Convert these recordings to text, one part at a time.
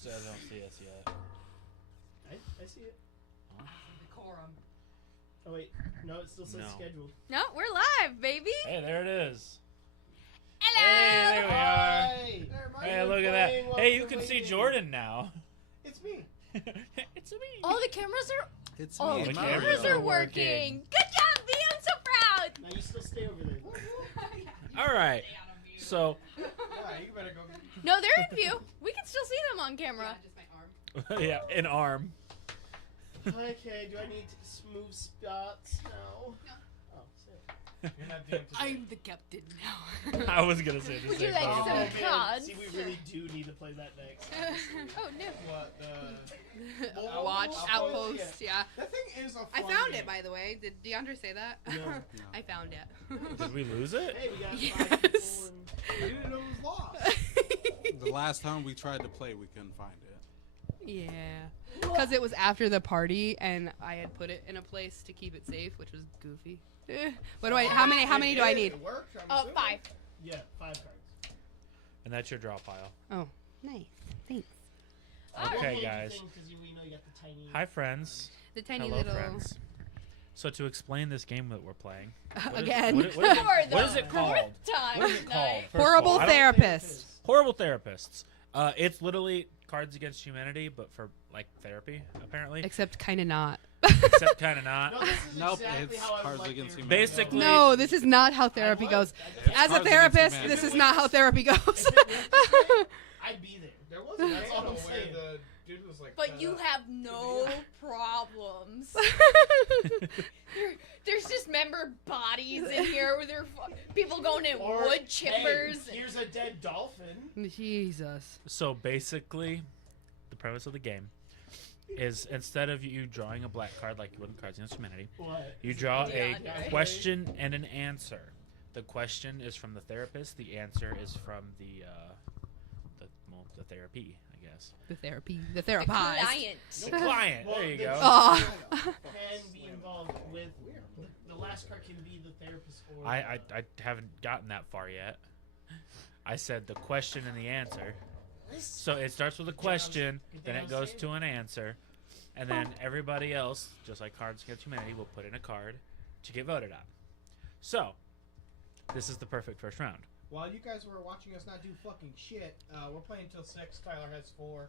just don't see us yet. I see it. The quorum. Oh wait, no, it still says No. scheduled. No, we're live, baby. Hey, there it is. Hello. Hey, there we are. Hi. Hey, look at that. Hey, you can see Jordan now. It's me. It's me. Oh, the cameras are. It's Oh, me. the the Mario. cameras are working. Good job, B. I'm so proud. Now you still stay over there. All right. So, Yeah, you better go. No, they're in view. We can still see them on camera. Just my arm. yeah, an arm. Okay, do I need to move spots now? No. Oh, sick. You're not doing today. I'm the captain now. I was gonna say the Would same you like thing. some man. cards? See, we really do need to play that next. Oh no. What the? Watch outpost. Yeah. That thing is a. I fun found game. it, by the way. Did DeAndre say that? No. I found it. Did we lose it? Hey, we got Yes. 5 people and... I didn't know it was lost. The last time we tried to play, we couldn't find it. Yeah. Because it was after the party, and I had put it in a place to keep it safe, which was goofy. What do I? How many do I need? It worked, I'm Oh, assuming. 5. Yeah, 5 cards. And that's your draw pile. Oh, nice. Thanks. Okay, guys. Because we know you got the tiny... Hi, friends. The tiny Hello, little. friends. So to explain this game that we're playing, Again. what is it called? Time What is it called? First of Horrible all, I don't- therapist. Horrible therapists. It's literally Cards Against Humanity, but for like therapy, apparently. Except kind of not. Except kind of not. No, this is Nope, exactly it's how I would Cards like Against therapy. Humanity. Basically- No, this is not how therapy goes. It's As a Cards Against therapist, Humanity. this is not how therapy goes. If it was this way, I'd be there. There was a That's all panel I'm where saying. the dude was like. But you have no problems. There's dismembered bodies in here where there people going in Or, wood chippers. Hey, here's a dead dolphin. Jesus. So basically, the premise of the game is instead of you drawing a black card like you would in Cards Against Humanity, What? you draw a DeAndre. question and an answer. The question is from the therapist. The answer is from the therapy, I guess. The therapy. The The therapist. client. The client. Well, There you the go. Oh. Can be involved with... The last card can be the therapist or... I haven't gotten that far yet. I said the question and the answer. So it starts with a question, then it goes to an answer, and then everybody else, just like Cards Against Humanity, will put in a card to get voted on. So, this is the perfect first round. While you guys were watching us not do fucking shit, we're playing till 6. Tyler has 4.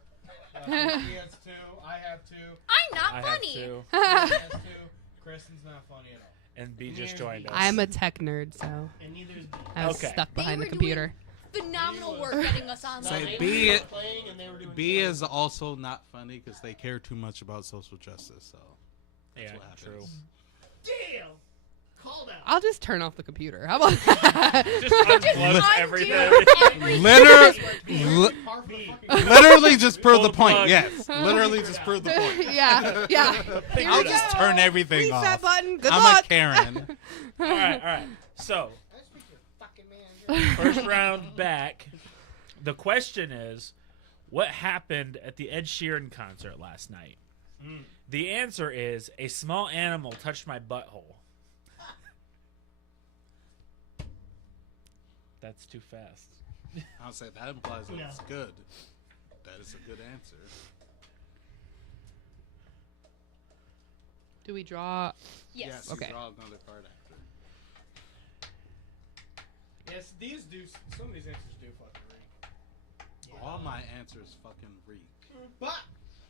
He has 2. I have 2. I'm not I funny. have two, He has 2. Kristen's not funny at all. and B just joined us. I'm a tech nerd, so And neither is B. I was Okay. stuck behind were the computer. Phenomenal work getting us on. Say They B- were playing and they were doing B fine. is also not funny because they care too much about social justice. So Yeah, what happens. true. Damn! Called out. I'll just turn off the computer. How about that? Just unplug Undo everything. everything. Literally just prove the Pull the point. plug. Yes, literally just prove the point. yeah. Here I'll we just go. turn everything Reset off. button. Good I'm luck. a Karen. All right. So, first round back. The question is, what happened at the Ed Sheeran concert last night? The answer is, a small animal touched my butthole. That's too fast. I'll say that implies that No. it's good. That is a good answer. Do we draw? Yes. You Okay. draw another card after. Yes, these do. Some of these answers do fucking reek. All my answers fucking reek. But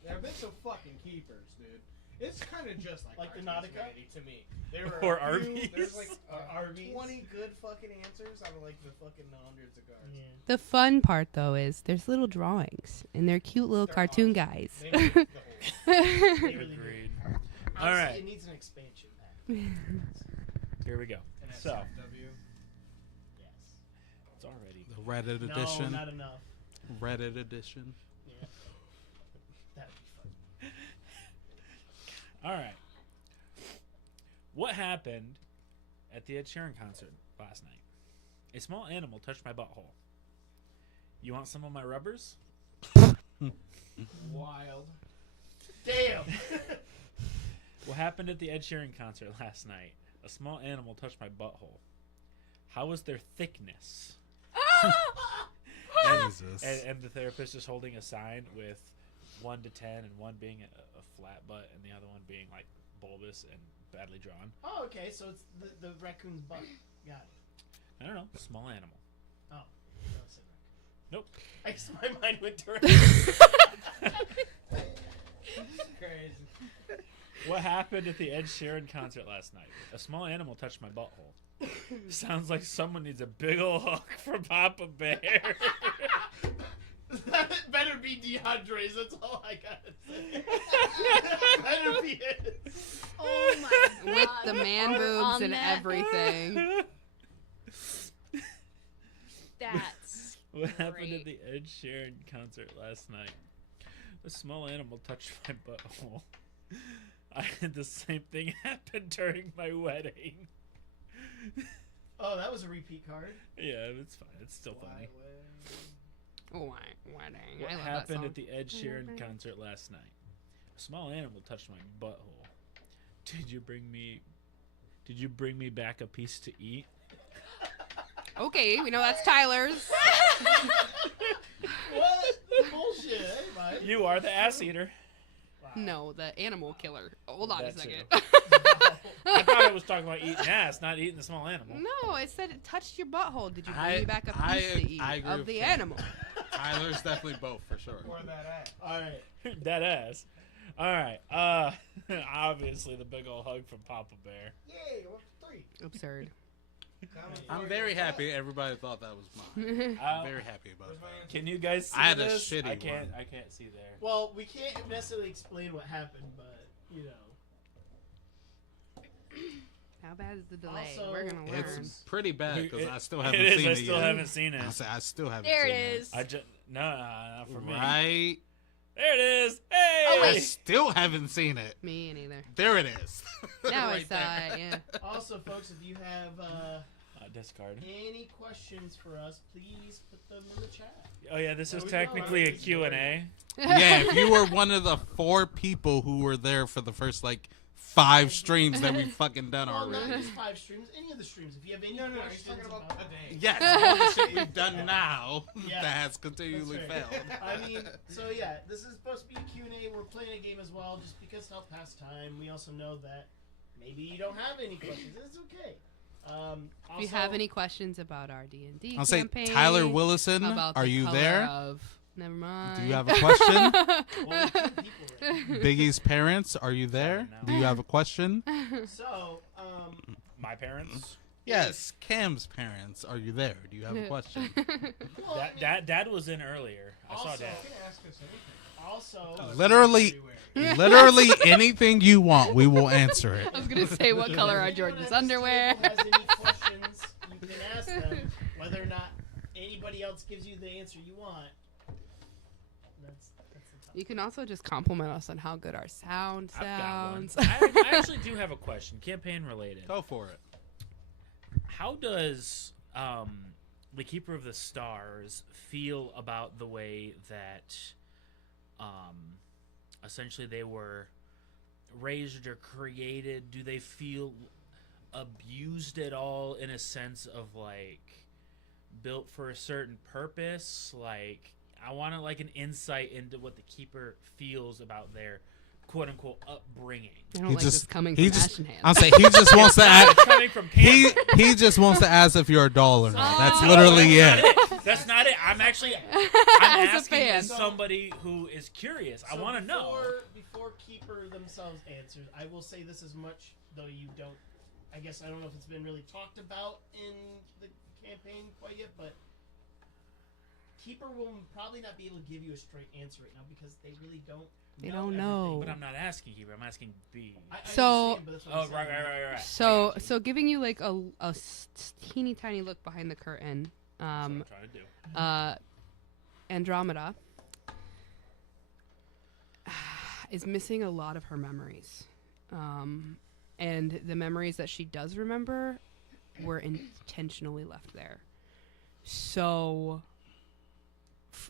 there have been some fucking keepers, dude. It's kind of just like Like the Cards Against Nautica? Humanity to me. There were Or a few, Arby's? There's like Arby's. 20 good fucking answers out of like the fucking hundreds of cards. Yeah. The fun part though is there's little drawings and they're cute little They're cartoon awesome. guys. They make the whole. They really do. Agreed. Honestly, All right. It needs an expansion pack. Here we go. And So, SFW. Yes. it's already. The Reddit No, edition. not enough. Reddit edition. Yeah. That'd be fun. All right. What happened at the Ed Sheeran concert last night? A small animal touched my butthole. You want some of my rubbers? Wild. Damn! What happened at the Ed Sheeran concert last night? A small animal touched my butthole. How was their thickness? Jesus. and the therapist is holding a sign with 1 to 10, and one being a flat butt, and the other one being like bulbous and badly drawn. Oh, okay. So it's the raccoon's butt. Got it. I don't know, small animal. Oh. Don't say raccoon. Nope. I guess my mind went to Crazy. What happened at the Ed Sheeran concert last night? A small animal touched my butthole. Sounds like someone needs a big ol' hug from Papa Bear. That better be DeAndre's. That's all I gotta say. Better be it. Oh my god. With the man We're boobs on and that. everything. That's What happened great. at the Ed Sheeran concert last night? A small animal touched my butthole. I had the same thing happen during my wedding. Oh, that was a repeat card. Yeah, it's fine. It's still funny. Wedding. What I love happened that at the Ed Sheeran Wedding. concert last night? A small animal touched my butthole. Did you bring me back a piece to eat? song. Okay, we know that's Tyler's. What? Bullshit. Hey, Mike. You are the ass eater. No, the animal killer. Hold on That a second. I thought it was talking about eating ass, not eating the small animal. No, it said it touched your butthole. Did you bring I- me back a I- piece to eat I agree of with the Cam. animal? Tyler's definitely both for sure. Or that ass. All right. That ass. All right. Obviously the big old hug from Papa Bear. Yay, we're 3. Absurd. I'm very happy everybody thought that was mine. I'm very happy about Where's my that. answer? Can you guys see I had a this? shitty I can't. one. I can't see there. Well, we can't necessarily explain what happened, but you know. How bad is the delay? Also, We're gonna learn. It's pretty bad because I still It haven't is. seen I it still yet. haven't seen it. I still haven't There seen it is. I just no, not for me. Right? There it is. Hey. Oh, I wait. still haven't seen it. Me neither. There it is. Now I Right saw there. it. Yeah. Also, folks, if you have Discard. any questions for us, please put them in the chat. Oh yeah, this is we technically know, a right? Q&A. Yeah, if you were one of the 4 people who were there for the first 5 streams that we've fucking done Well, not already. just 5 streams, any of the streams. If you have any No, he's questions talking about today. Yes, all the shit we've done now Yeah. that has continually That's right. failed. I mean, so yeah, this is supposed to be a Q&A. We're playing a game as well, just because to help pass time. We also know that maybe you don't have any questions. It's okay. If you have any questions about our D&D I'll say, campaign, Tyler Willison, about are the you color there? Of, never mind. Do you have a question? well, we have people right Biggie's parents, are you there? Do you have a question? now. So, My parents. Yes, Cam's parents, are you there? Do you have a question? well, I mean, Dad was in earlier. I saw Also- Dad. You can ask us anything. also, Literally, literally anything you want, we will answer it. I was gonna say what color are if anyone Jordan's at this underwear. table has any questions, you can ask them. Whether or not anybody else gives you the answer you want. That's the topic. You can also just compliment us on how good our sound I've got one. sounds. I actually do have a question, campaign related. Go for it. How does the Keeper of the Stars feel about the way that essentially they were raised or created? Do they feel abused at all, in a sense of built for a certain purpose? I want an insight into what the Keeper feels about their quote unquote upbringing. I don't He like just- this coming he from just- Ashen Hands. I'll say he just wants to ask. It's coming from Pam. He just wants to ask if you're a doll or not. That's Oh. literally That's it. not it. That's not it. I'm actually I'm As a asking fan. as somebody who is curious. I So want to know. Before Keeper themselves answers, I will say this as much, though you don't. I guess I don't know if it's been really talked about in the campaign quite yet, but Keeper will probably not be able to give you a straight answer right now because they really don't. They know don't everything. know. But I'm not asking Keeper. I'm asking B. I So- understand, but that's what Oh, I'm right, saying. right. I So, got you. so giving you a teeny tiny look behind the curtain. That's what I'm trying to do. Andromeda is missing a lot of her memories. And the memories that she does remember were intentionally left there. So,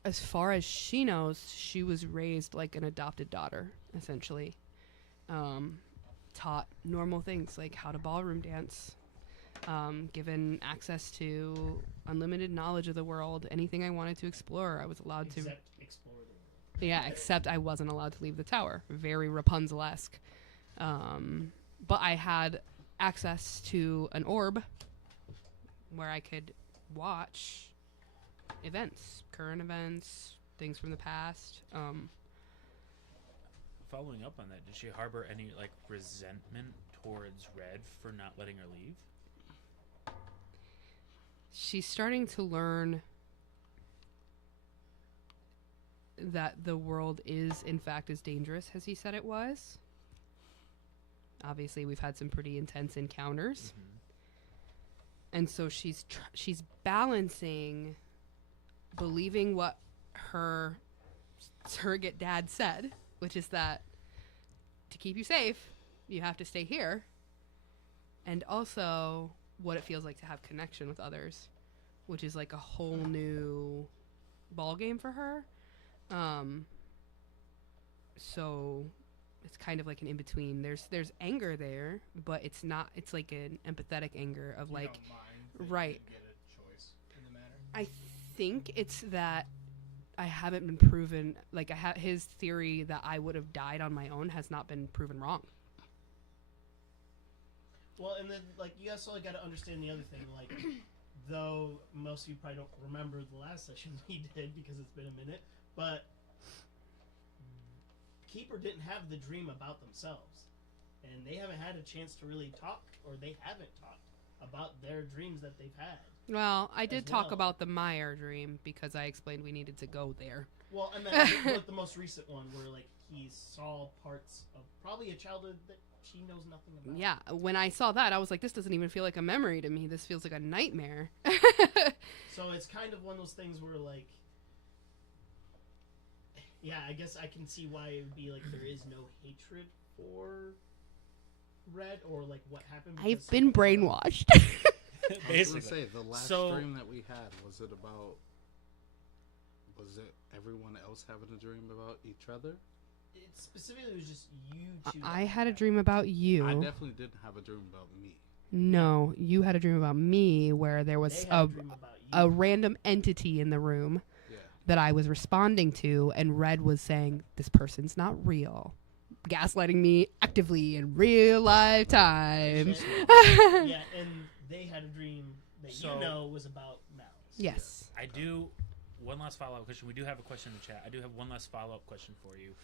as far as she knows, she was raised like an adopted daughter, essentially. Taught normal things like how to ballroom dance, given access to unlimited knowledge of the world. Anything I wanted to explore, I was allowed to. Except explore the world. Yeah, except I wasn't allowed to leave the tower. Very Rapunzel-esque. But I had access to an orb where I could watch events, current events, things from the past. Following up on that, did she harbor any like resentment towards Red for not letting her leave? She's starting to learn that the world is, in fact, as dangerous as he said it was. Obviously, we've had some pretty intense encounters. And so she's balancing believing what her surrogate dad said, which is that to keep you safe, you have to stay here, and also what it feels like to have connection with others, which is like a whole new ball game for her. So it's kind of like an in-between. There's anger there, but it's not. It's like an empathetic anger of You like, don't mind that you right. didn't get a choice in the matter. I think it's that I haven't been proven. Like his theory that I would have died on my own has not been proven wrong. Well, and then like you also got to understand the other thing. Like, though most of you probably don't remember the last session we did because it's been a minute, but Keeper didn't have the dream about themselves, and they haven't had a chance to really talk, or they haven't talked about their dreams that they've had. Well, I did As talk well. about the Meyer dream because I explained we needed to go there. Well, I meant with the most recent one, where like he saw parts of probably a childhood that she knows nothing about. Yeah, when I saw that, I was like, this doesn't even feel like a memory to me. This feels like a nightmare. So it's kind of one of those things where like, yeah, I guess I can see why it would be like there is no hatred for Red or like what happened. I've because been brainwashed. I was Basically. gonna say, the last So- dream that we had, was it everyone else having a dream about each other? It specifically was just you two. I had a dream about you. I definitely didn't have a dream about me. No, you had a dream about me where there They was had a dream about you. a random entity in the room Yeah. that I was responding to, and Red was saying, this person's not real. Gaslighting me actively in real life time. Yeah, and they had a dream that So- you know was about Malice. Yes. I do. One last follow-up question. We do have a question in the chat. I do have one last follow-up question for you.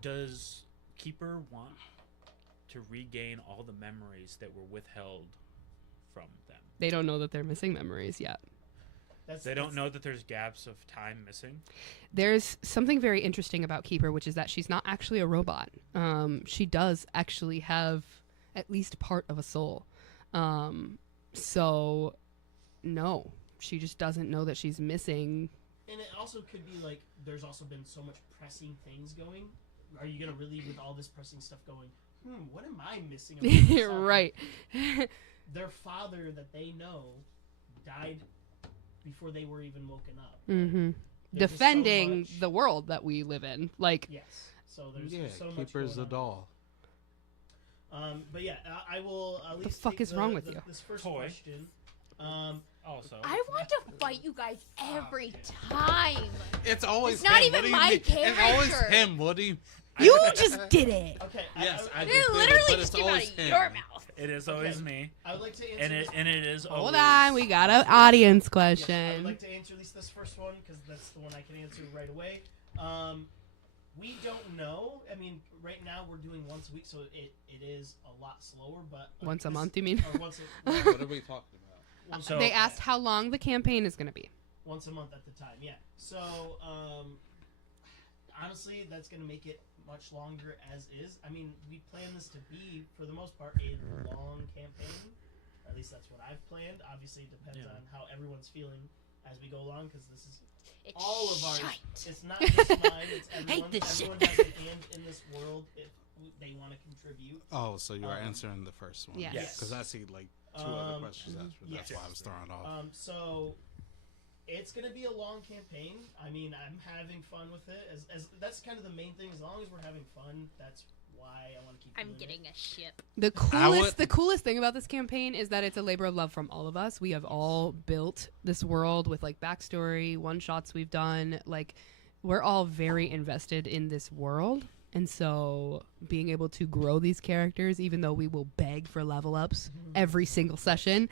Does Keeper want to regain all the memories that were withheld from them? They don't know that they're missing memories yet. They don't know that there's gaps of time missing? There's something very interesting about Keeper, which is that she's not actually a robot. She does actually have at least part of a soul. So, no, she just doesn't know that she's missing. And it also could be like there's also been so much pressing things going. Are you gonna really, with all this pressing stuff going? What am I missing? about myself? Right. Their father that they know died before they were even woken up. Mm-hmm. There's just so Defending much- the world that we live in. Like, Yes. So there's Yeah, so much. Keeper's going the on. doll. But yeah, I will at least. fuck take is wrong with you? This first Toy. question. Also, I want to fight you guys every time. It's always It's not him. even What do you my mean? It's always character. him, Woody. you just did it. Okay. Yes, I It just did it, literally but just it's came out always of him. your mouth. it is always Okay. me, I would like to answer. and this, it is Hold always... on, we got an audience yes, I would question. like to answer at least this first one because that's the one I can answer right away. We don't know. I mean, right now we're doing once a week, so it is a lot slower. But like, Once a this- month, you mean? Or once a, What are we talking about? once So- They asked how long the campaign is going to be. once a month at the time. Yeah. So honestly, that's gonna make it much longer as is. I mean, we plan this to be, for the most part, a long campaign. Or at least that's what I've planned. Obviously, it depends Yeah. on how everyone's feeling as we go along, because this is It's all of ours. shite. It's not just mine. It's everyone. this Everyone shit. has a hand in this world if they want to contribute. Oh, so you are Um, answering the first one. Yes. Yes. Because I see like two other Um, questions after. That's yes. why I was thrown off. So it's gonna be a long campaign. I mean, I'm having fun with it. As that's kind of the main thing. As long as we're having fun, that's why I want to keep. I'm doing getting a ship. The would- coolest thing about this campaign is that it's a labor of love from all of us. We have all built this world with like backstory, one shots we've done. Like we're all very invested in this world. And so being able to grow these characters, even though we will beg for level ups every single session,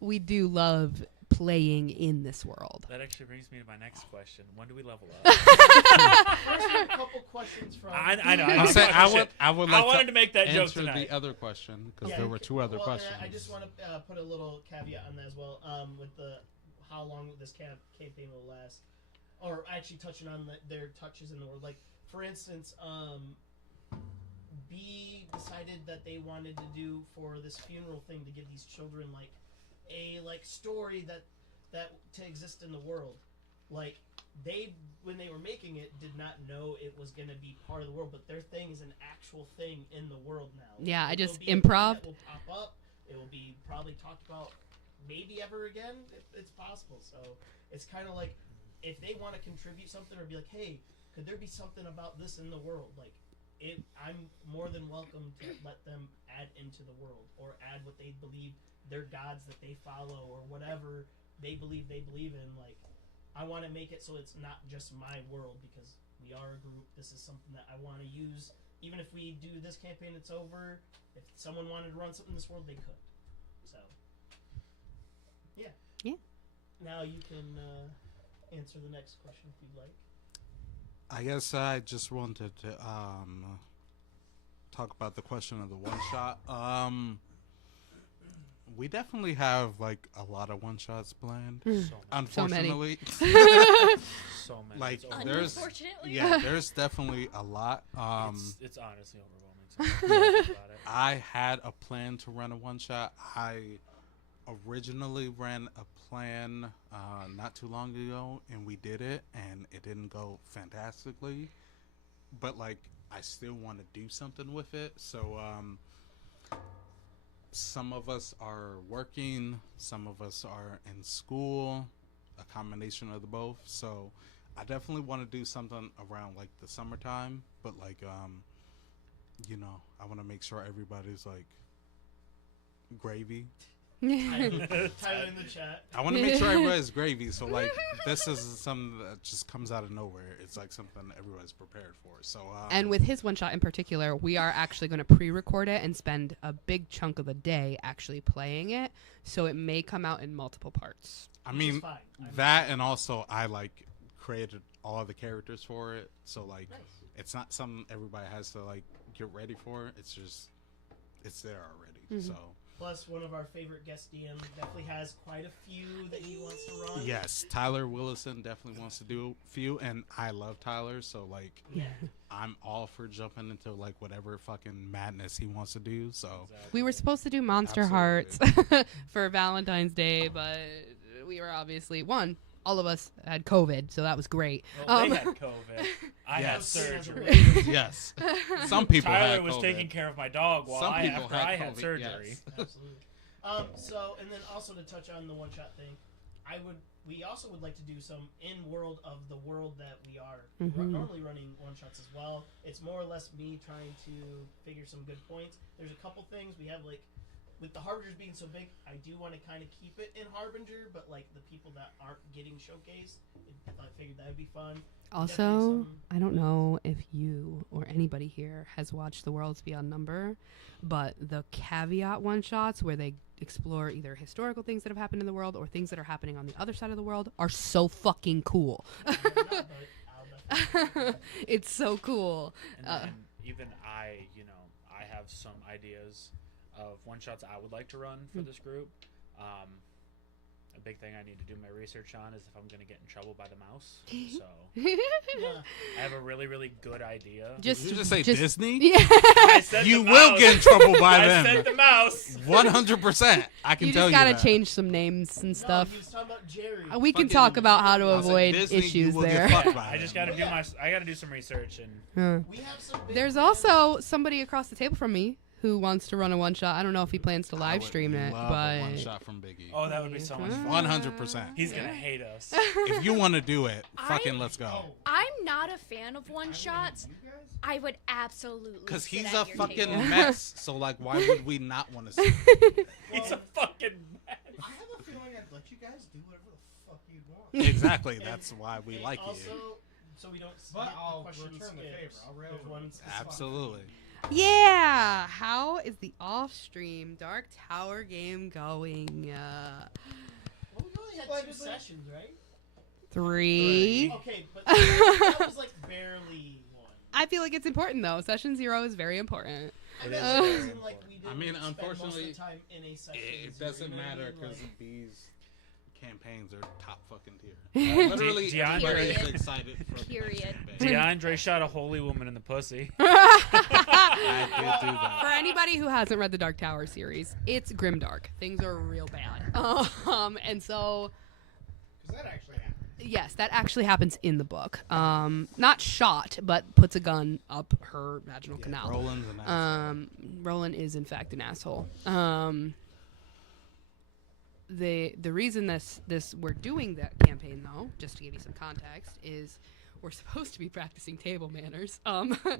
we do love playing in this world. That actually brings me to my next question. When do we level up? First, we have a couple questions from. I know. I'm saying I would like wanted to make that joke answer tonight. the other question because Yeah, there were two other well, questions. I just want to put a little caveat on that as well. With the how long this campaign will last, or actually touching on their touches in the world. Like for instance, B decided that they wanted to do for this funeral thing to give these children like a story that to exist in the world. Like they when they were making it did not know it was going to be part of the world, but their thing is an actual thing in the world now. Yeah, I It just will be a thing improv. that will pop up. It will be probably talked about maybe ever again. It's possible. So it's kind of like if they want to contribute something or be like, hey, could there be something about this in the world? Like I'm more than welcome to let them add into the world or add what they believe their gods that they follow or whatever they believe in. Like I want to make it so it's not just my world because we are a group. This is something that I want to use. Even if we do this campaign, it's over. If someone wanted to run something in this world, they could. So, yeah. Yeah. Now you can answer the next question if you'd like. I guess I just wanted to talk about the question of the one shot. We definitely have like a lot of one shots planned. So many. Unfortunately, So many. like It's there's Unfortunately. there's definitely a lot. it's honestly overwhelming. About it. I had a plan to run a one shot. I originally ran a plan not too long ago, and we did it, and it didn't go fantastically. But like, I still want to do something with it. So some of us are working, some of us are in school, a combination of the both. So I definitely want to do something around like the summertime, but like I want to make sure everybody's like gravy. Tyler in the chat. I want to make sure everybody's gravy. So like, this is something that just comes out of nowhere. It's like something everybody's prepared for. So And with his one shot in particular, we are actually going to pre-record it and spend a big chunk of the day actually playing it. So it may come out in multiple parts. I Which is mean fine. that, and also I like created all the characters for it. So like, Nice. it's not something everybody has to like get ready for. It's just it's there already. So. Plus, one of our favorite guest DMs definitely has quite a few that he wants to run. Yes, Tyler Willison definitely wants to do a few, and I love Tyler, so like, Yeah. I'm all for jumping into like whatever fucking madness he wants to do. So We were supposed to do Monster Hearts Absolutely. for Valentine's Day, but we were obviously all of us had COVID, so that was great. Well, they had COVID. I had Yes. surgery. yes, some people. Tyler had was COVID. taking care of my dog while Some I people had had COVID, surgery. yes. Absolutely. So, and then also to touch on the one shot thing, we also would like to do some in world of the world that we are normally running one shots as well. It's more or less me trying to figure some good points. There's a couple things we have like. With the Harbingers being so big, I do want to kind of keep it in Harbinger, but like the people that aren't getting showcased, I figured that would be fun. Also, Definitely I don't know if you or anybody here has watched The Worlds Beyond Number, but the caveat one-shots where they explore either historical things that have happened in the world or things that are happening on the other side of the world are so fucking cool. I'll definitely It's so cool. And then even I have some ideas of one shots I would like to run for this group. A big thing I need to do my research on is if I'm going to get in trouble by the mouse. So yeah. I have a really, really good idea. Did you just say Disney? Yeah. I said You the will mouse. get in trouble by I them. said the mouse. 100%. I can You tell just you gotta that. change some names and No, stuff. he was talking about Jerry. We can Fucking- talk about how to I was like, avoid Disney, you issues will get there. fucked by I just them. got to do I got to do some research and Huh. We have some big There's plans. also somebody across the table from me who wants to run a one shot. I don't know if he plans to I live would stream it, love but a one shot from Biggie. Oh, that would be so much fun. 100%. He's gonna hate us. If you want to do it, fucking let's go. I'm not a fan of one shots. I would absolutely. Because sit he's at a your fucking table. mess. So like, why would we not want to see? He's a fucking mess. I have a feeling I'd let you guys do whatever the fuck you want. Exactly. That's why we And like also, you. so we don't But get I'll the questions return the skipped. favor. I'll rail There's over one it. specific- Absolutely. yeah. How is the off stream Dark Tower game going? Well, we only had 2 Allegedly. sessions, right? 3. Okay, but that was like barely one. I feel like it's important though. Session 0 is very important. I It guess is the very reason, like, we I didn't mean, spend most of unfortunately, the time in a session It is, doesn't you know what I matter mean? because Like, these campaigns are top fucking tier. Literally, DeAndre- everybody is Period. excited for the next Period. campaign. DeAndre shot a holy woman in the pussy. I did do that. For anybody who hasn't read the Dark Tower series, it's grimdark. Things are real bad. And so, Because that actually happened. yes, that actually happens in the book. Not shot, but puts a gun up her vaginal canal. Roland's an asshole. Roland is in fact an asshole. The reason this we're doing that campaign though, just to give you some context, is we're supposed to be practicing table manners.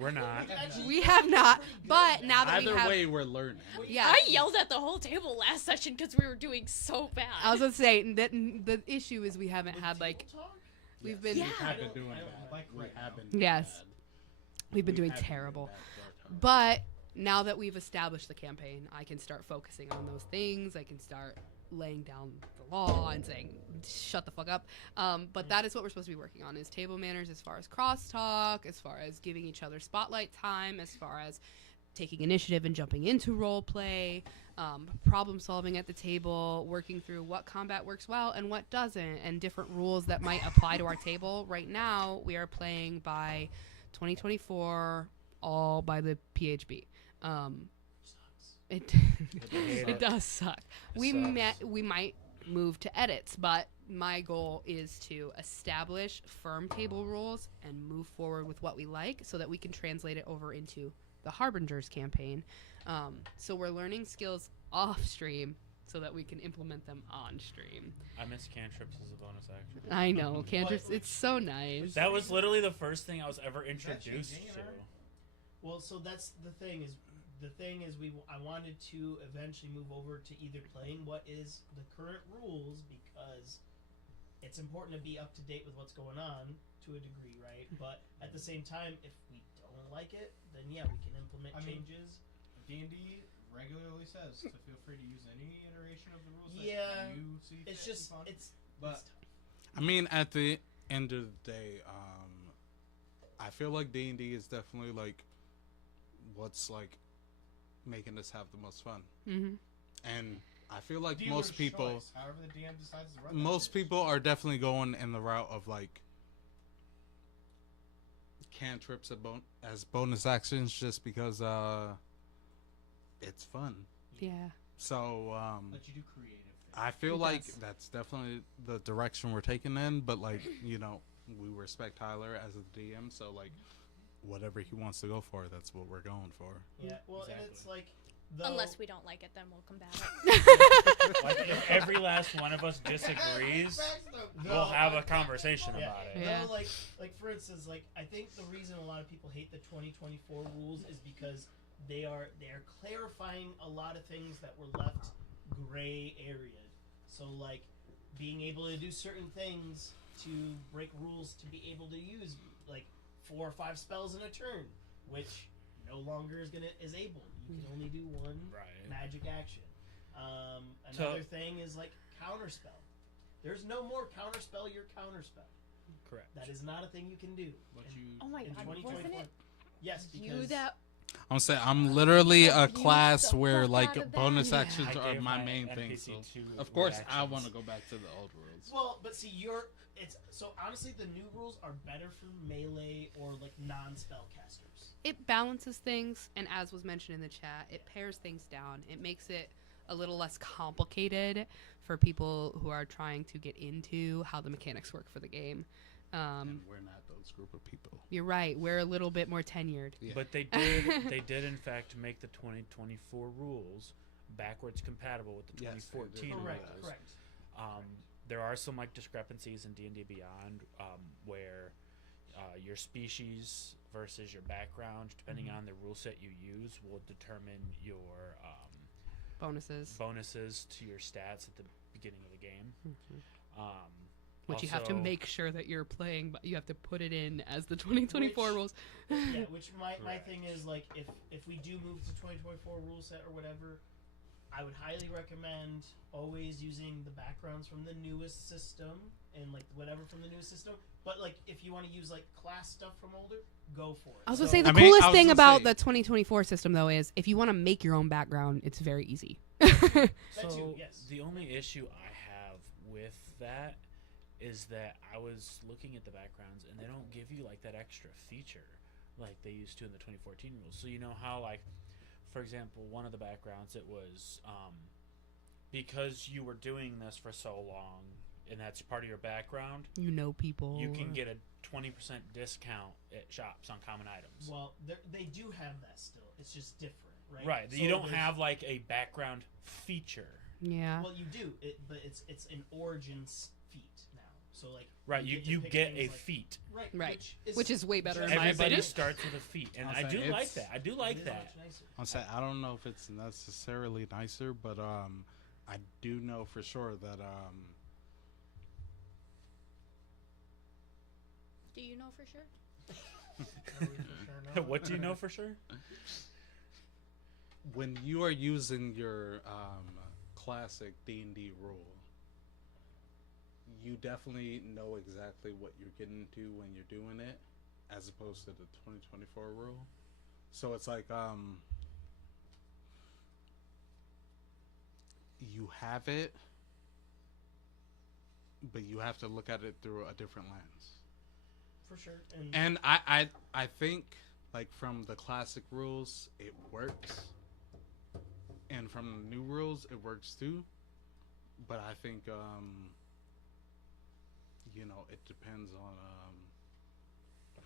We're not. We have not, but now that Either we have, way, we're learning. yeah, I yelled at the whole table last session because we were doing so bad. I was gonna say that the issue is we haven't had like we've been Yeah. We have been doing I don't bad. like We right have now. been Yes. bad. we've been We doing have been terrible. bad for our time. But now that we've established the campaign, I can start focusing on those things. I can start laying down the law and saying, shut the fuck up. But that is what we're supposed to be working on, is table manners as far as crosstalk, as far as giving each other spotlight time, as far as taking initiative and jumping into role play, problem solving at the table, working through what combat works well and what doesn't, and different rules that might apply to our table. Right now, we are playing by 2024, all by the PHB. It it does suck. We might move to edits, but my goal is to establish firm table rules and move forward with what we like, so that we can translate it over into the Harbingers campaign. So we're learning skills off stream so that we can implement them on stream. I miss cantrips as a bonus action. I know, cantrips. It's so nice. That was literally the first thing I was ever introduced changing to. it, or? Well, so that's the thing is I wanted to eventually move over to either playing what is the current rules, because it's important to be up to date with what's going on to a degree, right? But at the same time, if we don't like it, then yeah, we can implement changes. D&D regularly says to feel free to use any iteration of the rules Yeah, that you see It's fit just and fun. but I mean, at the end of the day, I feel like D&D is definitely like what's like making us have the most fun. Mm-hmm. And I feel like Dealer's most people, choice, however the DM decides to run that most shit. people are definitely going in the route of like cantrips as bonus actions, just because it's fun. Yeah. So Let you do creative things. I feel It like does. that's definitely the direction we're taking in, but like, you know, we respect Tyler as a DM, so like whatever he wants to go for, that's what we're going for. yeah, well, and it's like Unless we don't like it, then we'll combat it. Like, if every last one of us disagrees, we'll have a conversation Yeah. about it. Yeah. No, like for instance, like I think the reason a lot of people hate the 2024 rules is because they are clarifying a lot of things that were left gray area. So like being able to do certain things to break rules to be able to use like 4 or 5 spells in a turn, which no longer is able. You can only do one Right. magic action. Another thing is like counterspell. There's no more counterspell your counterspell. Correct. That is not a thing you can do. But you Oh my In god, 2024. wasn't it Yes, you because that I'm saying I'm literally a Abuse class the where fuck like out of that. bonus Yeah. actions I are gave my my main thing. NPC So two of course I reactions. want to go back to the old rules. well, but see, so honestly, the new rules are better for melee or like non-spell casters. It balances things, and as was mentioned in the chat, it pares things down. It makes it a little less complicated for people who are trying to get into how the mechanics work for the game. And we're not those group of people. You're right. We're a little bit more tenured. Yeah. But they did in fact make the 2024 rules backwards compatible with the Yes, they 2014 did. rules. Correct. There are some like discrepancies in D&D Beyond where your species versus your background, depending on the rule set you use, will determine your bonuses to your stats at the beginning of the game. Which you have to also- make sure that you're playing, but you have to put it in as the 2024 Which- rules. Yeah, which my Correct. thing is like if we do move to 2024 rule set or whatever, I would highly recommend always using the backgrounds from the newest system and like whatever from the newest system. But like if you want to use like class stuff from older, go for it. I was gonna So- say the I mean, coolest I was thing gonna about say- the 2024 system though is if you want to make your own background, it's very easy. That So too, yes. the only issue I have with that is that I was looking at the backgrounds and they don't give you like that extra feature like they used to in the 2014 rules. So you know how like, for example, one of the backgrounds it was because you were doing this for so long and that's part of your background, You know people. you can get a 20% discount at shops on common items. Well, they do have that still. It's just different, right? Right. So You don't there's- have like a background feature. Yeah. Well, you do, but it's an origins feat now. So like. Right. You to pick get a things like- feat. Right. Which is way better in my Everybody opinion. starts with a feat, and I'll I say do like it's- that. I do it like is that. much nicer. I'm saying I don't know if it's necessarily nicer, but I do know for sure that Do you know for sure? What do you know for sure? when you are using your classic D&D rule, you definitely know exactly what you're getting into when you're doing it, as opposed to the 2024 rule. So it's like you have it, but you have to look at it through a different lens. For sure. And And I think like from the classic rules it works, and from the new rules it works too. But I think you know, it depends on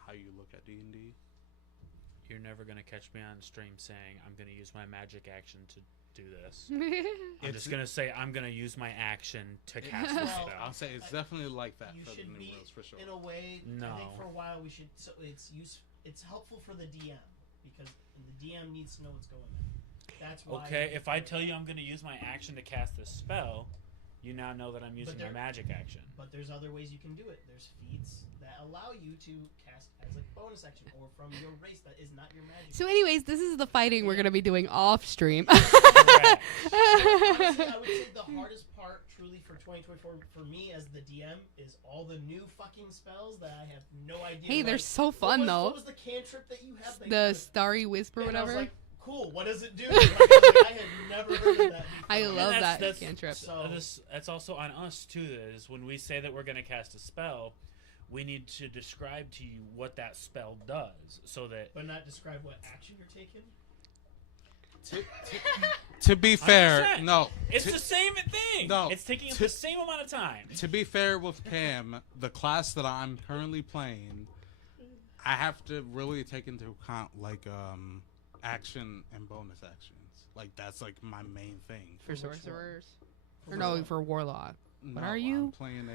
how you look at D&D. You're never gonna catch me on stream saying I'm gonna use my magic action to do this. I'm It's- just gonna say I'm gonna use my action to cast this Well, I'll spell. say it's definitely like that you for the should new be rules for sure. in a way. I No. think for a while we should. So it's helpful for the DM because the DM needs to know what's going on. That's why. Okay, if I tell you I'm gonna use my action to cast this spell, you now know that I'm using my there- magic action. But there's other ways you can do it. There's feats that allow you to cast as a bonus action or from your race that is not your magic. So, anyways, this is the fighting we're gonna be doing off stream. Correct. Honestly, I would say the hardest part, truly, for 2024 for me as the DM is all the new fucking spells that I have no idea. Hey, they're like, so what fun was- though. What was the cantrip that you had? The Starry Whisper, and I was whatever. like, cool. What does it do? Like, I had never heard of that. I before. love And that cantrip. So- that's also on us too. Is when we say that we're going to cast a spell, we need to describe to you what that spell does, so that But not describe what action you're taking. To be fair, 100%. no. it's to, the same thing. No, It's taking us to- the same amount of time. to be fair with Cam, the class that I'm currently playing, I have to really take into account like action and bonus actions. Like that's like my main thing. For sorcerers, or For no, what? for warlock. No, are you? I'm playing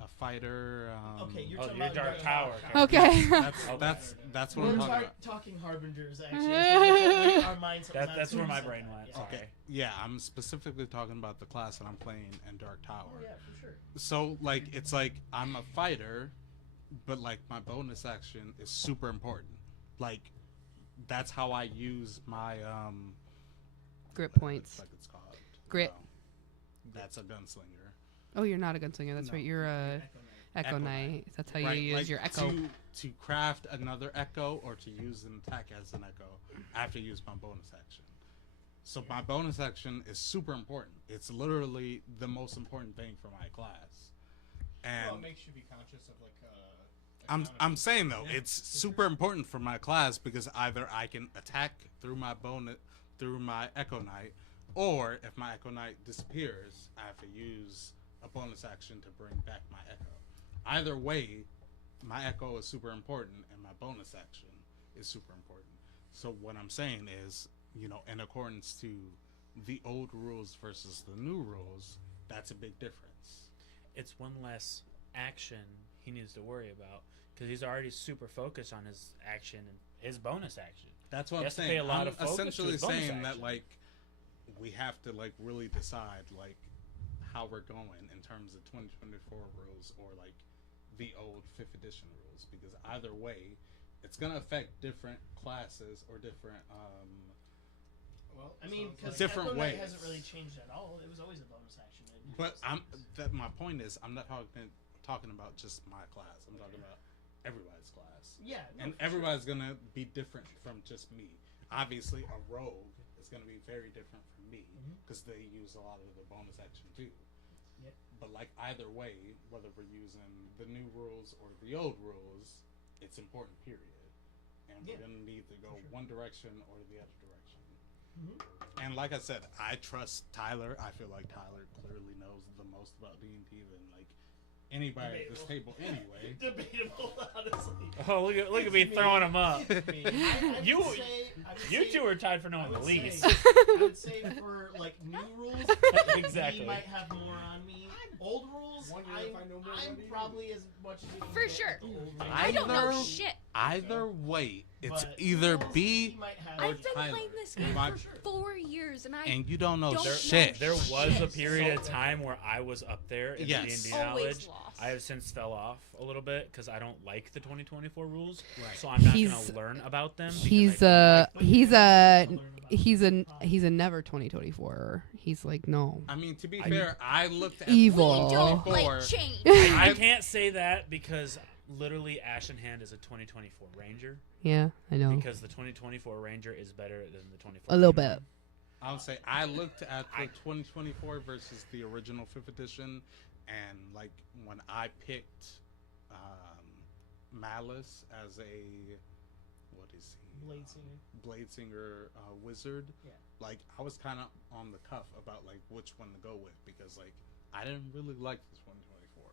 a fighter. Okay, you're Oh, talking your about Dark your Tower Okay. That's what We're I'm talking about. talking Harbingers, actually. I think our mindset was on That's where my said brain that, went. yeah. Sorry. Okay. Yeah, I'm specifically talking about the class that I'm playing in Dark Tower. Oh, yeah, for sure. So like it's like I'm a fighter, but like my bonus action is super important. Like that's how I use my Grip points. like it's called. Grit. No, that's a gunslinger. Oh, you're not a gunslinger. That's No. right. You're a Echo Knight. Echo Echo Knight. Knight. That's how you Right, use like, your Echo. to craft another echo or to use an attack as an echo, I have to use my bonus action. So my bonus action is super important. It's literally the most important thing for my class. And Well, it makes you be conscious of like. I'm saying though, Yeah, it's for super important for my class because either I can attack through my Echo Knight, or if my Echo Knight disappears, I have to use a bonus action to bring back my Echo. either way, my echo is super important and my bonus action is super important. So what I'm saying is, in accordance to the old rules versus the new rules, that's a big difference. It's one less action he needs to worry about because he's already super focused on his action and his bonus action. That's what He I'm has to saying. pay a lot I'm of focus to essentially his bonus saying that action. like we have to like really decide like how we're going in terms of 2024 rules or like the old 5th edition rules, because either way it's going to affect different classes or different Well, I mean, because different Echo Knight ways. hasn't really changed at all. It was always a bonus action. but my point is I'm not talking about just my class. I'm talking about everybody's class. Yeah, no, And for everybody's going to be different from just me. Obviously a rogue is going to be very different from me because they use a lot of the bonus action too. Yep. But like either way, whether we're using the new rules or the old rules, it's important, period. And we're going to need to go one direction or the other direction. And like I said, I trust Tyler. I feel like Tyler clearly knows the most about D&D than like anybody at this table anyway. Debatable, honestly. Oh, look at me throwing him up. I You- would say, You two are tied for I knowing the would least. say, I would say for like new rules, Exactly. he might have more on me. Old rules, Wondering if I know more I'm than you. probably as much as you can For get sure. with the old rules. I don't know Either- shit. Either way, it's But either rules, B he might have I've been Tyler. playing this game My- for 4 years, and I and you don't know Don't know shit. There was a Shit. period of So- time where I was up there in Yes. D&D always knowledge. lost. I have since fell off a little bit because I don't like the 2024 rules, Right. so I'm not He's- going to learn about them. because He's I don't like them. he's a never 2024. He's like no. I mean, to be I'm fair, I looked at evil. We don't 2024. like change. I can't say that because literally Ash in Hand is a 2024 Ranger Yeah, I know. because the 2024 Ranger is better than the 24. A little bit. I would say I looked at the 2024 versus the original 5th edition, and like when I picked Malice as a what is he? Blade Singer. Bladesinger wizard. Yeah. Like I was kind of on the cuff about like which one to go with because like I didn't really like this 2024.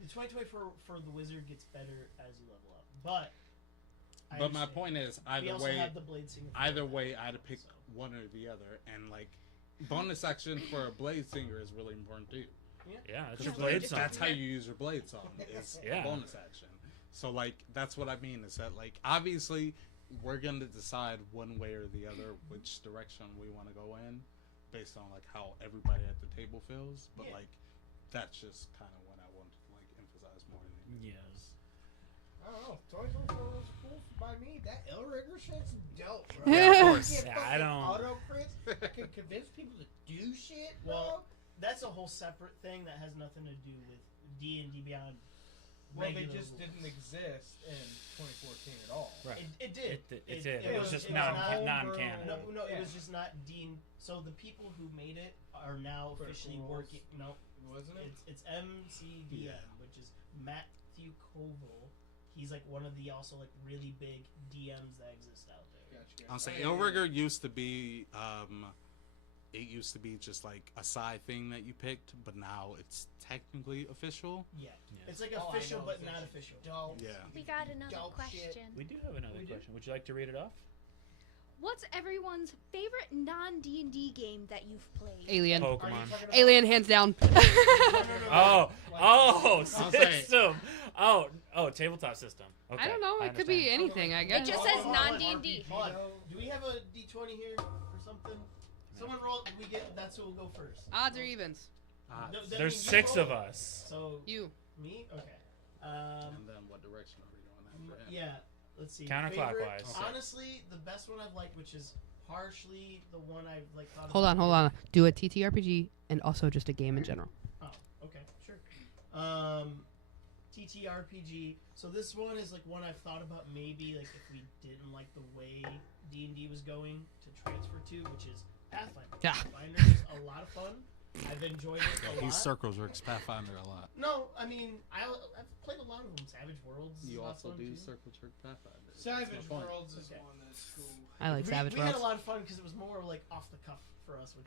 The 2024 for the wizard gets better as you level up, but. I But my understand. point is, We either also way, have the Blade Singer. either way, I'd pick one or the other, and like bonus action for a blade singer is really important too. Yeah, it's Yeah, your we're blade just- song. That's how you use your blade song. Is Yeah. bonus action. So like that's what I mean is that like obviously we're gonna decide one way or the other which direction we want to go in, based on like how everybody at the table feels. But Yeah. like that's just kind of what I want to like emphasize more than anything. Yes. I don't know. 2024 was cool by me. That Elrigger shit's dope, bro. Yeah, of course. Get Yeah, I fucking don't- Auto crits. I can convince people to do shit, bro. Well, that's a whole separate thing that has nothing to do with D&D Beyond. Well, they regular just rules. didn't exist in 2014 at all. Right. It did. It did. It was just it was non-canon. No, Yeah. it was just not Dean. So the people who made it are now Critical officially Roles. working. No, Wasn't it? it's MCDM, Yeah. which is Matthew Koval. He's like one of the also like really big DMs that exist out there. Gotcha. I'll say Oh, yeah, Elrigger used to be it used to be just like a side thing that you picked, but now it's technically official. Yeah, Yeah. it's like Oh, I official know, but it's not actually official. Dope. Yeah. We got another Dope shit. question. We do have another We do. question. Would you like to read it off? What's everyone's favorite non-D&D game that you've played? Alien. Are you Pokemon. talking about- Alien, hands down. Oh, I'll say- system. Oh, tabletop system. Okay, I don't know. It could be understand. anything, I It guess. just says non-D&D. Hold on. Do we have a D20 here or something? Someone roll. We get. That's who will go first. Odds or evens? No, that There's means you 6 roll. of us. So You. me. Okay. And then what direction are we going after him? Yeah. Let's see. Counterclockwise. Favorite- Okay. Honestly, the best one I've liked, which is partially the one I've like thought. Hold about- on. Do a TTRPG and also just a game in general. Oh, okay, sure. TTRPG. So this one is like one I've thought about maybe like if we didn't like the way D&D was going to transfer to, which is Pathfinder. Yeah. Pathfinder is a lot of fun. I've enjoyed it a He lot. circles Rick's Pathfinder a lot. No, I mean I've played a lot of them. Savage Worlds. is You a lot of also fun, do too. circle jerk Pathfinder. Savage That's my point. Worlds is Okay. one that's cool. I like Savage we had Worlds. a lot of fun because it was more like off the cuff for us, which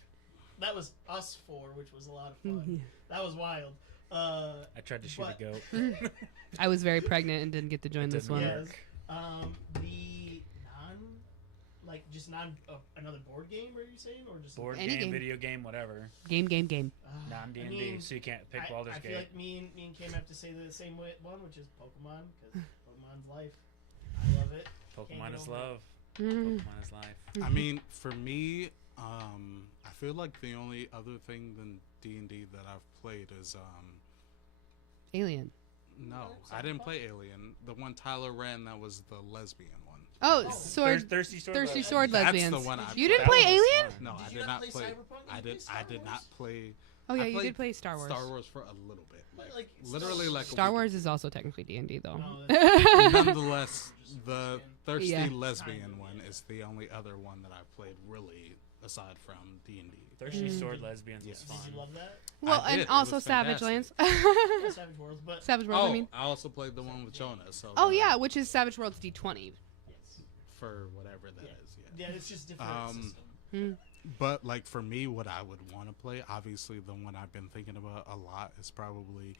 that was us four, which was a lot of fun. Mhm. That was wild. I tried to shoot but- a goat. I was very pregnant and didn't get to join It this didn't one. work. Yes. The another board game? Are you saying, or just Board Any game, game. video game, whatever. Game. Non D and D, so you can't pick Baldur's I Gate. feel like me and Kim have to say the same one, which is Pokemon, because Pokemon's life. I love it. Pokemon is over it. love. Mm. Pokemon is life. I mean, for me, I feel like the only other thing than D&D that I've played is Alien. no, I didn't play Alien. The one Tyler ran that was the lesbian one. Oh, sword. Thirsty Sword. Thirsty Lesbians. Sword That's lesbians. the one I You didn't that play one was Alien? fun. No, Did I you did not not play play. Cyberpunk? I You did. played I Star did not Wars? play. Oh yeah, I you played did play Star Wars. Star Wars for a little bit, like literally like a Star week. Wars is also technically D&D though. No, Nonetheless, the thirsty Yeah. lesbian one is the only other one that I've played really aside from D&D. Thirsty Sword Lesbians Yes. was Did fun. you love that? Well, I did. and It also was Savage fantastic. Lands. Yeah, Savage Worlds, but Savage Worlds, Oh, I mean. I also played the one with Jonah. So Oh yeah, which is Savage Worlds D20. yes. for whatever that is. Yeah. Yeah, it's just different system. Mm. But like for me, what I would want to play, obviously the one I've been thinking about a lot is probably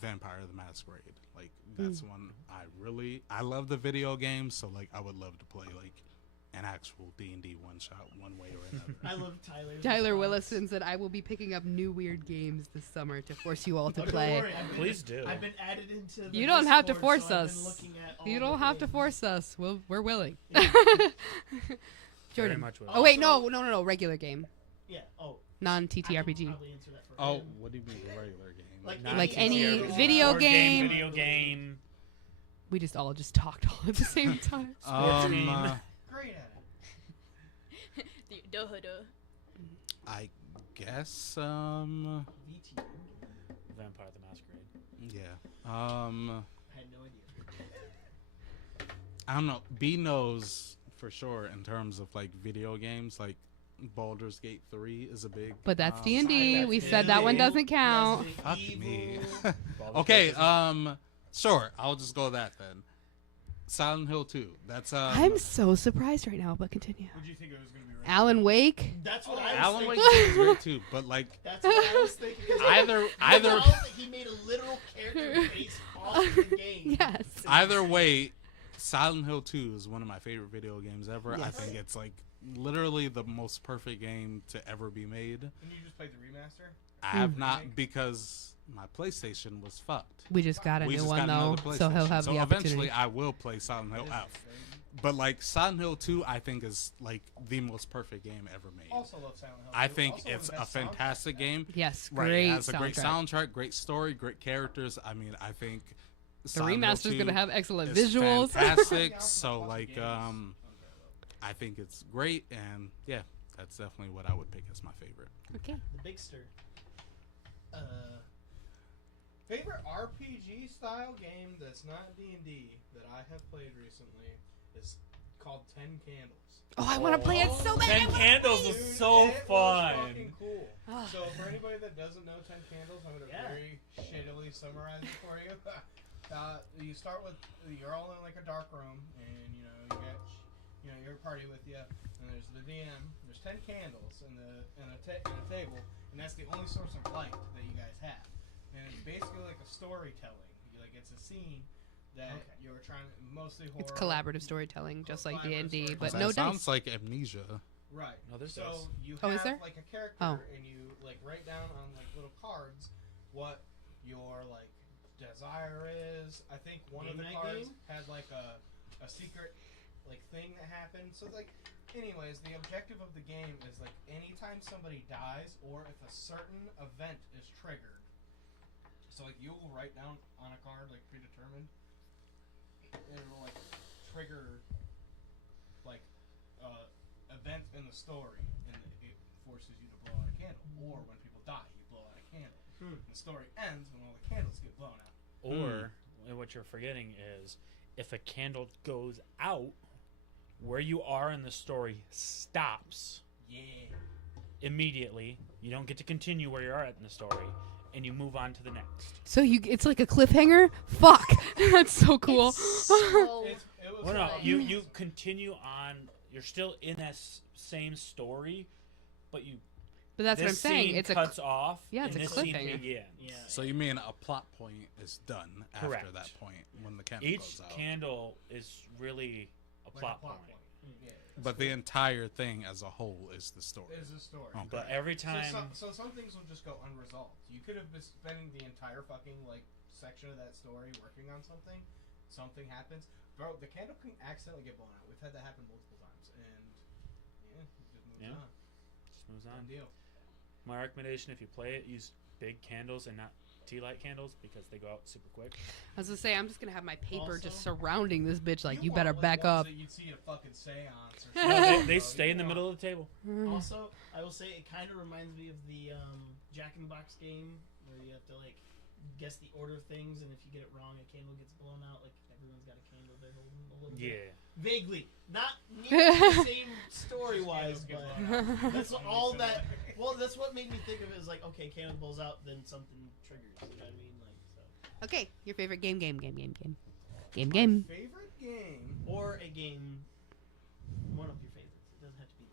Vampire the Masquerade. Like that's one I love the video game, so like I would love to play like an actual D&D one shot one way or another. I love Tyler's Tyler response. Willison said, "I will be picking up new weird games this summer to force you all to Oh, don't play." worry, I've been- Please do. I've been added into. The You don't have to Discord, force so I've been us. looking at all You the don't have to games. force us. We're willing. Yeah. Very Jordan. much will. Oh wait, Also- no, regular game, Yeah. Oh. non-TTRPG. I can probably answer that for Oh, him. what do you mean the regular game? Like Not Like any TTRPG. video Board game. Video game. We just all talked all at the same time. Sports game. Great at I guess VT. Vampire the Masquerade. yeah. I had no idea. I don't know. B knows for sure in terms of like video games. Like Baldur's Gate 3 is a big. But that's um, D&D. That's We said that one evil. doesn't count. Resident Fuck Evil. me. Baldur's Okay. Gate is- Sure. I'll just go with that then. Silent Hill 2. That's I'm so surprised right now, but continue. Would you think it was going to be? Alan Wake. That's what I was Alan Wake thinking. 2 is great too, but like That's what I was thinking. 'cause either now that he made a literal character based off of the game. Yes. either way, Silent Hill 2 is one of my favorite video games ever. I Yes. think it's like literally the most perfect game to ever be made. And you just played the remaster? I have not because my PlayStation was fucked. We just got a We new just one got though, another so he'll PlayStation. have So the eventually opportunity. I will play Silent Hill F. But like Silent Hill 2 I think is like the most perfect game ever made. Also love Silent Hill. I 2. think Also one of it's the a best fantastic soundtracks. game. Yes, Right, great it has a great soundtrack. soundtrack, great story, great characters. I mean, I think The Silent Hill remaster's 2 gonna have excellent is visuals. fantastic. So like I think it's great, and yeah, that's definitely what I would pick as my favorite. Okay. The Big Stir. Favorite RPG style game that's not D&D that I have played recently is called 10 Candles. Oh, I want to play it so bad. 10 Candles was Dude, so it was fun. fucking cool. Ah. So for anybody that doesn't know 10 Candles, I'm gonna Yeah. very shittily summarize it for you. You start with you're all in like a dark room, and you get your party with you, and there's the DM. There's 10 candles in a table, and that's the only source of light that you guys have. And it's basically like a storytelling. Like it's a scene that you're trying mostly horror. It's collaborative storytelling, just like Collaborative D&D, but That no sounds dice. like Amnesia. Right. No, there's so dice. you Oh, have is there? like a character, Oh. and you like write down on like little cards what your like desire is. I think one of Game the night cards game? had like a secret like thing that happened. So like, anyways, the objective of the game is like anytime somebody dies or if a certain event is triggered. So like you will write down on a card like predetermined. It'll like trigger like event in the story, and it forces you to blow out a candle. Or when people die, you blow out a candle. And the story ends when all the candles get blown out. Or what you're forgetting is if a candle goes out, where you are in the story stops Yeah. immediately. You don't get to continue where you are at in the story, and you move on to the next. So it's like a cliffhanger? Fuck. That's so cool. So It was Well, no, like- you continue on. You're still in that same story, but you But that's what I'm this saying. scene It's cuts off. yeah, it's and a this scene cliffhanger. begins. Yeah. So you mean a plot point is done after Correct. that point when the candle Each goes out? candle is really a Like plot a plot point. point. Yeah. But the entire thing as a whole is the story. Is a story. Okay. But every time, So some things will just go unresolved. You could have been spending the entire fucking section of that story working on something. Something happens, bro. The candle can accidentally get blown out. We've had that happen multiple times, and yeah, it just moves Yeah. on. just moves Done on. deal. My recommendation, if you play it, use big candles and not tea light candles because they go out super quick. I was gonna say I'm just gonna have my paper just Also- surrounding this bitch. Like you want, better back ones up. That you'd see at a fucking seance or No, something, they bro. stay You in the want- middle of the table. Also, I will say it kind of reminds me of the Jack in the Box game where you have to guess the order of things, and if you get it wrong, a candle gets blown out. Like everyone's got a candle they're holding a little bit. Yeah. Vaguely, not nearly the same story wise, Just candles but get blown out. that's Somebody all said that. Well, that's what made me think of it as okay, candle blows out, then something triggers. You know what I mean? Okay, your favorite game. My favorite game. Or a game. One of your favorites. It doesn't have to be.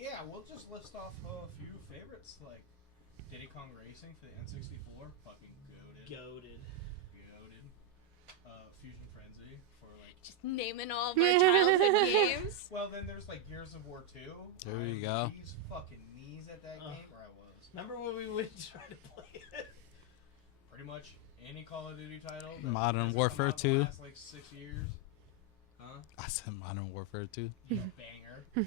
Yeah, we'll just list off a few favorites like Diddy Kong Racing for the N64, fucking goated. Goated. Fusion Frenzy for Just naming all of our childhood games. Well, then there's Gears of War 2. There you go. These fucking knees at that Ugh. game where I was. Remember when we would try to play it? Pretty much any Call of Duty title. that Modern hasn't Warfare come out in the 2. last 6 years. Huh? I said Modern Warfare 2. Banger.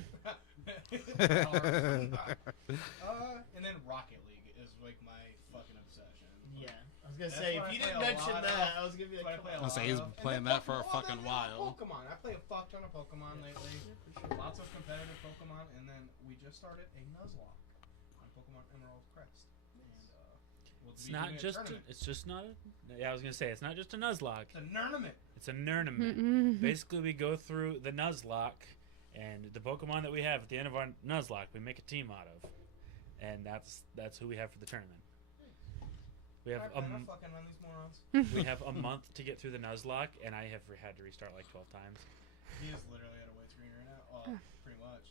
And then Rocket League is my fucking obsession. Yeah. I was gonna That's say, what if you I didn't play a mention lot that, of. I was gonna be That's what I like, play a come I'll on. say he's lot of. playing And that then for a fucking while. Pokemon. I play a fuck ton of Pokemon lately. Lots of competitive Pokemon, and then we just started a Nuzlocke on Pokemon Emerald Crest. And we'll It's be not doing a just. tournament. It's just not. Yeah, I was gonna say it's not just a Nuzlocke. It's a tournament. It's a Nurnament. Basically, we go through the Nuzlocke, and the Pokemon that we have at the end of our Nuzlocke, we make a team out of, and that's who we have for the tournament. We have Alright, man, I'll fucking run these morons. we have a month to get through the Nuzlocke, and I have had to restart 12 times. He is literally at a white screen right now. Oh, pretty much.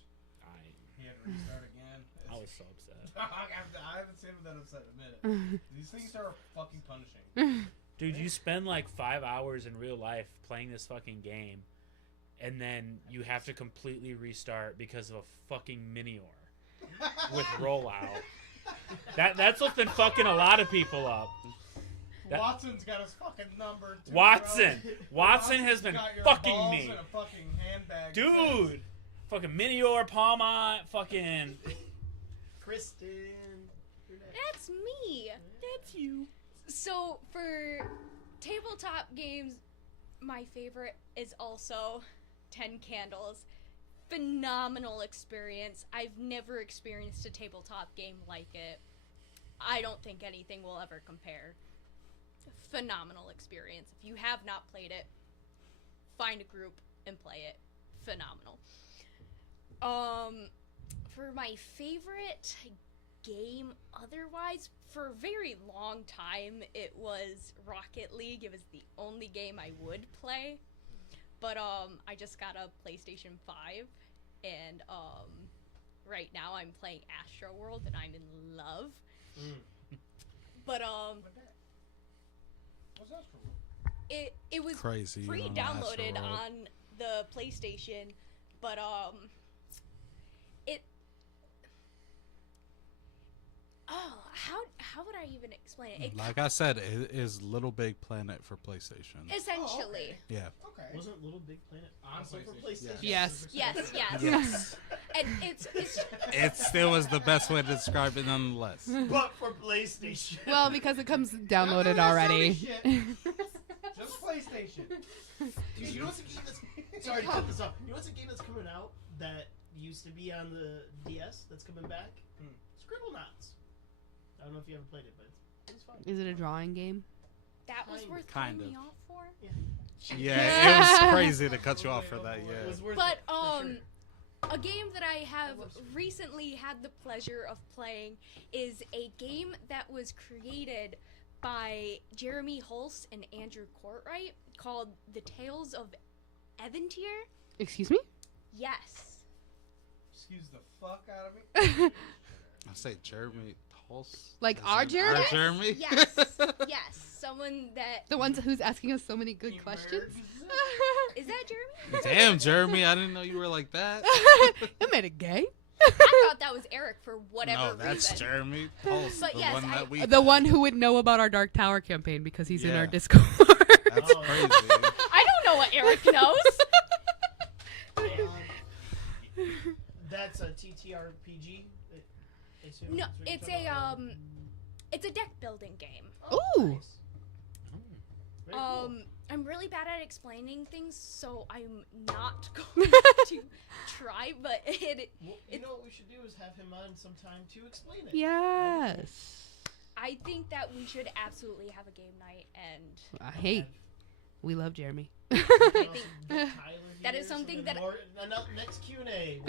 He had to restart again. I was so upset. I haven't seen him that upset in a minute. These things are fucking punishing. Dude, you spend 5 hours in real life playing this fucking game, and then you have to completely restart because of a fucking Minior with rollout. That's what's been fucking a lot of people up. Watson's got his fucking number. Too, Watson bro. has been got your fucking balls me. in a fucking handbag. Dude! Fucking Minior, Palmont, fucking... Kristen. You're next. That's me. That's you. So for tabletop games, my favorite is also 10 Candles. Phenomenal experience. I've never experienced a tabletop game like it. I don't think anything will ever compare. Phenomenal experience. If you have not played it, find a group and play it. Phenomenal. For my favorite game otherwise, for a very long time it was Rocket League. It was the only game I would play. But I just got a PlayStation 5 and right now I'm playing Astro World and I'm in love. But What's that for? it was Crazy. you free don't know downloaded Astro World. on the PlayStation, but how would I even explain it? Like I said, it is Little Big Planet for PlayStation. Essentially. Yeah. Okay. Wasn't Little Big Planet On also for PlayStation. PlayStation? Yes. Yes. Yes. And it's It still was the best way to describe it nonetheless. But for PlayStation. Well, because it comes downloaded None of that already. Sony shit. Just PlayStation. Dude, you know what's a game that's sorry to cut this off. You know what's a game that's coming out that used to be on the DS that's coming back? Scribble Knots. I don't know if you ever played it, but it's fun. Is it a drawing game? that was worth Kind cutting me of. off for. Yeah, it was crazy to cut you off for that. It Yeah. was worth But it, for sure. a game that I have recently had the pleasure of playing is a game that was created by Jeremy Hulse and Andrew Courtwright called The Tales of Evantier. Excuse me? Yes. excuse the fuck out of me. I say Jeremy Tulse. Like Is our it Jeremy? Our Jeremy? Yes, yes, someone that The ones who's asking us so many good questions. is that Jeremy? Damn, Jeremy, I didn't know you were like that. You made it gay. I thought that was Eric for whatever No, that's reason. Jeremy Tulse, But the yes, one that we The one who would know about our Dark Tower campaign because he's in Yeah. our Discord. That's Oh. crazy. I don't know what Eric knows. That's a TTRPG. I assume No, that's what you're it's talking about? it's a deck building game. Oh, Ooh. nice. Very cool. I'm really bad at explaining things, so I'm not going to try. But Well, you know what we should do is have him on sometime to explain it. Yes. I think that we should absolutely have a game night, and Hey, we love Jeremy. I think that is something that- next Q&A.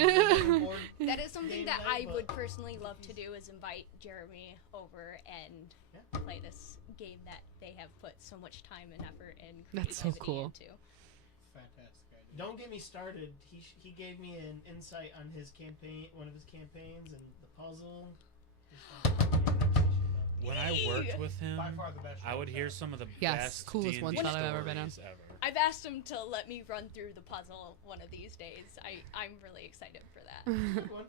that is something Game that night, I but- would personally love to do, is invite Jeremy over and Yeah. play this game that they have put so much time and effort and That's so creativity cool. into. Fantastic idea. Don't get me started. He gave me an insight on his campaign, one of his campaigns, and the puzzle. When I worked with him, By far the best. I would hear some of the Yes, best coolest D&D one-shot I've ever been on. stories ever. I've asked him to let me run through the puzzle one of these days. I'm really excited for that. Good one.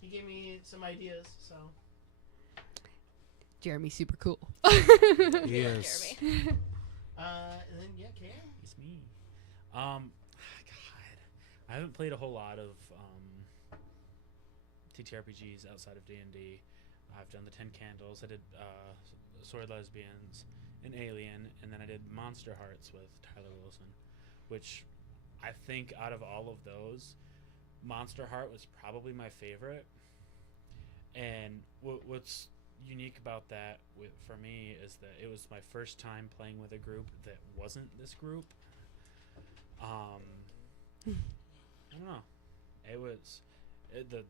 He gave me some ideas, so. Jeremy's super cool. He is. Jeremy. And then Cam. It's me. God, I haven't played a whole lot of TTRPGs outside of D&D. I've done the 10 Candles. I did Sword Lesbians, and Alien, and then I did Monster Hearts with Tyler Wilson, which I think out of all of those, Monster Heart was probably my favorite. And what's unique about that for me is that it was my first time playing with a group that wasn't this group. I don't know. It was the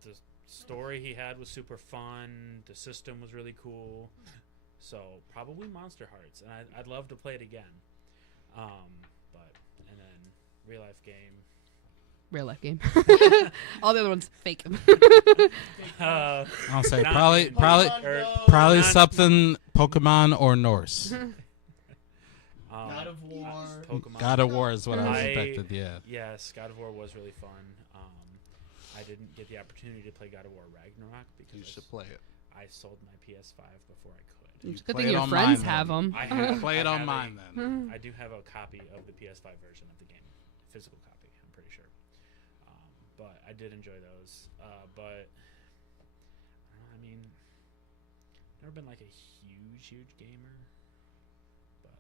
story he had was super fun. The system was really cool. So probably Monster Hearts, and I'd love to play it again. But and then real life game. Real life game. All the other ones fake. I'll say Not probably D&D. probably Or probably not- something Pokemon or Norse. God of War. Pokemon. God of War is what I I- expected. Yeah. Yes, God of War was really fun. I didn't get the opportunity to play God of War Ragnarok You because should play it. I sold my PS5 before I could. It's a You good play thing it your on friends mine, have then. them. I have- Play it I on have mine then. I do have a copy of the PS5 version of the game, physical copy. I'm pretty sure. But I did enjoy those. But I mean, never been like a huge gamer. But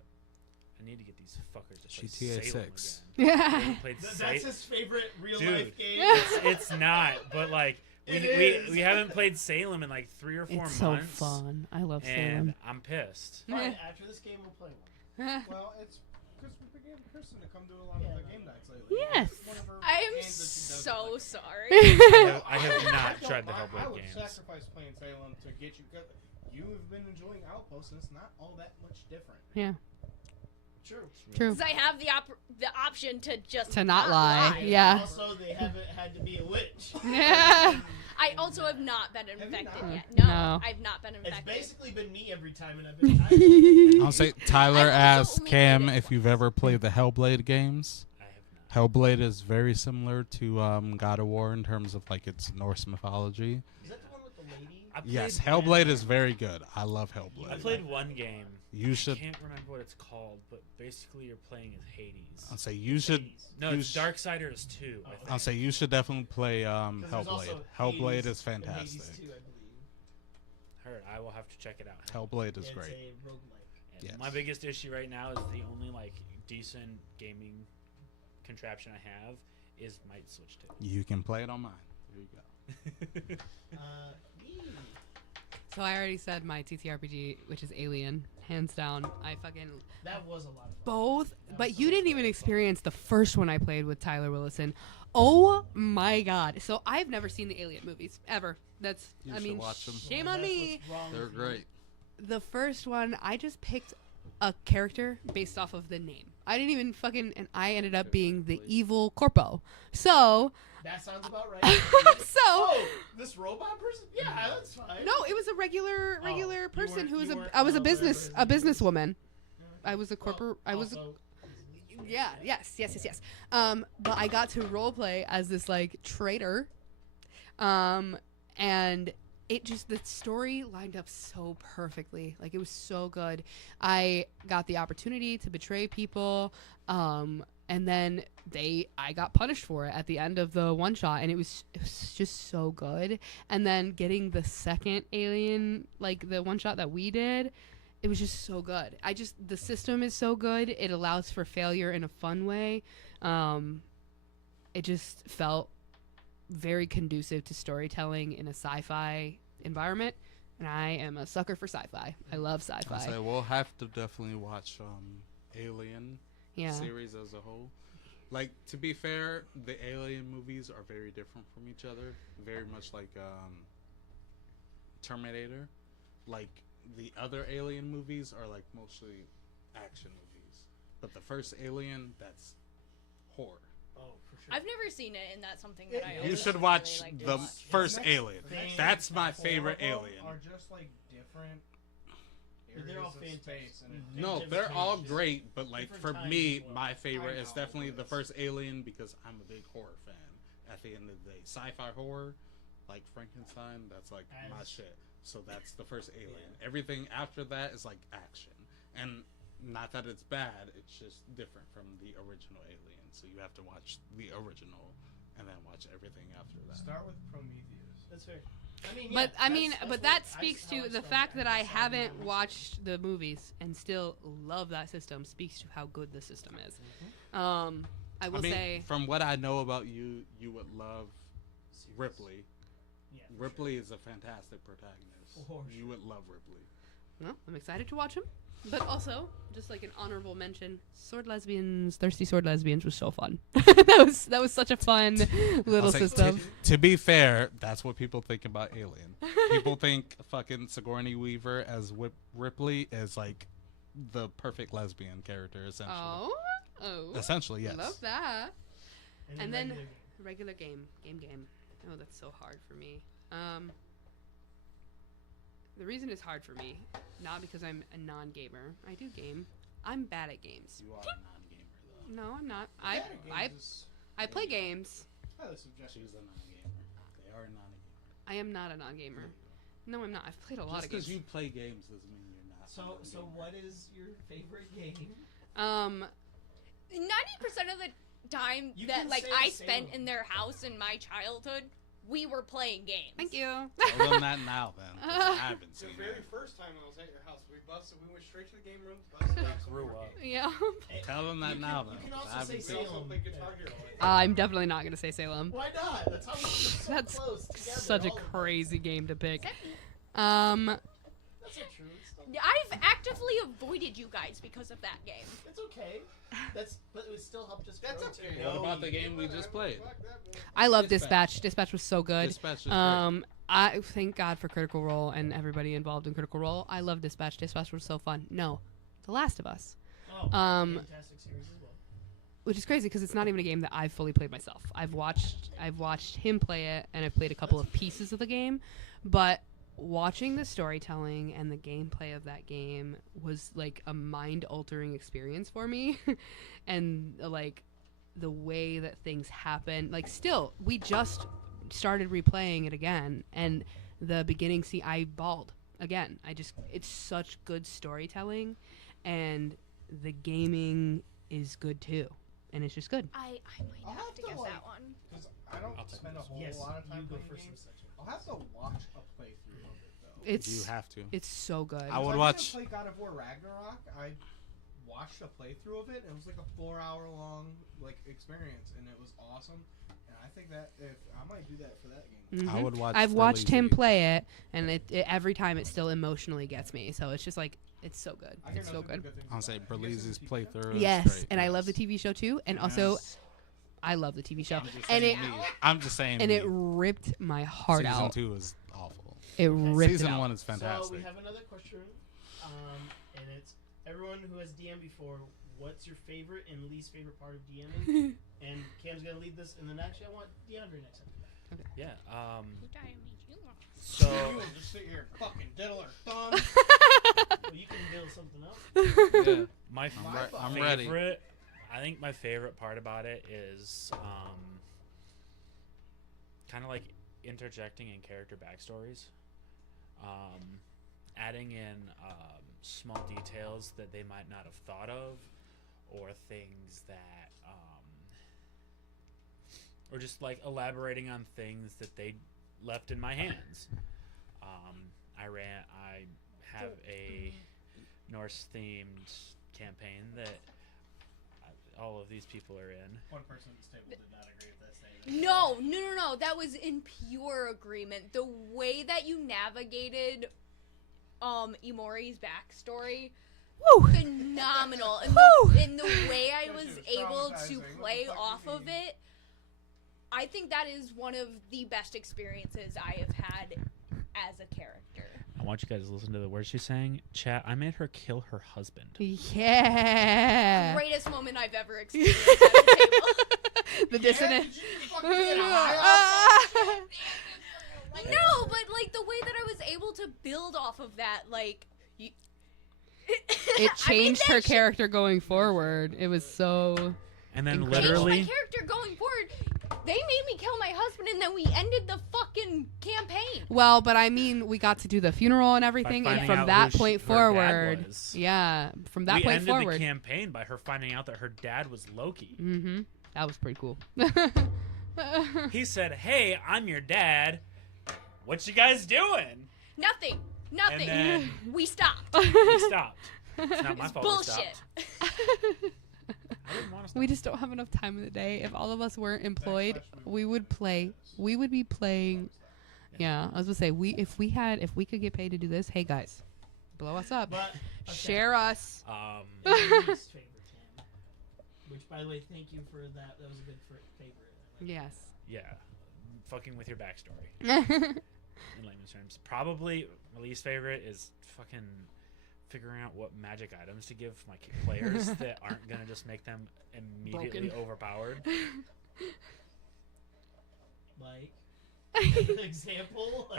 I need to get these fuckers to play GTA Salem 6. again. I Yeah. haven't played That's his favorite real Dude. life game. it's not, but like It is. we haven't played Salem in like 3 or 4 It's so months. fun. I love And Salem. I'm pissed. Fine, after this game, we'll play one. Well, it's because we began Kristen to come to a lot Yeah. of the game nights lately. Yes. It's one of her I am games that she does so like. sorry. I have not don't tried the mind. I Hellblade would games. sacrifice playing Salem to get you. You have been enjoying Outpost, and it's not all that much different. Yeah. True. True. Because I have the option to just To not lie. Yeah. Also, they haven't had to be a witch. Yeah. I also have not been you infected not? yet. No, No. I've not been It's infected. basically been me every time, and I've been tired. I'll say Tyler I've also asked only Cam played it if you've once. ever played the Hellblade games. I have not. Hellblade is very similar to God of War in terms of like its Norse mythology. Is that the one with the lady? I played, Yes, Hellblade is very good. I love Hellblade. I played one game. You I should. can't remember what it's called, but basically you're playing as Hades. I'll say you should. No, you it's sh- Darksiders 2. I Oh, think. I'll say you should definitely play 'Cause there's Hellblade. also Hellblade Hades is and Hades fantastic. 2, I believe. Heard. I will have to check it out. Hellblade is It's great. a roguelike. And Yes. My biggest issue right now is the only like decent gaming contraption I have is my Switch 2. You can play it on mine. There you go. Me. So I already said my TTRPG, which is Alien, hands down. I fucking That was a lot of fun. both, That but was you didn't even experience the first one I played with Tyler Willison. Oh my god! So I've never seen the Alien movies ever. That's You I should mean, watch 'em. shame Well, on that's me. what's wrong They're with you. great. The first one, I just picked a character based off of the name. I didn't even fucking, and I ended up being the evil corpo. So, That sounds about right. so Oh, this robot person? Yeah, that's fine. no, it was a regular you person who was weren't- a. you I was a weren't- business whatever his name is. businesswoman. I was a corporate. I was. Also, Yeah. Yes. But I got to role play as this like traitor, and it just the story lined up so perfectly. Like it was so good. I got the opportunity to betray people, and then I got punished for it at the end of the one shot, and it was just so good. And then getting the second Alien, like the one shot that we did, it was just so good. The system is so good. It allows for failure in a fun way. It just felt very conducive to storytelling in a sci-fi environment. And I am a sucker for sci-fi. I love sci-fi. So we'll have to definitely watch Alien Yeah. series as a whole. Like, to be fair, the Alien movies are very different from each other. Very much like Terminator. Like, the other Alien movies are like mostly action movies. But the first Alien, that's horror. Oh, for sure. I've never seen it, and that's something that I You always should really watch like to the watch. first next Alien. thing- That's my Four favorite of them Alien. Are just like different They're areas all of fantastic. space, and it- No, Different they're all times. great, but like Different for times me, as well. my favorite I is know, definitely but the it's- first Alien because I'm a big horror fan. At the end of the day, sci-fi horror, like Frankenstein, that's like my As- shit. So that's the first Alien. Everything after that is like action, and not that it's bad. It's just different from the original Alien. So you have to watch the original and then watch everything after that. start with Prometheus. That's fair. I mean, But yeah, I mean, that's but what that I- speaks how to I the started. fact that I decided haven't on watched the movies and still love that system speaks to how good the system is. Mm-hmm. I will I mean, say, from what I know about you, you would love Series. Ripley. Yeah, for Ripley is a fantastic protagonist. For You would love Ripley. well, I'm excited to watch him. But also, just like an honorable mention, sword lesbians, thirsty sword lesbians was so fun. that was such a fun little I'll say, system. To be fair, that's what people think about Alien. People think fucking Sigourney Weaver as Ripley is like the perfect lesbian character, essentially. Oh, Essentially, yes. love that. sure. And then regular game. regular game. Oh, that's so hard for me. The reason it's hard for me, not because I'm a non-gamer. I do game. I'm bad at games. You are a non-gamer, though. No, I'm not. Yeah, I games is I play games. highly subjective. She's a non-gamer. They are a non-gamer. I am not a non-gamer. No, I'm not. I've played a lot Just of games. because you play games doesn't mean you're not. a So non-gamer. what is your favorite game? 90% of the time You that can like say I the same spent one. in their house in my childhood, we were playing games. Thank you. Tell them that now, then. 'cause I haven't The seen very that. first time I was at your house, we went straight to the game room, busted out some grew more up. games. Yeah. Tell them that You now, can- then. you can 'cause also I haven't say seen We it. also Salem. played Guitar Hero. I'm definitely not gonna say Salem. Why not? That's how we were so That's close together. such a all of us. crazy game to pick. Except me. That's not true. It's, still, I've actively avoided you guys because of that game. it's okay. But it would still help us. That's grow okay. to What know about the you. game we just played? I love Dispatch. Dispatch. Dispatch was so good. Dispatch is great. I thank God for Critical Role and everybody involved in Critical Role. I love Dispatch. Dispatch was so fun. No, The Last of Us, Oh, fantastic series as well. which is crazy because it's not even a game that I've fully played myself. I've watched him play it, and I've played a couple of pieces of the game, but watching the storytelling and the gameplay of that game was like a mind-altering experience for me, and like the way that things happen. Like, still, we just started replaying it again, and the beginning scene, I bawled again. It's such good storytelling, and the gaming is good too, and it's just good. I might I'll have have to to, get like- that one. Because I don't I'll take spend a this. whole Yes, lot of time you go playing first in games. section. I'll have to watch a playthrough of it though. It's You have to. it's so good. I would Because watch- didn't play God of War Ragnarok. I watched a playthrough of it. And it was like a 4-hour long like experience, and it was awesome. And I think that if I might do that for that game. I Mhm. would watch. I've watched him Berlizzi. play it, and it every time it still emotionally gets me. So it's just like it's so good. I hear It's so nothing but good. good things I'll about say it. Have you guys seen Berlizzi's the TV show? playthrough. is Yes, great, and I love the yes. TV show too, and also I love the TV show, I'm just and saying it me. I'm just saying. and it me. ripped my heart Season out. 2 is awful. It ripped Season it out. 1 is So we fantastic. have another question, and it's everyone who has DM before. what's your favorite and least favorite part of DMing? And Cam's gonna lead this, and then actually I want DeAndre next after that. Yeah. You So will just sit here and fucking diddle her thumb. Well, you can build something else. Yeah. my I'm favorite, ready. I think my favorite part about it is kind of like interjecting in character backstories, adding in small details that they might not have thought of, or things that, or just like elaborating on things that they left in my hands. I have a Norse themed campaign that all of these people are in. One person at this table did not agree with that statement. No. That was in pure agreement. The way that you navigated Imori's backstory, phenomenal. And the way I Yeah, was she was able to traumatizing. What the play fuck do off you of mean? it, I think that is one of the best experiences I have had as a character. I want you guys to listen to the words she's saying. Chat, I made her kill her husband. Yeah. Greatest moment I've ever experienced at the table. The dissonant. Did you fucking get a high off No, but like the way that I was able to build off of that, like It changed her character going forward. It was so. And then Incredible. Changed literally, my character going forward. They made me kill my husband, and then we ended the fucking campaign. Well, but I mean, we got to do the funeral and everything, and finding from out that who point her dad forward, was. yeah, from that we point ended forward, the campaign by her finding out that her dad was Loki. mm-hmm, that was pretty cool. He said, "Hey, I'm your dad. What you guys doing?" Nothing. And then We stopped. we stopped. It's not my It's fault we bullshit. stopped. I didn't want to stop. We just don't have enough time in the day. If all of us weren't employed, question we would play. We would be playing. Yeah, I was gonna say if we could get paid to do this, hey guys, blow us up, But okay. share us. And your least favorite, Cam. Which, by the way, thank you for that. That was a good favorite. I like Yes. Yeah, fucking with your backstory. In layman's terms, probably my least favorite is fucking figuring out what magic items to give my players that aren't gonna just make them immediately Broken. overpowered. Like, an example.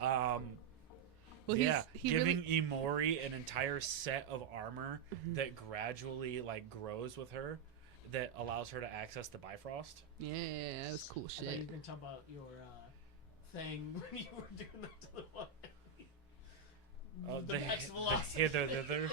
Well, Yeah, he giving really. Imori an entire set of armor that gradually like grows with her, that allows her to access the Bifrost. Yeah, that was cool I thought you were shit. going to talk about your thing when you were doing that to the one. The max velocity. hither thither.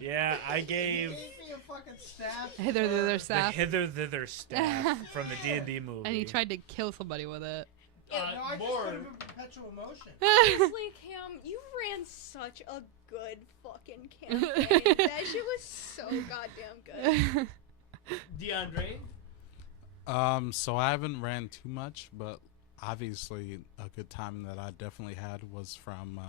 Yeah, I He gave gave me a fucking staff. Hither, thither, the staff. hither thither staff from the D&D movie. And he tried to kill somebody with it. No, I just more. put him in perpetual motion. Honestly, Cam, you ran such a good fucking campaign. That shit was so goddamn good. DeAndre, So I haven't ran too much, but obviously a good time that I definitely had was from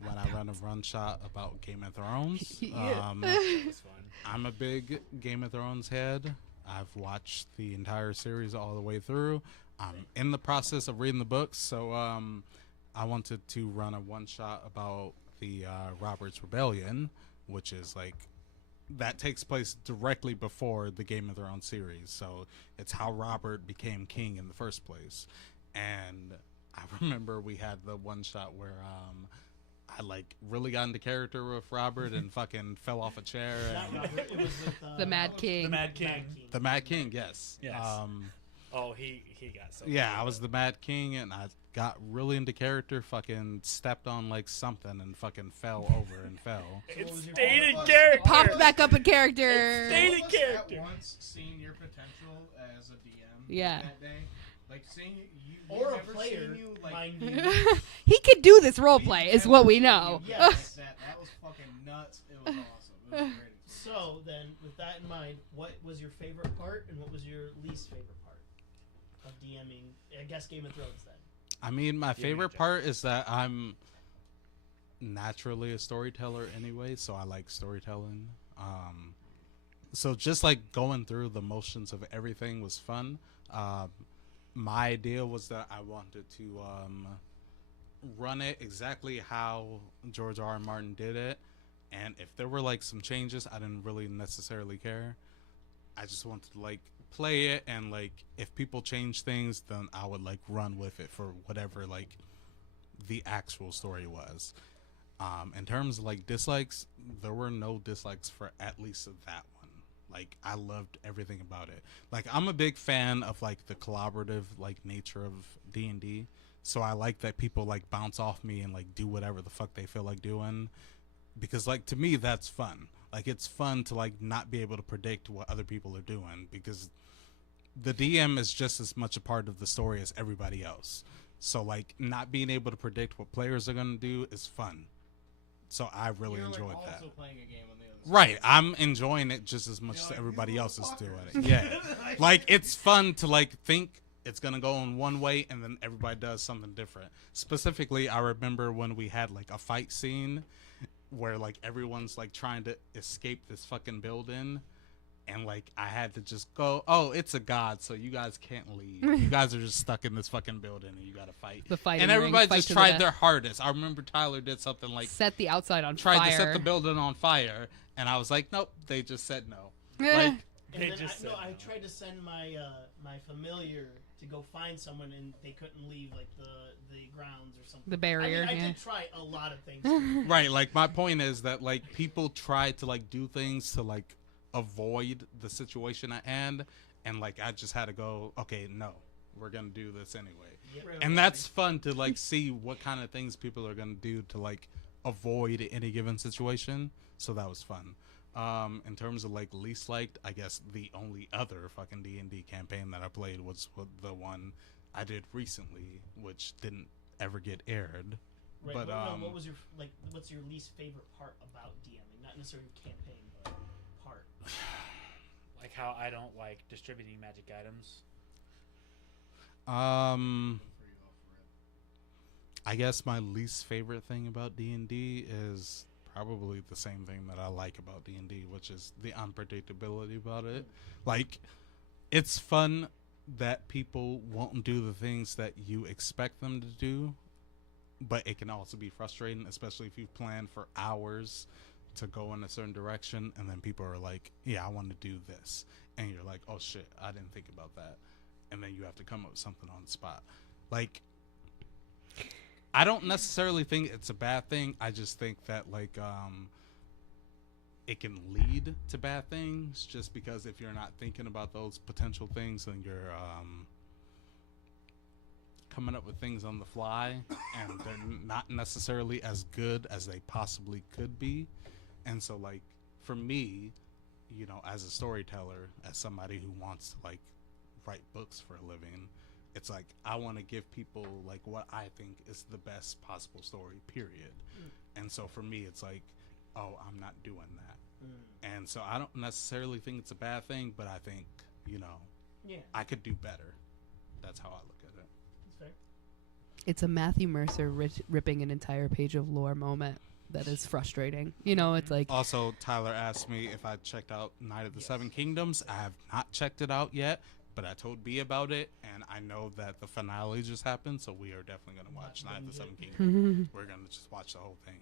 when I ran a run shot about Game of Thrones. Yeah. It was fun. I'm a big Game of Thrones head. I've watched the entire series all the way through. I'm in the process of reading the books, so I wanted to run a one shot about the Robert's Rebellion, which is like that takes place directly before the Game of Thrones series. So it's how Robert became king in the first place. And I remember we had the one shot where I like really got into character with Robert and fucking fell off a chair. not And Robert. It was with The Mad King. The Mad King. the Mad King, yes. Yes. Oh, he got so. Yeah, I was the Mad King, and I got really into character. Fucking stepped on like something and fucking fell over and fell. What It's was your stated favorite? character. Popped back up in character. Stated All of us character. At once seen your potential as a DM. Yeah. That day, like seeing you or a never player, seen you, like, mind you. He could do this role we've play, is never what we seen know. you Yes. like that was fucking nuts. It was awesome. It was a great experience. So then, with that in mind, what was your favorite part, and what was your least favorite part of DMing? I guess Game of Thrones. Then I mean, my Give me a favorite joke. part is that I'm naturally a storyteller anyway, so I like storytelling. So just like going through the motions of everything was fun. My idea was that I wanted to run it exactly how George R. R. Martin did it, And if there were like some changes, I didn't really necessarily care. I just wanted to like play it, and like if people change things, then I would like run with it for whatever like the actual story was. In terms of like dislikes, there were no dislikes for at least that one. Like I loved everything about it. Like I'm a big fan of like the collaborative like nature of D&D. So I like that people like bounce off me and like do whatever the fuck they feel like doing, because like to me that's fun. Like it's fun to like not be able to predict what other people are doing, because the DM is just as much a part of the story as everybody else. So like not being able to predict what players are going to do is fun. So I really You're enjoyed like that. also playing a game on the other side. Right, I'm enjoying it just as much You're as like, everybody "You else is doing motherfuckers." it. Yeah, like it's fun to like think it's gonna go in one way and then everybody does something different. Specifically, I remember when we had like a fight scene where like everyone's like trying to escape this fucking building, and like I had to just go, oh, it's a god, so you guys can't leave. You guys are just stuck in this fucking building and you gotta fight. The fighting And ring, everybody fight just to the tried death. their hardest. I remember Tyler did something like Set the outside on tried fire. to set the building on fire, and I was like, nope. They just said no. Eh. Like, And They then just said I no. tried to send my my familiar to go find someone, and they couldn't leave like the grounds or something. The barrier, I yeah. did try a lot of things. right. Like my point is that like people try to like do things to like avoid the situation at hand, and like I just had to go, okay, no, we're gonna do this anyway. Yep. And that's fun to like see what kind of things people are gonna do to like avoid any given situation. So that was fun. In terms of like least liked, I guess the only other fucking D&D campaign that I played was the one I did recently, which didn't ever get aired. Right, But no, what was your what's your least favorite part about DMing? Not necessarily campaign, but part. Like how I don't like distributing magic items. I guess my least favorite thing about D&D is probably the same thing that I like about D&D, which is the unpredictability about it. Like, it's fun that people won't do the things that you expect them to do, but it can also be frustrating, especially if you plan for hours to go in a certain direction, and then people are like, yeah, I want to do this. And you're like, oh shit, I didn't think about that. And then you have to come up with something on the spot. Like, I don't necessarily think it's a bad thing. I just think that like it can lead to bad things, just because if you're not thinking about those potential things, then you're coming up with things on the fly, and they're not necessarily as good as they possibly could be. And so like for me, you know, as a storyteller, as somebody who wants to like write books for a living, it's like I want to give people like what I think is the best possible story, period. And so for me, it's like, oh, I'm not doing that. And so I don't necessarily think it's a bad thing, but I think, you know, Yeah, I could do better. That's how I look at it. that's fair. It's a Matthew Mercer ripping an entire page of lore moment that is frustrating. You know, it's like, Also, Tyler asked me if I checked out Night of the Yes. Seven Kingdoms. I have not checked it out yet, but I told B about it, and I know that the finale just happened, so we are definitely going to watch Night of the Seven Kingdoms. We're going to just watch the whole thing.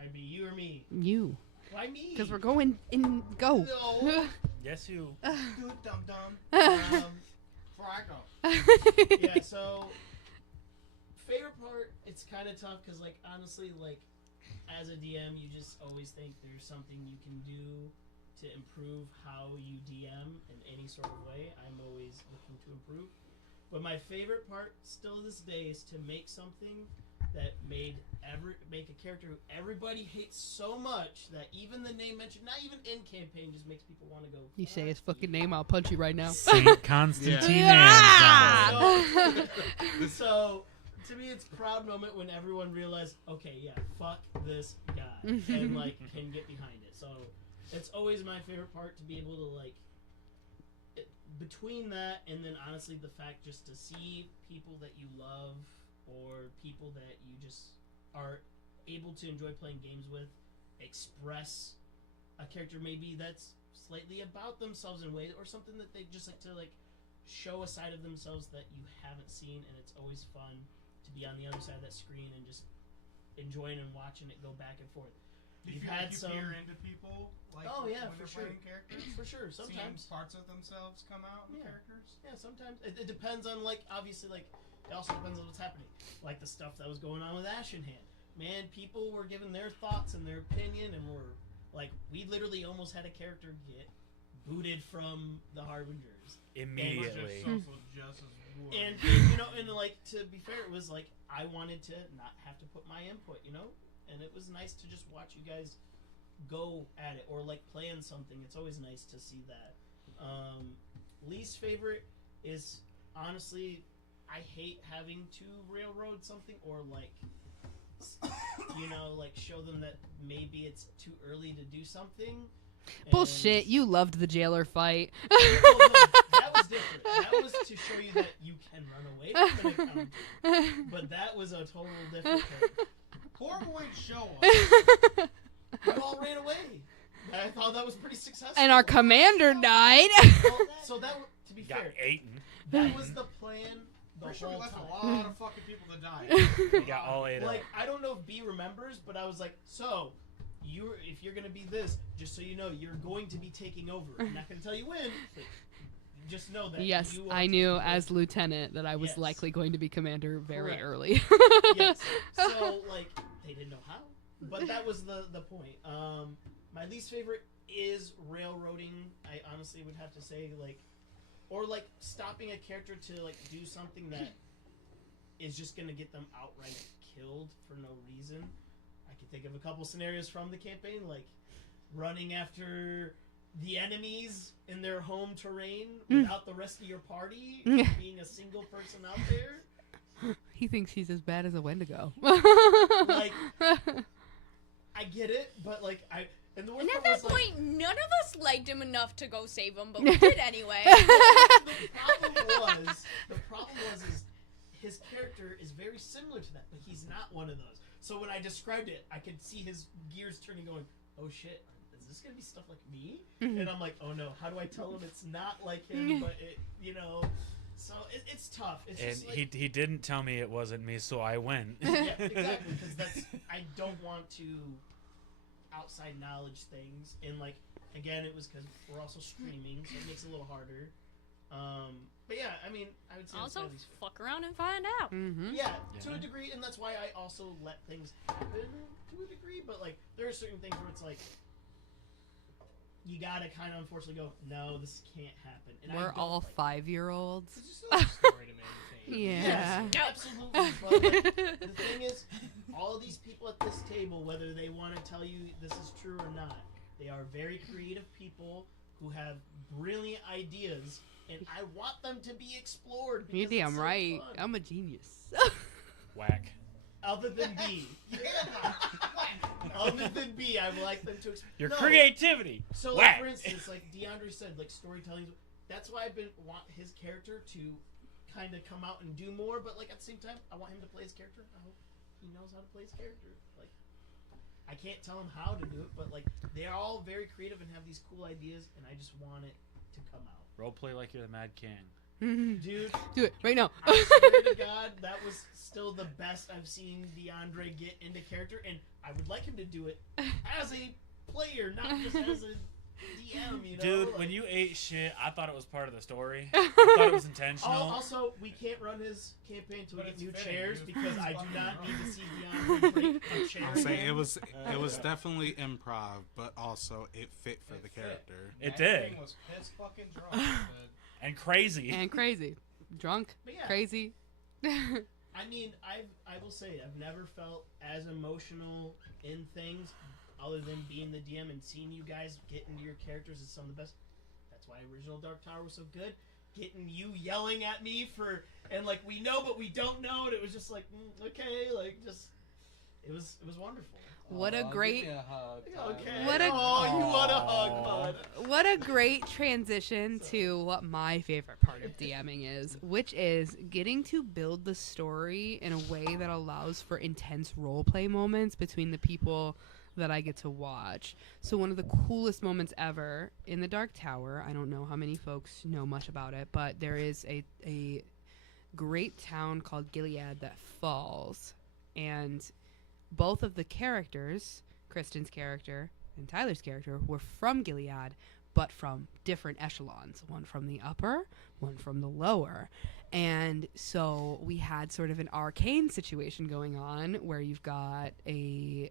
I'd be you or me. you. Why me? Because we're going in, go. No. Yes, you. Good dum dum. Fraggle. Yeah. So favorite part, it's kind of tough because like honestly, like as a DM, you just always think there's something you can do to improve how you DM in any sort of way. I'm always looking to improve. But my favorite part still to this day is to make something that make a character who everybody hates so much that even the name mentioned, not even in campaign, just makes people want to go. You say his "Fuck fucking you." name, I'll punch you right now. Saint Constantine Yeah. So to me, it's a proud moment when everyone realized, okay, yeah, fuck this guy, and like can get behind it. So it's always my favorite part to be able to like. Between that and then honestly the fact just to see people that you love or people that you just are able to enjoy playing games with express a character maybe that's slightly about themselves in a way or something that they just like to like show a side of themselves that you haven't seen, and it's always fun to be on the other side of that screen and just enjoying and watching it go back and forth. Do you You've feel had like you some. peer into people? Like, Oh, yeah, when for they're sure. playing characters? For sure. Seeing Sometimes. parts of themselves come out in Yeah. characters? Yeah, sometimes. It depends on, like, obviously, like, it also depends on what's happening. Like the stuff that was going on with Ashen Hand. Man, people were giving their thoughts and their opinion, and were, like, we literally almost had a character get booted from the Harbingers. Immediately. Social justice warrior. And and, like, to be fair, it was like, I wanted to not have to put my input, And it was nice to just watch you guys go at it, or, like, plan something. It's always nice to see that. Least favorite is, honestly, I hate having to railroad something, or, like, like, show them that maybe it's too early to do something. Bullshit, you loved the jailer fight. No, that was different. That was to show you that you can run away from an encounter. But that was a total different thing. Poor boy show us. We all ran away. And I thought that was pretty successful. And our commander died. So that, to be Got fair, eaten. that was the plan the Pretty sure we whole left time. a lot of fucking people to die. We got all 8 Like, I don't know if B remembers, but I was like, so, if you're going to be this, just so you know, you're going to be taking over. I'm not going to tell you when, but just know that Yes, you are I knew taking as over. lieutenant that I was Yes. likely going to be commander very Correct. early. Yes. So, like, they didn't know how. But that was the point. My least favorite is railroading. I honestly would have to say, like, or, like, stopping a character to, like, do something that is just going to get them outright killed for no reason. I can think of a couple scenarios from the campaign, like running after the enemies in their home terrain without the rest of your party, being a single person out there. He thinks he's as bad as a Wendigo. Like, I get it, but, like, and the worst And at part that was, like, point, none of us liked him enough to go save him, but we did anyway. the problem was is his character is very similar to that, but he's not one of those. So when I described it, I could see his gears turning, going, "Oh shit, is this gonna be stuff like me?" And I'm like, "Oh no, how do I tell him it's not like him?" But it, so it's tough. It's And just like, he didn't tell me it wasn't me, so I went. yeah, exactly, because I don't want to outside knowledge things, and, like, again, it was because we're also streaming, so it makes it a little harder. But yeah, I mean, I would say that's Also, my least favorite. fuck around and find out. Mm-hmm. Yeah, to Yeah. a degree, and that's why I also let things happen to a degree. But, like, there are certain things where it's like you gotta kind of unfortunately go, no, this can't happen. And I We're don't all like 5-year-olds. It's just a story to maintain. Yeah. Yes, absolutely. But, like, the thing is, all of these people at this table, whether they want to tell you this is true or not, they are very creative people who have brilliant ideas, and I want them to be explored. You're because it's damn so right. fun. I'm a genius. Whack. Other than B. Other than B, I would like them to explore. Your No. creativity. So, like, Whack. for instance, like DeAndre said, like, storytelling. That's why I've been want his character to kind of come out and do more. But, like, at the same time, I want him to play his character. I hope he knows how to play his character. Like, I can't tell him how to do it, but, like, they're all very creative and have these cool ideas, and I just want it to come out. Roleplay like you're the Mad King. Dude, Do it right now. I swear to God, that was still the best I've seen DeAndre get into character, and I would like him to do it as a player, not just as a DM, Dude, like, when you ate shit, I thought it was part of the story. I thought it was intentional. Also, we can't run his campaign until we But get it's new fitting, chairs dude. because I do Fucking not wrong. need to see DeAndre break a chair. I'll say again. it was definitely improv, but also it fit for It the fit. character. It That did. thing was piss fucking drunk. And crazy. And crazy. Drunk. But yeah, Crazy. I mean, I will say I've never felt as emotional in things other than being the DM and seeing you guys get into your characters is some of the best. That's why original Dark Tower was so good. Getting you yelling at me and, like, we know but we don't know, and it was just like, okay, like, just it was wonderful. What a Aw, great- give me a hug, Okay. Tyler. What a- Oh, you want a Aw. hug, bud. What a great transition to what my favorite part of DMing is, which is getting to build the story in a way that allows for intense roleplay moments between the people that I get to watch. So one of the coolest moments ever in the Dark Tower, I don't know how many folks know much about it, but there is a great town called Gilead that falls, and both of the characters Kristen's character and Tyler's character were from Gilead, but from different echelons. One from the upper, one from the lower. And so we had sort of an arcane situation going on where you've got a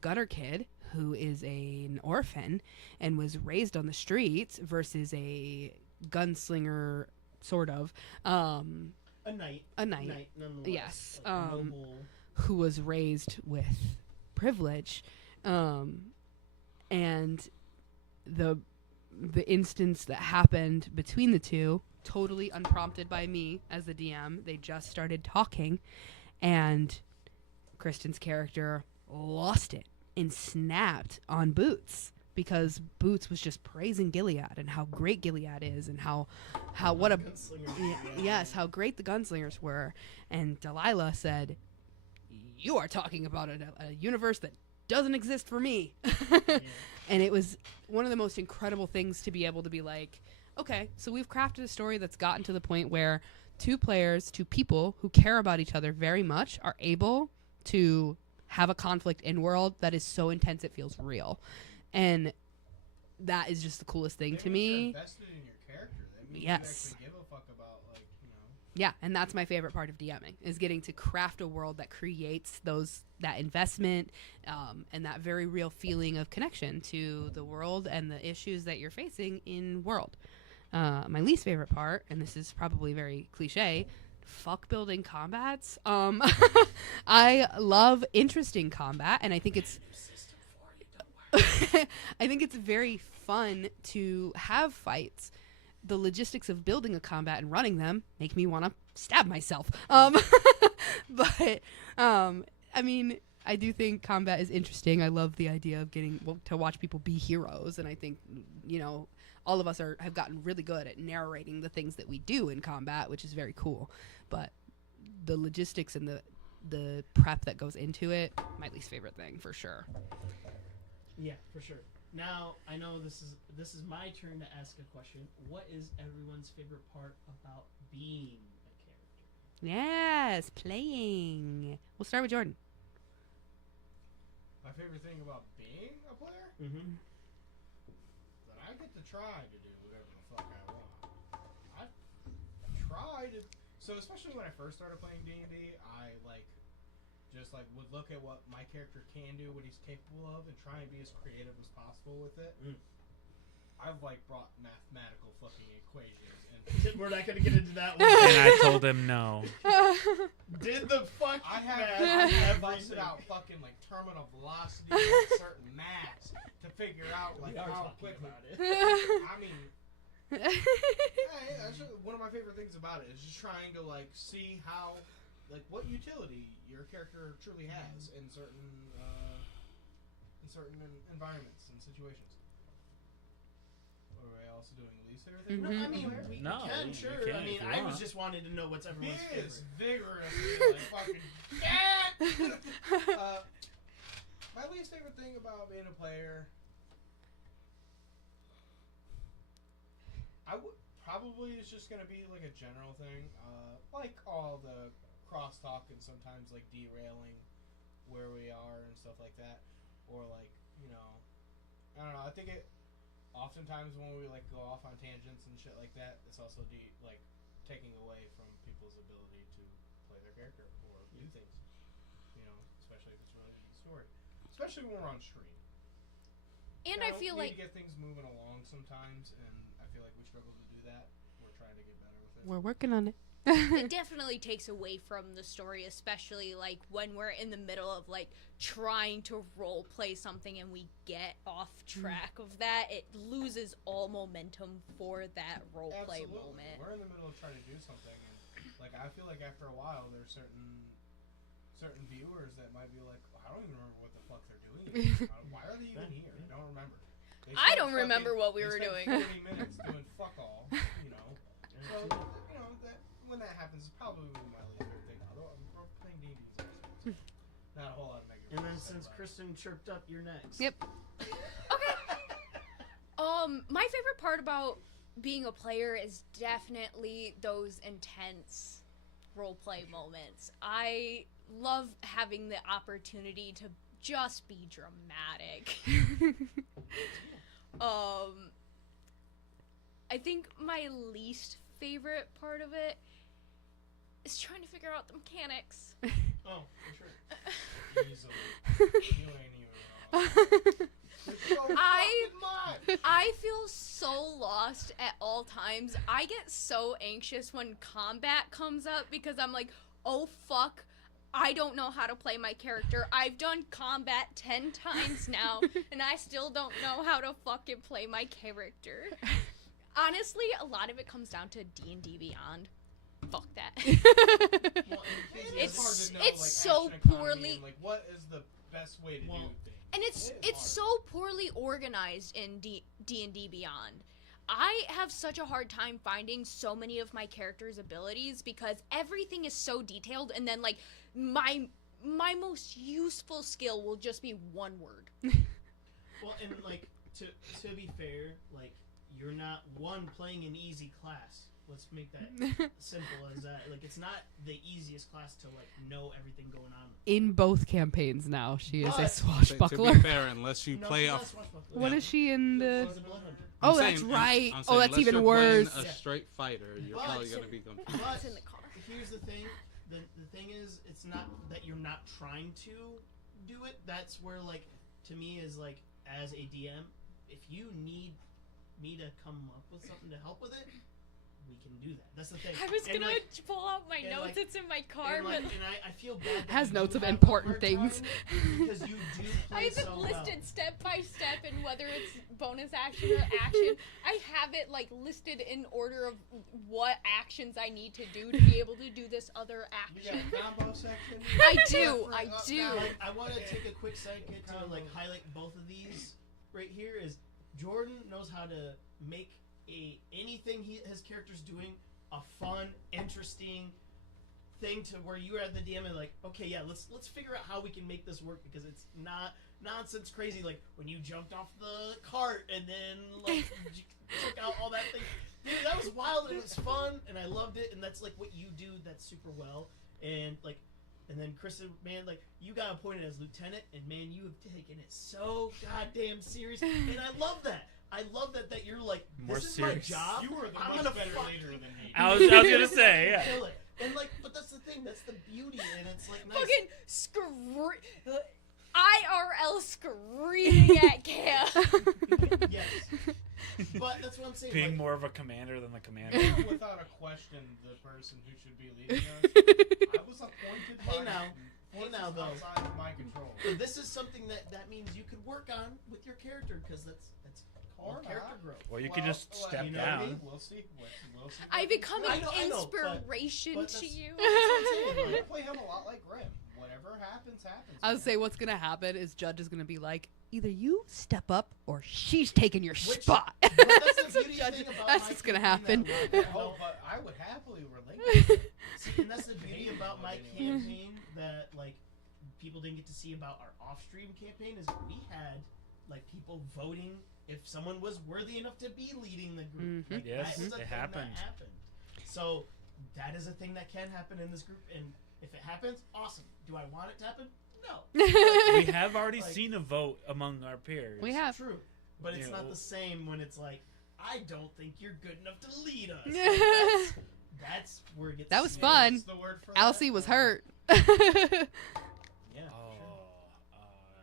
gutter kid who is an orphan and was raised on the streets versus a gunslinger, sort of. A knight. Nonetheless. Yes. Noble. Who was raised with privilege. And the instance that happened between the two, totally unprompted by me as the DM, they just started talking, and Kristen's character lost it and snapped on Boots because Boots was just praising Gilead and how great Gilead is and how what a yes, how great the gunslingers were. And Delilah said, "You are talking about a universe that doesn't exist for me." And it was one of the most incredible things to be able to be like, okay, so we've crafted a story that's gotten to the point where two people who care about each other very much are able to have a conflict in world that is so intense it feels real. And that is just the coolest thing to me. You're invested in your character. That means Yes. you actually give a fuck about, like, you know. Yeah, and that's my favorite part of DMing, is getting to craft a world that creates that investment and that very real feeling of connection to the world and the issues that you're facing in world. My least favorite part, and this is probably very cliche, fuck building combats. I love interesting combat, and I think it's I think it's very fun to have fights. The logistics of building a combat and running them make me want to stab myself. But I mean, I do think combat is interesting. I love the idea of getting to watch people be heroes, and I think, you know, all of us have gotten really good at narrating the things that we do in combat, which is very cool. But the logistics and the prep that goes into it, my least favorite thing for sure. Yeah, for sure. Now, I know this is my turn to ask a question. What is everyone's favorite part about being a character? Yes, playing. We'll start with Jordan. My favorite thing about being a player? Mm-hmm. That I get to try to do whatever the fuck I want. I try to... So, especially when I first started playing D&D, I, just would look at what my character can do, what he's capable of, and try and be as creative as possible with it. I've brought mathematical fucking equations and We're not gonna get into that one. And I told him no. Did the fuck I math have everything. busted out fucking terminal velocity at certain mass to figure out We are how talking quickly. about it. I mean, hey, that's one of my favorite things about it is just trying to see how what utility your character truly has in certain environments and situations. What are we also doing? Least favorite thing? No, I mean we No, can, you sure. can I mean, if you I was want. just wanting to know what's everyone's He is favorite. vigorously fucking. My least favorite thing about being a player, I would probably is just gonna be a general thing, like all the crosstalk and sometimes derailing where we are and stuff like that, or I don't know. I think it oftentimes when we go off on tangents and shit like that, it's also taking away from people's ability to play their character or do things, especially if it's related to the story, especially when we're on stream. And I feel need like to get things moving along sometimes, and I feel like we struggle to do that. We're trying to get better with it. We're working on it. it definitely takes away from the story, especially when we're in the middle of trying to role play something and we get off track of that. It loses all momentum for that role play Absolutely. moment. We're in the middle of trying to do something, and I feel like after a while, there's certain viewers that might be like, I don't even remember what the fuck they're doing. Why are they even here? I don't remember. I don't remember what we were they doing. spent 40 minutes doing fuck all, So, that when that happens, it's probably my least favorite thing. Although we're playing D&D, so not a whole lot of negative. And then things to say since about it. Kristen chirped up, you're next. Yep. My favorite part about being a player is definitely those intense roleplay moments. I love having the opportunity to just be dramatic. I think my least favorite part of it is trying to figure out the mechanics. Oh, for sure. Easily. You ain't even wrong. It's so fucking much. I feel so lost at all times. I get so anxious when combat comes up because I'm like, oh fuck, I don't know how to play my character. I've done combat 10 times now, and I still don't know how to fucking play my character. Honestly, a lot of it comes down to D&D Beyond. Fuck that. Well, and It's hard to know, it's like, so action economy poorly- and, like, what is the best way to do things? And it's It is so poorly organized in D&D Beyond. I have such a hard time finding so many of my characters' abilities because everything is so detailed, and then like my most useful skill will just be one word. Well, and like to be fair, like you're not playing an easy class. Let's make that simple as that. Like it's not the easiest class to like know everything going on. In both campaigns now, she is a But- To swashbuckler. be fair, unless you No, play she's off. not a swashbuckler. What is she in the? She's a blood hunter. Oh, that's right. Oh, that's unless even you're playing worse. A straight fighter, you're But- probably gonna be confused. But It's in the car. here's the thing. The thing is, it's not that you're not trying to do it. That's where like to me is like as a DM, if you need me to come up with something to help with it, we can do that. That's the thing. I was And, gonna like, pull out my and, notes. like- It's in my car, and, but like, and I feel bad. That Has you notes do of have a important hard things. time because you do I play have it so listed well. step by step, and whether it's bonus action or action, I have it like listed in order of what actions I need to do to be able to do this other You got action. a combo section. I do, Different I up, do. down. Like, I want to take a quick second to like highlight both of these. Right here is Jordan knows how to make anything his character's doing a fun, interesting thing to where you are at the DM and like, okay, yeah, let's figure out how we can make this work because it's not nonsense crazy like when you jumped off the cart and then like took out all that thing. Dude, that was wild and it was fun and I loved it and that's like what you do that's super well and like. And then Kristen, man, like you got appointed as lieutenant, and man, you have taken it so goddamn serious, and I love that. I love that you're like, More this is serious. my job. You were the I'm much gonna better fucking- leader than me. I was gonna say, yeah. Kill it. And like, but that's the thing. That's the beauty, and it's like nice. Fucking IRL screaming at Cam. Yes. But that's what I'm saying. Being like, more of a commander than the commander. Without a question, the person who should be leading us. I was appointed Hey by now. Hey forces now, though. outside of my control. this is something that means you could work on with your character because that's Or called character not. growth. Or you could just step you know down. what I mean? We'll see. We'll see. I become I an know, but inspiration but to that's- you. That's what I'm saying, I'm like, gonna play him a lot like Grim. Whatever happens, happens. I would say what's gonna happen is Judge is gonna be like, either you step up or she's taking your Which- spot. but that's the So beauty Judge, thing about that's my what's gonna campaign happen. that Oh, but I would happily relate. See, and that's the beauty about my campaign that like people didn't get to see about our off-stream campaign is we had like people voting if someone was worthy enough to be leading the group. Mhm. Like, Yes, that was a it thing happened. That happened. So that is a thing that can happen in this group, and if it happens, awesome. Do I want it to happen? No. We have already Like- seen a vote among our peers. We have. True, but it's You not know. the same when it's like I don't think you're good enough to lead us. That's where it gets. That was serious. fun. What's the word for Elsie that? was hurt. Yeah. Oh,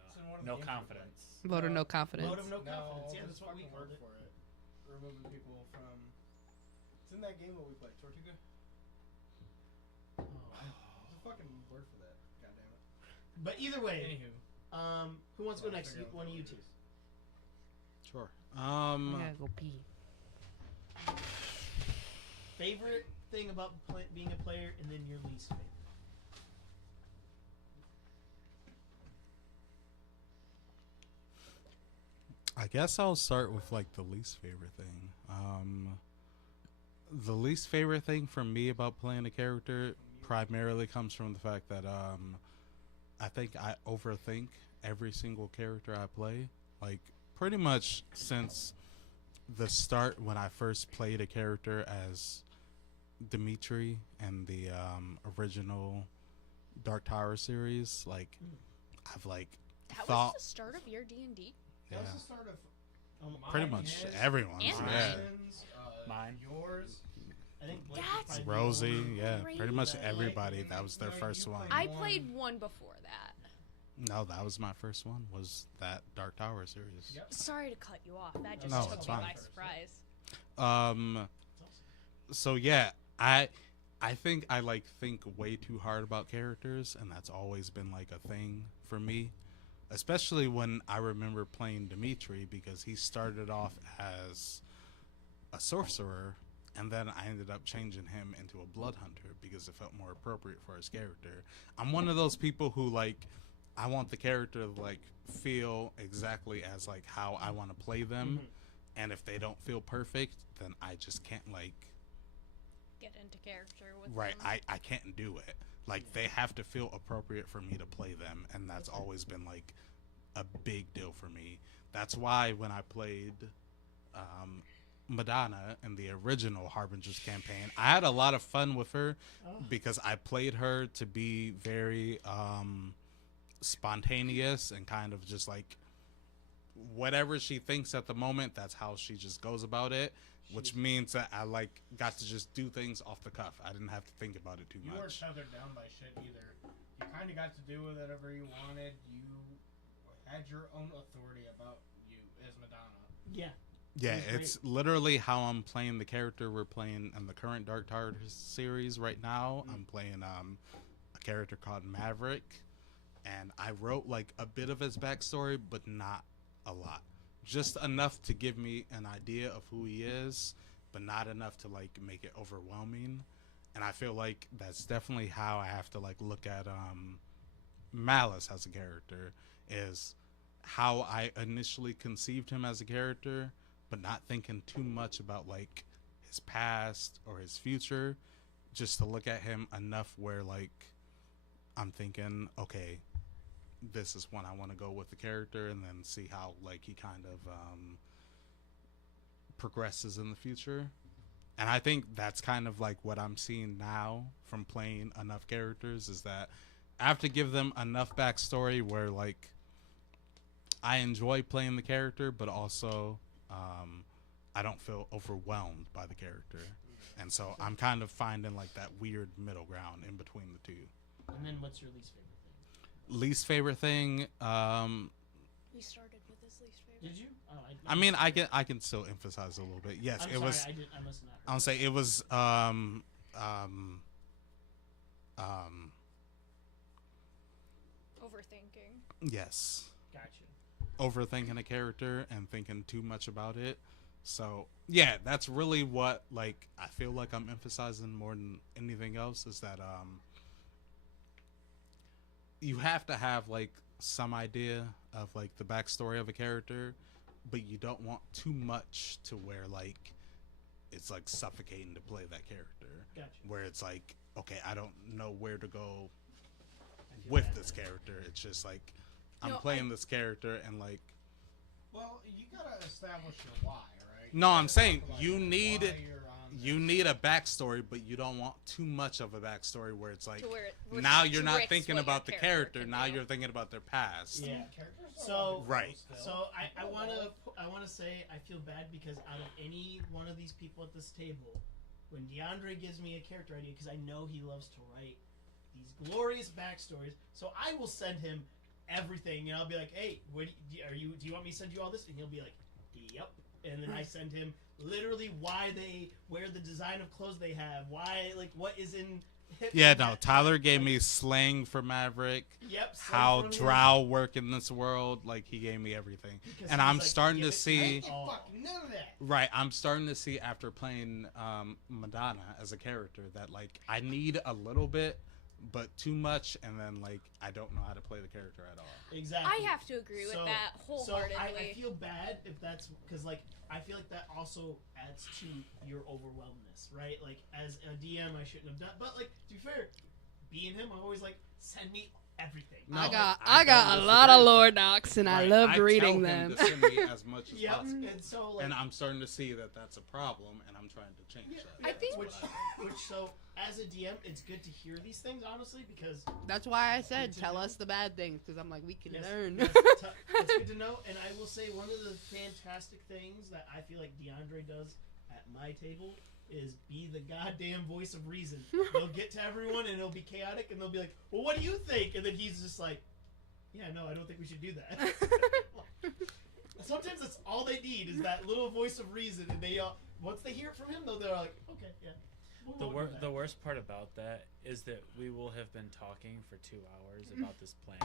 It's in one of the no games we confidence. Vote of no confidence. Vote of no No, confidence. Yeah, there's that's what we fucking called word it. for it. Removing people from. It's in that game that we played, Tortuga. Oh, There's a fucking word for that. God damn it. But either way, Anywho, who wants to go Well, next? figure out One of what you it two. is. Sure. I gotta go pee. Favorite thing about being a player, and then your least favorite. I guess I'll start with like the least favorite thing. The least favorite thing for me about playing a character primarily comes from the fact that I think I overthink every single character I play. Like pretty much since the start when I first played a character as Dimitri and the original Dark Tower series, like I've like That thought was the start of your D&D? That yeah, was the start of pretty mine, much his, everyone's. And Yeah, Brandon's, Mine. yours. I think Blake That's would probably be Rosie, the only yeah, Great. pretty much that- everybody. Like, That was their you know, first you one. played I played one before that. No, that was my first one. Was that Dark Tower series? Yep. Sorry to cut you off. That just No, took it's me fine. by surprise. So yeah, I think I like think way too hard about characters, and that's always been like a thing for me. Especially when I remember playing Dimitri, because he started off as a sorcerer, and then I ended up changing him into a blood hunter because it felt more appropriate for his character. I'm one of those people who like I want the character to like feel exactly as like how I want to play them, and if they don't feel perfect, then I just can't like Get into character with right. them. I can't do it. Like they have to feel appropriate for me to play them, and that's always been like a big deal for me. That's why when I played Madonna in the original Harbingers campaign, I had a lot of fun with her because I played her to be very spontaneous and kind of just like whatever she thinks at the moment, that's how she just goes about it. Which means that I like got to just do things off the cuff. I didn't have to think about it too You weren't much. tethered down by shit either. You kind of got to do whatever you wanted. You had your own authority about you as Madonna. Yeah. Yeah, It was it's literally how I'm playing the character we're playing in the current Dark Tower series right now. I'm playing a character called Maverick, and I wrote like a bit of his backstory, but not a lot. Just enough to give me an idea of who he is, but not enough to like make it overwhelming. And I feel like that's definitely how I have to like look at Malice as a character, is how I initially conceived him as a character, but not thinking too much about like his past or his future, just to look at him enough where like I'm thinking, okay, this is when I want to go with the character, and then see how like he kind of progresses in the future. And I think that's kind of like what I'm seeing now from playing enough characters, is that I have to give them enough backstory where like I enjoy playing the character, but also I don't feel overwhelmed by the character. And so I'm kind of finding like that weird middle ground in between the two. And then what's your least favorite thing? Least favorite thing, We started with his least favorite. Did you? Oh, I mean, I can still emphasize a little bit. Yes, I'm it sorry, was. I must not. I'll say it was Overthinking. yes, Gotcha. overthinking a character and thinking too much about it. So yeah, that's really what like I feel like I'm emphasizing more than anything else, is that you have to have like some idea of like the backstory of a character, but you don't want too much to where like it's like suffocating to play that character. Gotcha. Where it's like, okay, I don't know where to go I feel with bad. this character. It's just like I'm No, playing this character and like Well, you gotta establish your why, right? No, I'm gotta saying talk about you why need- you're on you this. need a backstory, but you don't want too much of a backstory where it's like To where it now you're not restricts thinking what your about the character, can now do. you're thinking about their past. Yeah. Characters are So- allowed to Right. grow still. So I wanna say I feel bad because out of any one of these people at this table, when DeAndre gives me a character idea, because I know he loves to write these glorious backstories, so I will send him everything, and I'll be like, "Hey, what do you want me to send you all this?" And he'll be like, "Yep." And then I send him literally why they wear the design of clothes they have, why like what is in. hip Yeah, and no, that- Tyler gave me slang for Maverick, Yep. same how from him. drow work in this world, like he gave me everything. Because And he's I'm like, starting "Give to it see me." Ain't Oh. fucking none of that. Right, I'm starting to see after playing Madonna as a character that like I need a little bit, but too much, and then like I don't know how to play the character at all. Exactly. I have to agree with that wholeheartedly. So I feel bad if that's because like I feel like that also adds to your overwhelmness, right? Like as a DM, I shouldn't have done, but like to be fair, being him, I'm always like send me everything. No, I got I a don't lot of disagree with lore that. docs, and I Right, loved tell reading him them. to send me as much as Yep. possible. And so like And I'm starting to see that that's a problem, and I'm trying to change that. I think- which so as a DM, it's good to hear these things honestly because That's why I said, Good to tell know. us the bad things, because I'm like, we can yes, learn. yes, it's good to know. And I will say one of the fantastic things that I feel like DeAndre does at my table is be the goddamn voice of reason. They'll get to everyone and it'll be chaotic, and they'll be like, "Well, what do you think?" And then he's just like, "Yeah, no, I don't think we should do that." Sometimes that's all they need is that little voice of reason, and they once they hear it from him, though, they're like, "Okay, yeah." we'll go with that." The worst part about that is that we will have been talking for 2 hours about this plan.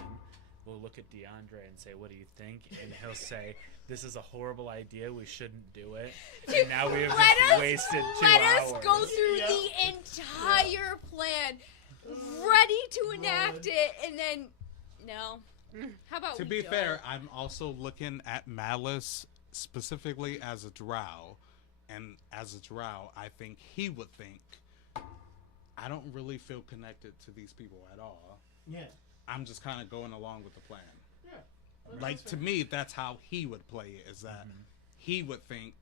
We'll look at DeAndre and say, "What do you think?" And he'll say, "This is a horrible idea. We shouldn't do it." And now we have just wasted 2 let hours. us go through Yep. the entire plan, ready to enact it, and then no. How about To we be don't? fair, I'm also looking at Malice specifically as a drow, and as a drow, I think he would think, I don't really feel connected to these people at all. Yeah. I'm just kind of going along with the plan. Yeah. Like, That's to fair. me, that's how he would play it, is that he would think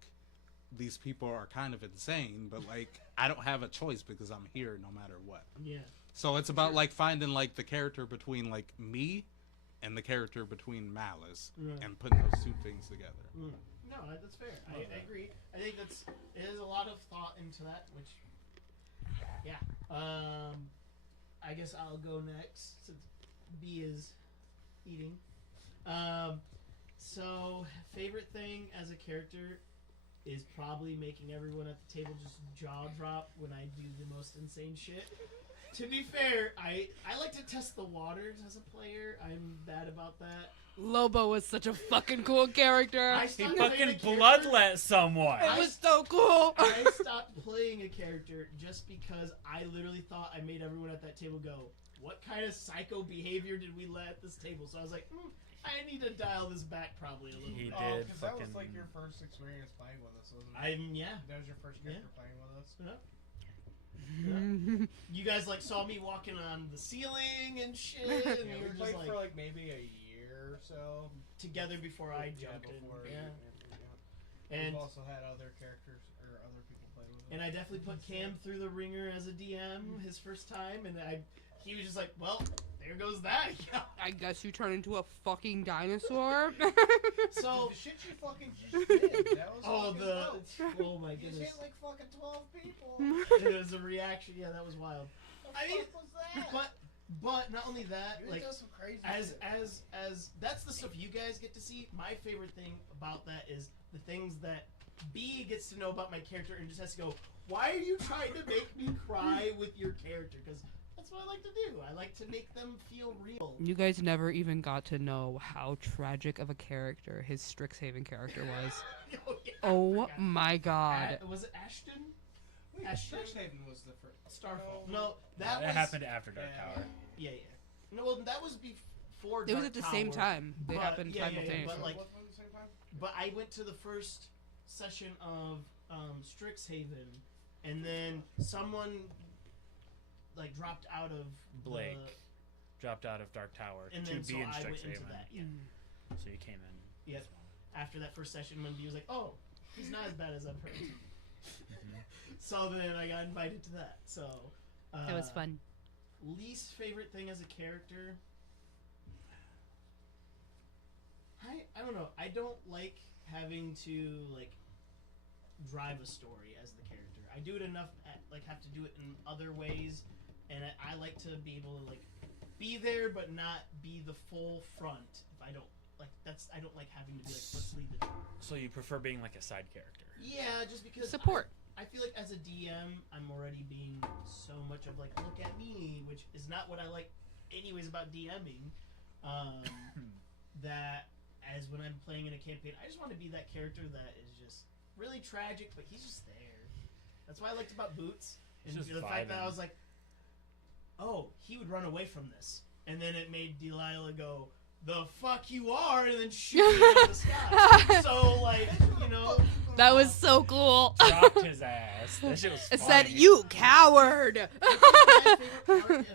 these people are kind of insane, but, like, I don't have a choice because I'm here no matter what. Yeah. So it's about, like, finding, like, the character between, like, me and the character between Malice, Right. and putting those two things together. Mm. No, that's fair. I agree. I think it is a lot of thought into that, which, yeah. I guess I'll go next since B is eating. So favorite thing as a character is probably making everyone at the table just jaw drop when I do the most insane shit. To be fair, I like to test the waters as a player. I'm bad about that. Lobo was such a fucking cool character. I He stopped playing fucking a character- bloodlet someone. It was so cool. I stopped playing a character just because I literally thought I made everyone at that table go, "What kind of psycho behavior did we let at this table?" So I was like, I need to dial this back probably a little He bit. Oh, did because that was fucking- like your first experience playing with us, wasn't it? Yeah. That was your first character playing with us. Yeah. You guys like saw me walking on the ceiling and shit, and Yeah, we we were just played like for like maybe a year or so. together before I Yeah, jumped before in. you- Yeah. And We've also had other characters or other people play with us. and I definitely put Cam through the ringer as a DM his first time, and he was just like, "Well, there goes that." I guess you turn into a fucking dinosaur. So the shit you fucking just did, that was oh fucking the dope. oh my You just goodness, hit like fucking 12 people. it was a reaction. Yeah, that was wild. What I the mean, fuck was that? But not only that, You like did some crazy as shit. that's the stuff you guys get to see. My favorite thing about that is the things that B gets to know about my character and just has to go, "Why are you trying to make me cry with your character?" Because that's what I like to do. I like to make them feel real. You guys never even got to know how tragic of a character his Strixhaven character was. Oh, yeah, I Oh forgot. my god. Was it Ashton? Wait, Ashton? Strixhaven was the first. Starfall. No. No, that That was happened after Dark Yeah. Tower. Yeah, yeah. No, well, that was before. It was Dark at the same Tower. time. They But- happened yeah, yeah, yeah, simultaneously. but, like- Both of them at the same time? But I went to the first session of Strixhaven, and then someone like dropped out of Blake dropped out of Dark Tower and to then be so in I went into Strixhaven. that. Yeah. So you came in. Yep. After that first session, when he was like, "Oh, he's not as bad as I've heard." So then I got invited to that. So That was fun. Least favorite thing as a character. I don't know. I don't like having to like drive a story as the character. I do it enough at, like have to do it in other ways, and I like to be able to like be there but not be the full front. If I don't like I don't like having to be like let's lead the charge. So you prefer being like a side character? Yeah, just because Support. I feel like as a DM, I'm already being so much of like, look at me, which is not what I like, anyways, about DMing. That as when I'm playing in a campaign, I just want to be that character that is just really tragic, but he's just there. That's what I liked about Boots, and He's just the fact that I vibing. was like, oh, he would run away from this, and then it made Delilah go, "The fuck you are," and then shoot him out of the sky. So like, you know. That was so cool. Dropped his ass. That shit was It funny. said, "You coward." My favorite part of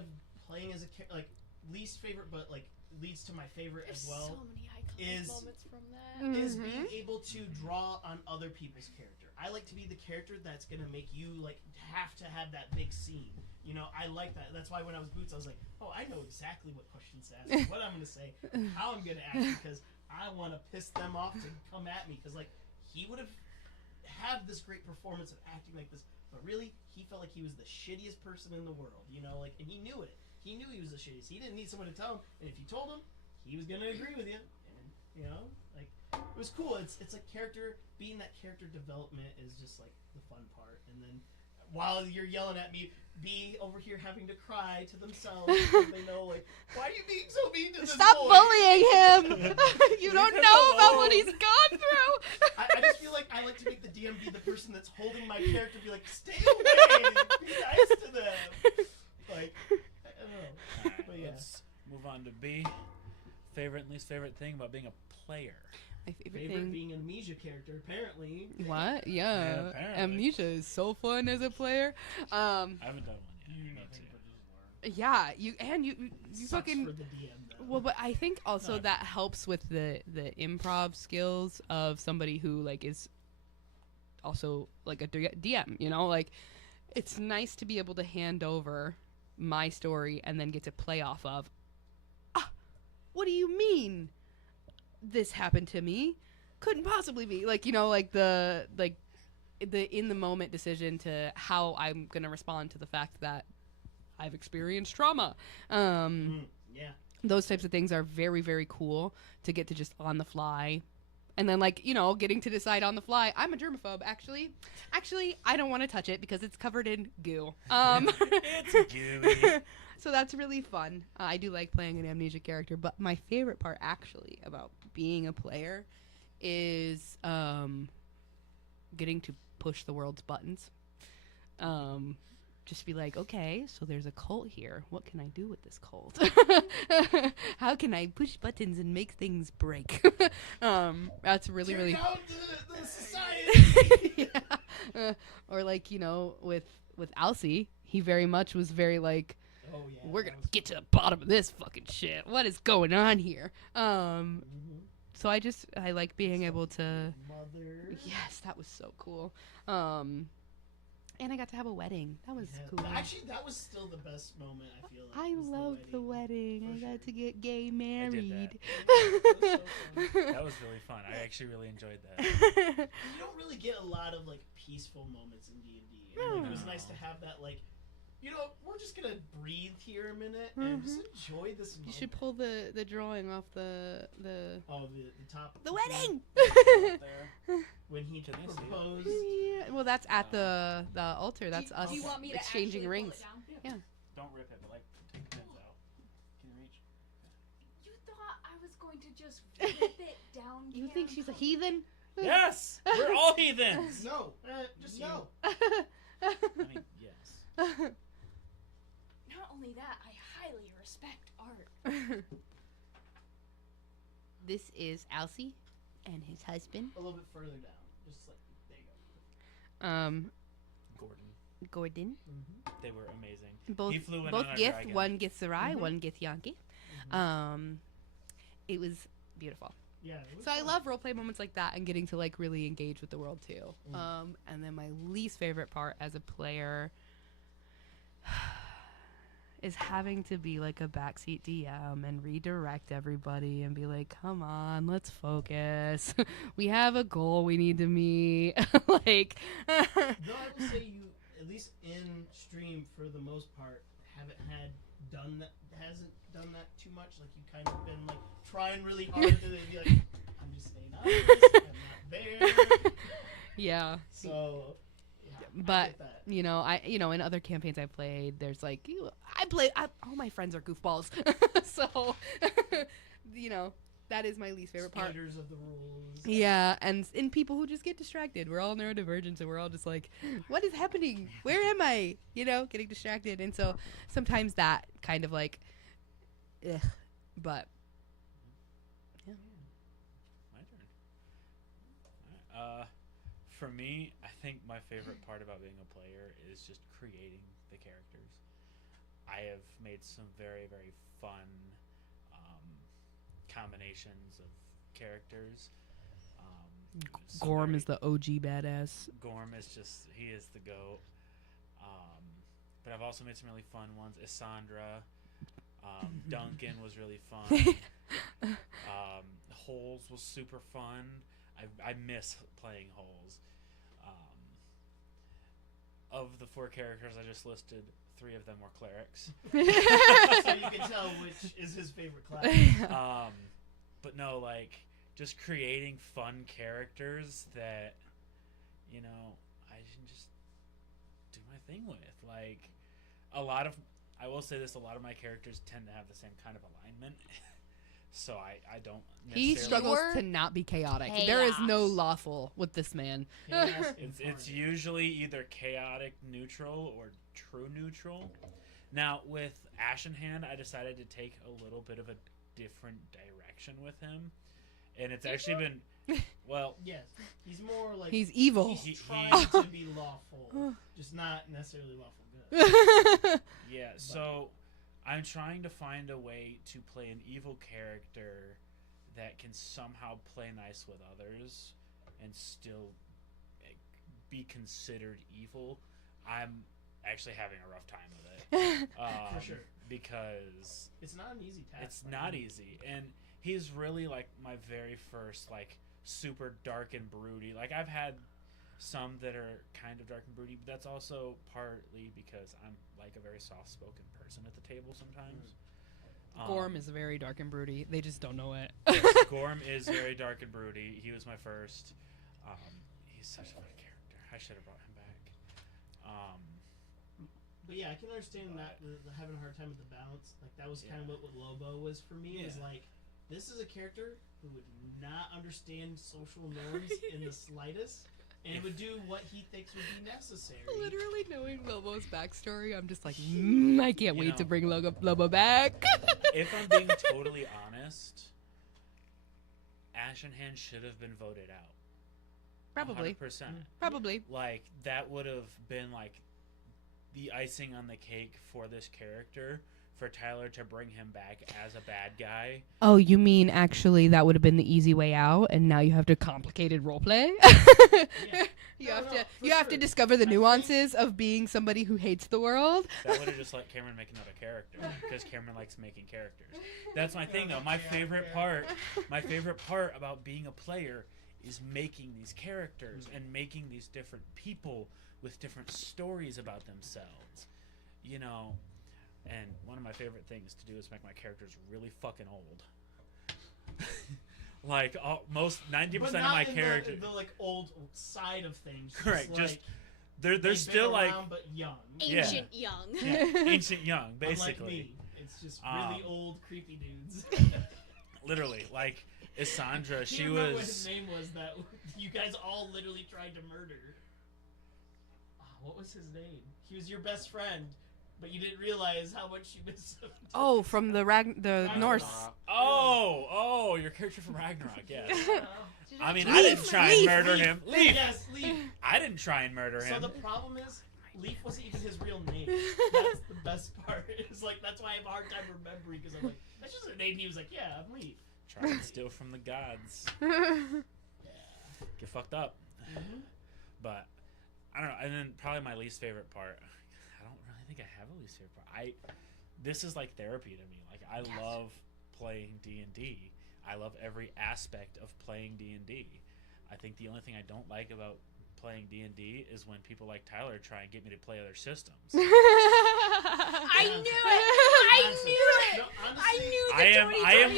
playing as a like least favorite, but like leads to my favorite There's as well. so many iconic is- moments from that. Is being able to draw on other people's character. I like to be the character that's gonna make you like have to have that big scene. You know, I like that. That's why when I was Boots, I was like, oh, I know exactly what questions to ask, what I'm gonna say, how I'm gonna act, because I want to piss them off to come at me. Because like he would have had this great performance of acting like this, but really he felt like he was the shittiest person in the world. You know, like, and he knew it. He knew he was the shittiest. He didn't need someone to tell him, and if you told him, he was gonna agree with you. And you know, like it was cool. It's a character being that character development is just like the fun part. And then while you're yelling at me, be over here having to cry to themselves because they know like, why are you being so mean to this Stop boy? bullying him. You don't him know about alone. what he's gone through. I just feel like I like to make the DM be the person that's holding my character, be like, stay away, be nice to them. Like, I don't know. Alright, But yeah. let's move on to B. Favorite and least favorite thing about being a player. My favorite Favorite thing. being an Amnesia character, apparently. What? Yeah, Yeah. apparently. Amnesia is so fun as a player. I haven't done one yet. Me too. Yeah, you Sucks fucking for the DM though. well, but I think also No. that helps with the improv skills of somebody who like is also like a DM, you know? Like it's nice to be able to hand over my story and then get to play off of what do you mean this happened to me? Couldn't possibly be. Like, you know, like the in the moment decision to how I'm going to respond to the fact that I've experienced trauma. Yeah. Those types of things are very, very cool to get to just on the fly. And then, like, you know, getting to decide on the fly. I'm a germaphobe, actually. Actually, I don't want to touch it because it's covered in goo. It's gooey. So that's really fun. I do like playing an Amnesia character, but my favorite part, actually, about being a player is getting to push the world's buttons. Just be like, okay, so there's a cult here. What can I do with this cult? How can I push buttons and make things break? That's really, Tear really... down the society. Yeah. Or like, you know, with Alcy, he very much was very like, Oh yeah. we're that gonna was get to the bottom of this fucking shit. What is going on here? So I like being able to... Mother. Yes, that was so cool. And I got to have a wedding. That was Yeah. cool. Actually, that was still the best moment. I feel like. I was love the wedding. for I got sure. to get gay did married. That was so fun. That was really fun. I actually really enjoyed that. You don't really get a lot of like peaceful moments in D&D. And, like, it was No. nice to have that. Like, you know, we're just gonna breathe here a minute and just enjoy this You moment. should pull the drawing off the Oh, the top. the wedding. There. When he Can they see it? proposed. Yeah, well, that's at the altar. That's us Do you want me to exchanging actually rings. pull it down? Don't rip it, but like take the pins out. Can you reach? You thought I was going to just rip it down? You think she's a down? heathen? Yes, we're all heathens. No, just No. I mean, yes. Not only that, I highly respect art. This is Alcy and his husband, a little bit further down. Just like there you go. Gordon, Gordon. they were amazing. Both He flew in both on a Gith, dragon. one Gith Sarai, one Gith Yankee. It was beautiful. Yeah. it was So I fun. love roleplay moments like that and getting to like really engage with the world too. And then my least favorite part as a player is having to be like a backseat DM and redirect everybody and be like, come on, let's focus. We have a goal we need to meet. Like, Though I will say you, at least in stream for the most part, hasn't done that too much. Like you kind of been like trying really hard to be like, I'm just staying honest, I'm not there. yeah. So, yeah, I But get that. in other campaigns I've played, there's like all my friends are goofballs, so that is my least favorite part. Standards of the rules. Yeah, and in people who just get distracted. We're all neurodivergent, and we're all just like, what is happening? Where am I? Getting distracted, and so sometimes that kind of like, ugh. But My turn. Alright, for me, I think my favorite part about being a player is just creating the characters. I have made some very, very fun combinations of characters. Gorm is the OG badass. Gorm is just, he is the GOAT. But I've also made some really fun ones. Isandra, Duncan was really fun. Holes was super fun. I miss playing Holes. Of the 4 characters I just listed, 3 of them were clerics. So you can tell which is his favorite class. But no, like, just creating fun characters that, you know, I can just do my thing with. Like, I will say this, a lot of my characters tend to have the same kind of alignment. So I don't necessarily... He struggles to not be chaotic. There is no lawful with this man. It's usually either chaotic neutral or true neutral. Now, with Ash in Hand, I decided to take a little bit of a different direction with him. And it's actually been... Well... Yes. He's more like... He's evil. He's trying to be lawful. Just not necessarily lawful good. Yeah, so... I'm trying to find a way to play an evil character that can somehow play nice with others and still be considered evil. I'm actually having a rough time with it. For sure. Because... It's not an easy task. It's not easy. And he's really, like, my very first, like, super dark and broody. Like, I've had some that are kind of dark and broody, but that's also partly because I'm, like, a very soft-spoken person at the table sometimes. Gorm is very dark and broody. They just don't know it. Yes, Gorm is very dark and broody. He was my first. He's such a fun character. I should have brought him back. But yeah, I can understand that the having a hard time with the balance. Like, that was kind of what Lobo was for me. Is like, this is a character who would not understand social norms in the slightest. And would do what he thinks would be necessary. Literally knowing Lobo's backstory, I'm just like, I can't wait to bring Lobo back. If I'm being totally honest, Ash in Hand should have been voted out. Probably. 100%. Probably. Like, that would have been, like, the icing on the cake for this character, for Tyler to bring him back as a bad guy. Oh, you mean actually that would have been the easy way out, and now you have to complicated roleplay? You have to discover the nuances of being somebody who hates the world. That would have just let Cameron make another character, because Cameron likes making characters. That's my thing, though. My favorite part about being a player is making these characters and making these different people with different stories about themselves. You know. And one of my favorite things to do is make my characters really fucking old. Like, most 90% of my characters, the like old side of things. correct? Like, Just they're still like but young. Ancient young. Yeah, ancient young, basically. Unlike me, it's just really old, creepy dudes. Literally, like Isandra, she remember was. What his name was that you guys all literally tried to murder. What was his name? He was your best friend. But you didn't realize how much you missed him. Oh, from the Norse. Oh, your character from Ragnarok, yes. I mean, Leaf, I didn't try and murder Leaf. him. Leaf! Yes, Leaf. I didn't try and murder him. So the problem is, Leaf wasn't even his real name. That's the best part. It's like, that's why I have a hard time remembering, because I'm like, that's just a name. He was like, yeah, I'm Leaf. Try and steal from the gods. Get fucked up. Mm-hmm. But, I don't know. And then probably my least favorite part. I think I have a least favorite part. This is like therapy to me. Like, I love playing D&D. I love every aspect of playing D&D. I think the only thing I don't like about playing D&D is when people like Tyler try and get me to play other systems. I knew it. No, honestly, I am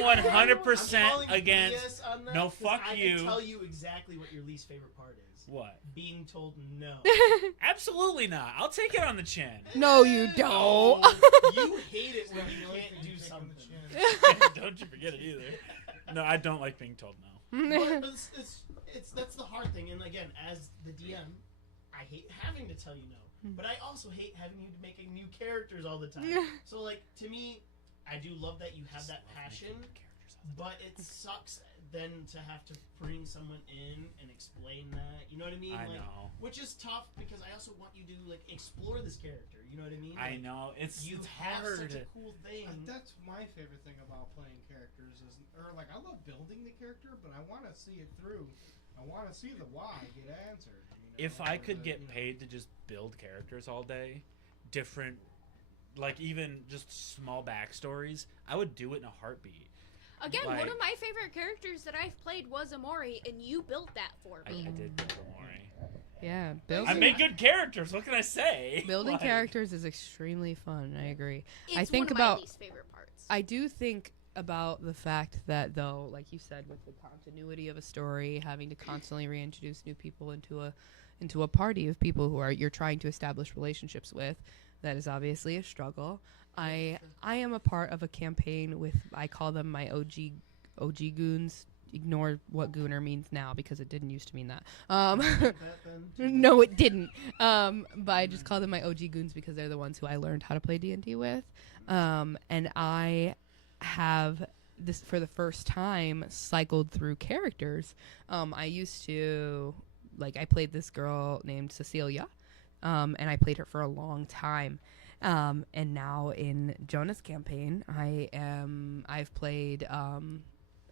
100% against. No, fuck I you. can tell you exactly what your least favorite part is. What? Being told no. Absolutely not. I'll take it on the chin. No, you don't. Oh, you hate it when you can't do something. Don't you forget it either. No, I don't like being told no. But it's that's the hard thing. And again, as the DM, I hate having to tell you no. But I also hate having you making new characters all the time. So, like, to me, I do love that you have that passion. but it sucks then to have to bring someone in and explain that. You know what I mean? I like, know. Which is tough because I also want you to like explore this character. You know what I mean? I Like, know. It's You it's have hard. such a cool thing. That's my favorite thing about playing characters is, or like, I love building the character, but I want to see it through. I want to see the why get answered. If I could get paid to just build characters all day, different, like even just small backstories, I would do it in a heartbeat. Again, Like- one of my favorite characters that I've played was Amori, and you built that for I me. did build Amori. Yeah, I building make good characters. What can I say? building Like, characters is extremely fun. I agree. It's I think one of about- my least favorite parts. I do think about the fact that, though, like you said, with the continuity of a story, having to constantly reintroduce new people into a party of people who you're trying to establish relationships with, that is obviously a struggle. I am a part of a campaign with, I call them my OG goons. Ignore what gooner means now because it didn't used to mean that. No, it didn't. But I just call them my OG goons because they're the ones who I learned how to play D&D with. And I have this for the first time cycled through characters. I used to, like, I played this girl named Cecilia, and I played her for a long time. And now in Jonah's campaign, I've played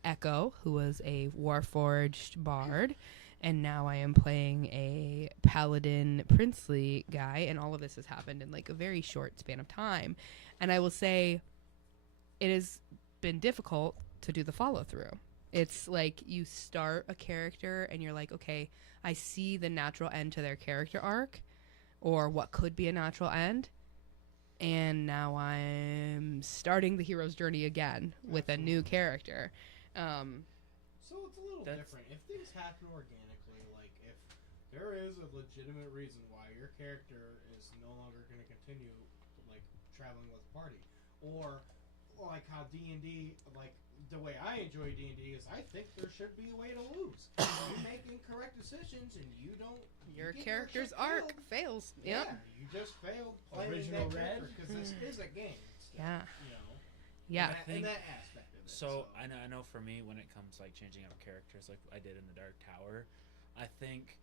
Echo, who was a Warforged bard, and now I am playing a paladin princely guy, and all of this has happened in like a very short span of time. And I will say it has been difficult to do the follow through. It's like you start a character and you're like, okay, I see the natural end to their character arc, or what could be a natural end. And now I'm starting the hero's journey again with a new character. So it's a little different. If things happen organically, like if there is a legitimate reason why your character is no longer going to continue, like, traveling with the party, or like how D&D, like the way I enjoy D&D is I think there should be a way to lose. You make incorrect decisions and you don't. Your get character's shit arc killed. fails. Yeah, Yep. you just failed playing Original that Red? because this is a game. Still, Yeah. You know. Yeah. In that aspect of it. So I know for me, when it comes like changing up characters, like I did in the Dark Tower, I think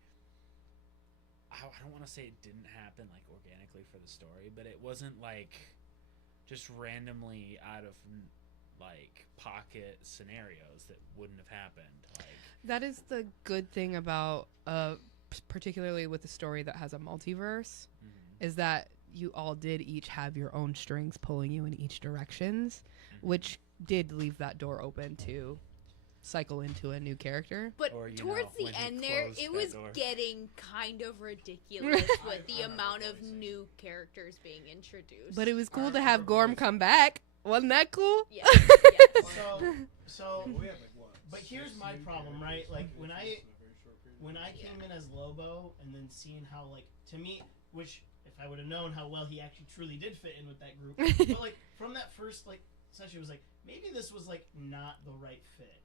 I don't want to say it didn't happen like organically for the story, but it wasn't like just randomly out of like pocket scenarios that wouldn't have happened. Like That is the good thing about, particularly with a story that has a multiverse, is that you all did each have your own strings pulling you in each directions, which did leave that door open to cycle into a new character. But Or, you towards know, the when he end there, closed it that was door. getting kind of ridiculous with the I remember amount of voicing. new characters being introduced. But it was cool I to have remember Gorm voicing. come back. Wasn't that cool? yeah, yes. So we had like what? But here's 6 my new problem, right? characters Like, in when a I- very short period of when time. I came in as Lobo and then seeing how, like, to me, which if I would have known how well he actually truly did fit in with that group, but like from that first like session, it was like maybe this was like not the right fit,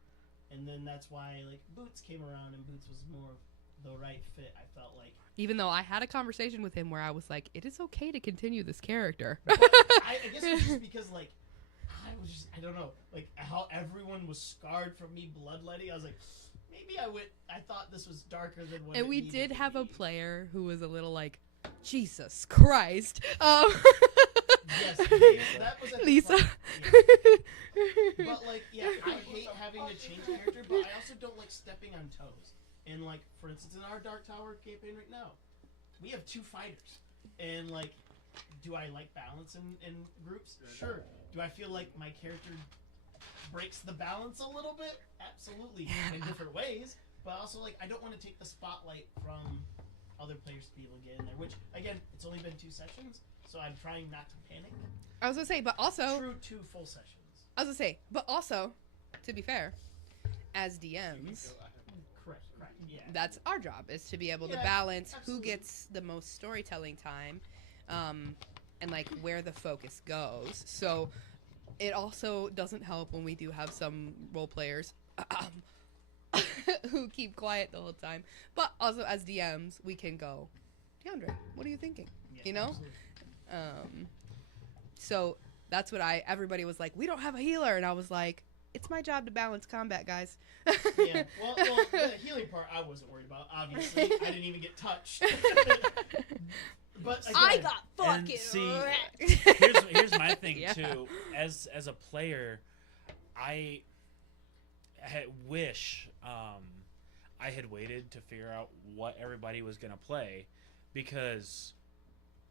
and then that's why like Boots came around and Boots was more of the right fit. I felt like Even though I had a conversation with him where I was like, it is okay to continue this character. I guess it was just because like I don't know, like how everyone was scarred from me bloodletting. I was like, maybe I thought this was darker than what. And it we needed did to have a be. player who was a little like, Jesus Christ. Yes, that was at the Lisa. part- yeah. But like, yeah, I hate having to change character, but I also don't like stepping on toes. And like, for instance, in our Dark Tower campaign right now, we have 2 fighters, and like, do I like balance in groups? Sure. Do I feel like my character breaks the balance a little bit? Absolutely, in different ways. But also, like, I don't want to take the spotlight from other players to be able to get in there. Which, again, it's only been 2 sessions, so I'm trying not to panic. I was gonna say, but also, True 2 full sessions. to be fair, as DMs, Correct. Yeah. that's our job, is to be able to Yeah, balance who absolutely. gets the most storytelling time, and like where the focus goes. So it also doesn't help when we do have some role players who keep quiet the whole time. But also as DMs, we can go, DeAndre, what are you thinking? Yeah, You know? absolutely. So that's what everybody was like, we don't have a healer. And I was like, it's my job to balance combat, guys. Yeah. Well, the healing part I wasn't worried about. Obviously, I didn't even get touched. But again, I got And fucking see, wrecked. here's my thing Yeah. too. As a player, I wish I had waited to figure out what everybody was gonna play, because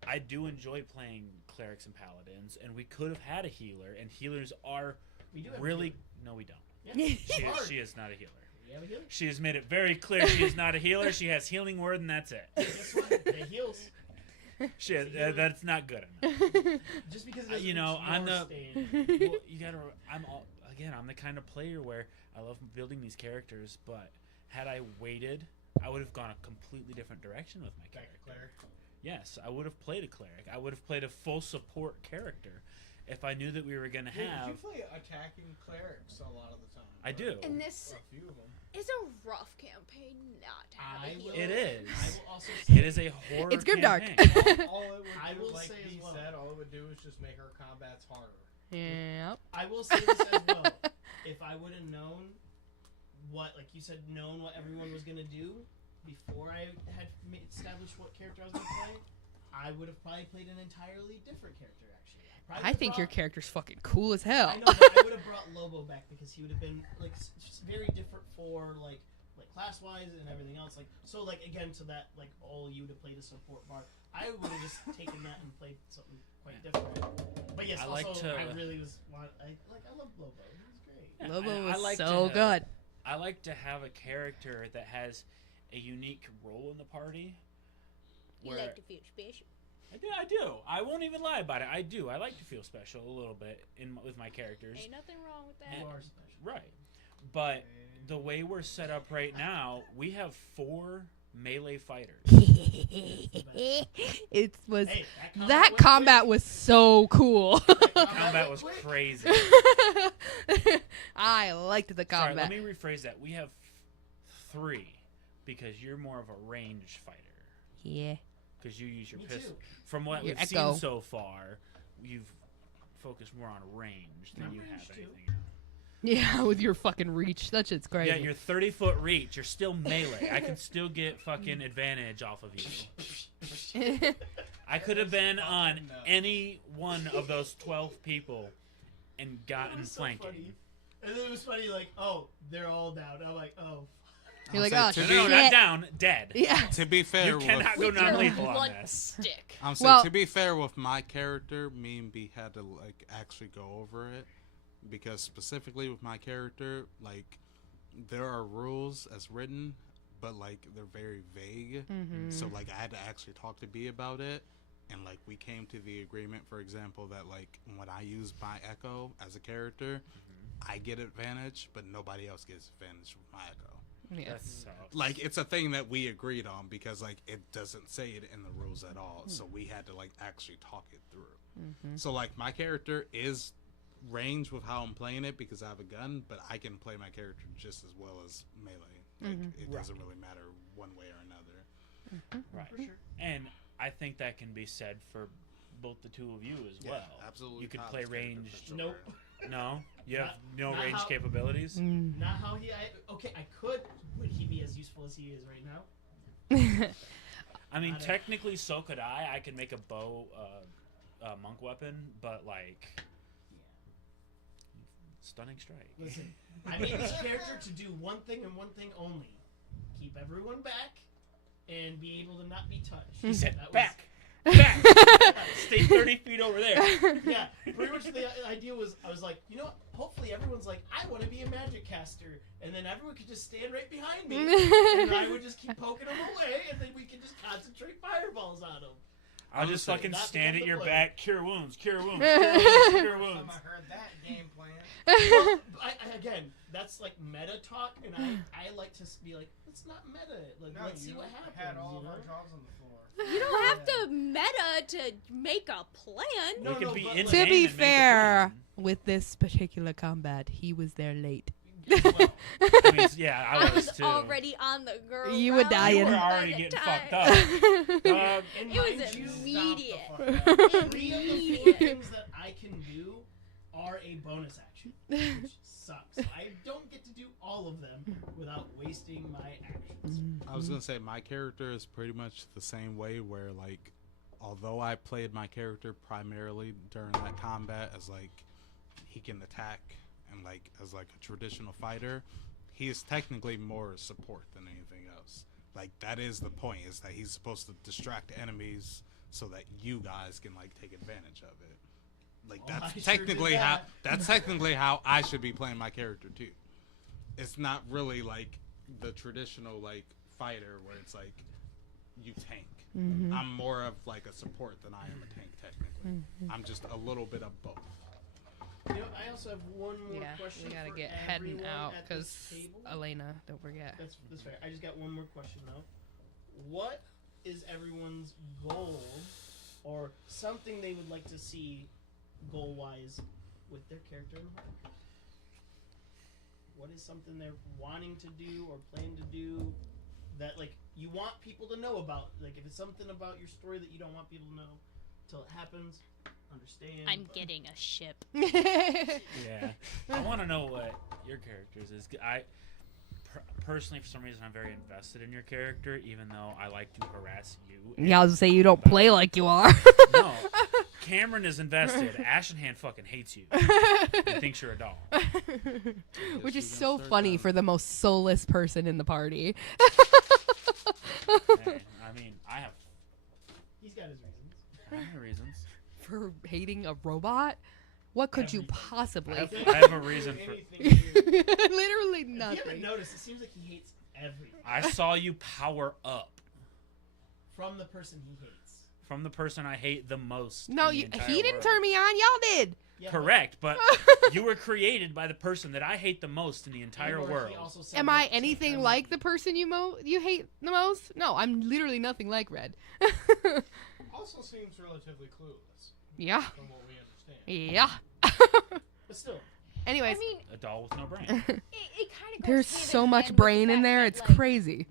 I do enjoy playing clerics and paladins, and we could have had a healer, and healers are we do have a really healer. no, we don't. Yeah. She is not a healer. We have a healer. She has made it very clear she is not a healer. She has healing word, and that's it. Guess what? It heals. She has, that's not good enough. Just because it doesn't You know, reach I'm your the- stage. Well, you gotta. I'm the kind of player where I love building these characters, but had I waited, I would have gone a completely different direction with my Back character. to cleric. Yes, I would have played a cleric. I would have played a full support character if I knew that we were gonna Yeah, have. you play attacking clerics a lot of the time. I but- do. And this A few of them. is a rough campaign not to have a I healer. will- It is. I will also say It is a horror. It's grimdark. campaign. All it would I do, will like say as he well. said, all it would do is just make our combats harder. Yep. I will say this as well. If I would have known what, like you said, known what everyone was gonna do before I had established what character I was gonna play, I would have probably played an entirely different character. Actually, I think your character's fucking cool as hell. I know, but I would have brought Lobo back because he would have been like just very different for like class wise and everything else. Like so, like again to that like all you to play the support bar. I would have just taken that and played something quite different. But yes, I also like to- I really was I love Lobo. He was great. Yeah, Lobo I was like so to- good. I like to have a character that has a unique role in the party. You Where like to feel special. I do. I won't even lie about it. I do. I like to feel special a little bit with my characters. Ain't nothing wrong with You that. are special. Right. But the way we're set up right now, we have 4 melee fighters. It was Hey, that went combat was so cool. quick. Combat was quick. crazy. I liked the Sorry, combat. let me rephrase that. We have 3 because you're more of a ranged fighter. Yeah. Because you use your Me pistol. too. From what Your we've echo. seen so far, you've focused more on range than I'm you ranged have too. anything else. Yeah, with your fucking reach. That shit's crazy. Yeah, your 30-foot reach. You're still melee. I can still get fucking advantage off of you. I could have been on Fucking nuts. any one of those 12 people and It gotten was so flanking. funny. And then it was funny, like, oh, they're all down. I'm like, oh. You're like, I'll oh say No, to no, shit. not down. Dead. Yeah. To be fair, You cannot go With your non-lethal on blunt this. stick. I'm saying Well- to be fair with my character, me and B had to like actually go over it because specifically with my character, like there are rules as written, but like they're very vague. Mm-hmm. So like I had to actually talk to B about it, and like we came to the agreement, for example, that like when I use my echo as a character, I get advantage, but nobody else gets advantage with my echo. Yeah. That sucks. Like it's a thing that we agreed on because like it doesn't say it in the rules at all, so we had to like actually talk it through. Mm-hmm. So like my character is range with how I'm playing it because I have a gun, but I can play my character just as well as melee. Like it Right. doesn't really matter one way or another. Right. For sure. And I think that can be said for both the two of you as Yeah, well. absolutely. You could Kyle's play character for ranged. sure. Nope. No? You have no not range how- capabilities? Mm. Not how he. Okay, I could. Would he be as useful as he is right now? I mean, Not a- technically, so could I. I could make a bow, monk weapon, but like, stunning strike. Listen, I made this character to do one thing and one thing only: keep everyone back and be able to not be touched. He said, That was- back, back, stay 30 feet over there. Yeah, pretty much the idea was, I was like, you know what? Hopefully everyone's like, I want to be a magic caster, and then everyone could just stand right behind me, and I would just keep poking them away, and then we could just concentrate fireballs on them. I'll just fucking Not stand become at the your player. back, cure wounds, cure wounds, cure wounds, cure First wounds. time I heard that game plan. Well, again, that's like meta talk, and I like to be like, let's not meta it. Like, No, let's see you what happens. had all you of know? our jaws on the floor. You don't have to meta to make a plan. No, We could no, be but in like- To game be and make a fair, plan. with this particular combat, he was there late. Well, I mean, yeah, I was too. already on the ground. You were You dying. were by already the getting time. fucked up. Dog, and It was mind you, immediate. Stop the fuck up. 3 of the 4 things that I can do are a bonus action, which sucks. I don't get to do all of them without wasting my actions. I was gonna say my character is pretty much the same way. Where like, although I played my character primarily during that combat as like he can attack and like as like a traditional fighter, he is technically more support than anything else. Like that is the point, is that he's supposed to distract enemies so that you guys can like take advantage of it. Like Oh, I that's sure technically did how that. that's technically how I should be playing my character too. It's not really like the traditional like fighter where it's like you tank. I'm more of like a support than I am a tank technically. I'm just a little bit of both. You know, I also have one more Yeah, question. we gotta for get heading everyone out at this because table. Elena, don't forget. That's fair. I just got one more question though. What is everyone's goal, or something they would like to see goal-wise with their character in Harbingers? What is something they're wanting to do or plan to do that like you want people to know about? Like if it's something about your story that you don't want people to know till it happens, understand. I'm but- getting a ship. Yeah, I want to know what your characters is. Personally, for some reason, I'm very invested in your character, even though I like to harass you. Yeah, I was gonna say you don't play like you are. No, Cameron is invested. Ashenhand fucking hates you and thinks you're a doll. Which Guess is we so gonna start funny down. for the most soulless person in the party. Hey, I mean, I have He's got his reasons. my reasons. For hating a robot? What could you Everything. possibly? I have a reason for. Anything to do- Literally If you nothing. haven't noticed, it seems like he hates everything I saw you power up from the person he hates. from the person I hate the most. No, in the he entire didn't world. turn me on. Y'all did. Yeah, Correct, but you were created by the person that I hate the most in the entire and/or world. he also said Am that I to anything Emily. like the person you hate the most? No, I'm literally nothing like Red. Also seems relatively clueless, Yeah. from what we understand. Yeah. But still, Anyways, I mean, A doll with no brain. it kind of goes there's hand so in much hand with brain the in fact there. that, It's like, crazy.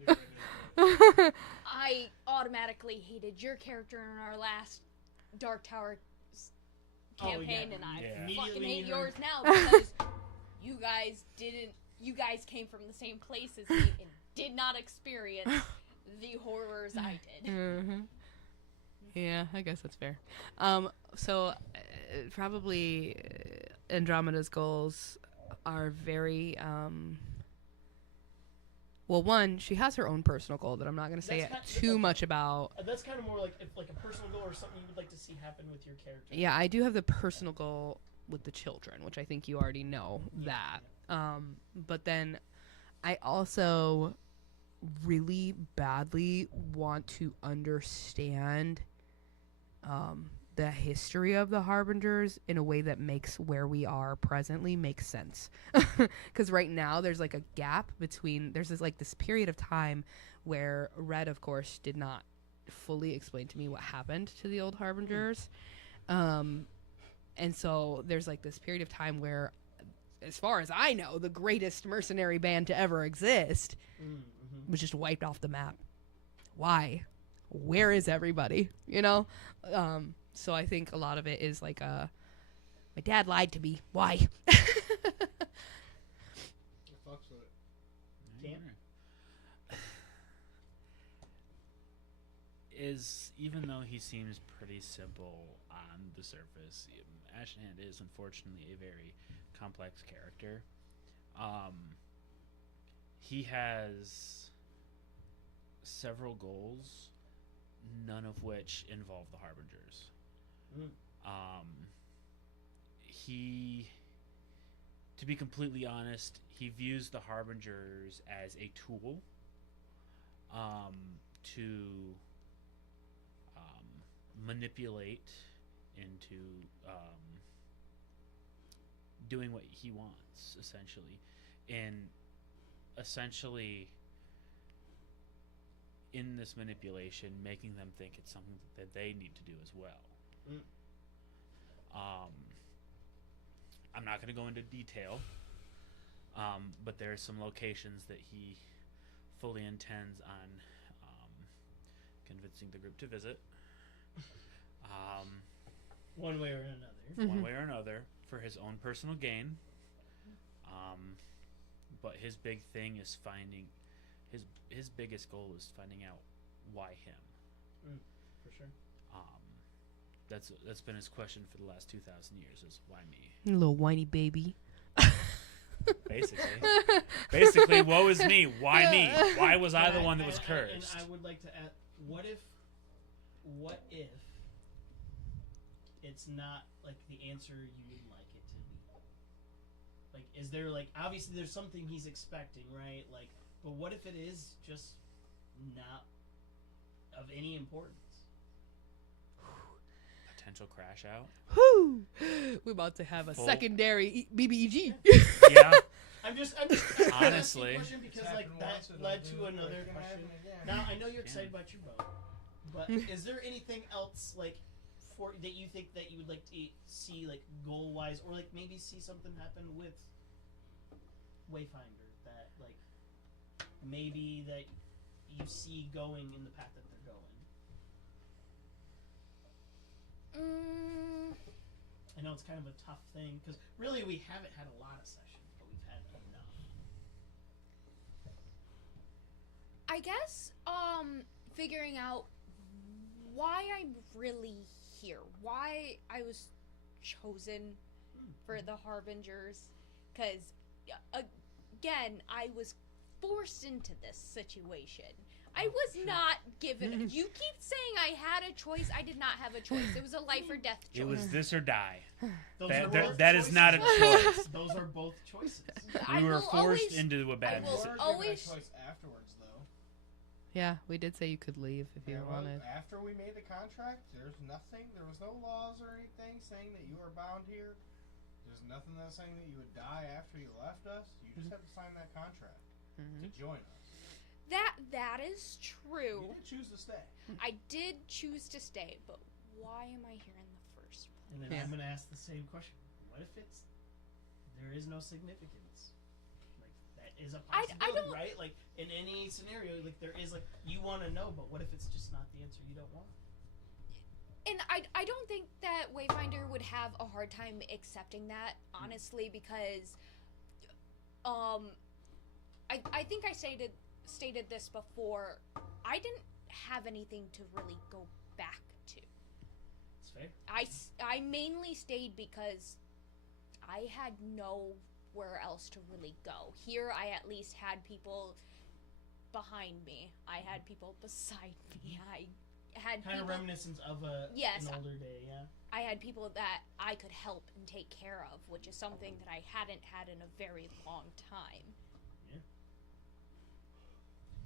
I automatically hated your character in our last Dark Tower Oh, yeah. campaign, and I Yeah. fucking Immediately hate her- yours now because you guys came from the same place as me and did not experience the horrors I did. Mhm. Yeah, I guess that's fair. So probably Andromeda's goals are very well, one, she has her own personal goal that I'm not going to say That's kind- too much about. that's kind of more like like a personal goal or something you would like to see happen with your character. Yeah, I do have the personal goal with the children, which I think you already know that. But then I also really badly want to understand the history of the Harbingers in a way that makes where we are presently make sense. Because right now there's like a gap between, there's this period of time where Red, of course, did not fully explain to me what happened to the old Harbingers. And so there's like this period of time where, as far as I know, the greatest mercenary band to ever exist was just wiped off the map. Why? Where is everybody? You know? So I think a lot of it is like, my dad lied to me. Why? It fucks with it. Can't. Even though he seems pretty simple on the surface, Ashenhand is unfortunately a very complex character. He has several goals, none of which involve the Harbingers. To be completely honest, he views the Harbingers as a tool to manipulate into doing what he wants, essentially, in this manipulation, making them think it's something that they need to do as well. I'm not going to go into detail, but there are some locations that he fully intends on convincing the group to visit. One way or another. One way or another, for his own personal gain. But his big thing is finding his biggest goal is finding out why him. For sure. That's been his question for the last 2,000 years is why me. You little whiny baby. Basically, woe is me. Why me? Why was I the one that was cursed? And I would like to add, what if it's not like the answer you would like it to be? Like, is there like obviously there's something he's expecting, right? Like, but what if it is just not of any importance? Potential crash out. Whoo! We're about to have a Full- secondary BBEG. Yeah. I'm just Honestly. question because It's like happened that once, it'll led do to it, another it can question. happen again. Now I know you're Can. excited about your boat, but is there anything else like for that you think that you would like to see like goal wise, or like maybe see something happen with Wayfinder that like maybe that you see going in the path that they're going? I know it's kind of a tough thing because really we haven't had a lot of sessions, but we've had enough. I guess figuring out why I'm really here, why I was chosen for the Harbingers, because again I was forced into this situation. I was not given. You keep saying I had a choice. I did not have a choice. It was a life or death choice. It was this or die. Those That- are that- both that is not a choices. choice. Those are both choices. I We were will forced always- into a bad I will Yours decision. given a always- choice afterwards, though. Yeah, we did say you could leave if you There was- wanted. After we made the contract, there's nothing. There was no laws or anything saying that you are bound here. There's nothing that's saying that you would die after you left us. You just have to sign that contract to join us. That is true. You did choose to stay. I did choose to stay, but why am I here in the first place? And then Yeah. I'm going to ask the same question. What if there is no significance? Like, that is a I possibility, don't- right? Like, in any scenario, like, there is, like, you want to know, but what if it's just not the answer you don't want? And I don't think that Wayfinder would have a hard time accepting that, honestly, because I think I stated this before. I didn't have anything to really go back to. It's fair. I mainly stayed because I had nowhere else to really go. Here I at least had people behind me. I had people beside me. I had Kind of people, reminiscence of Yes. an older day, yeah. I had people that I could help and take care of, which is something that I hadn't had in a very long time.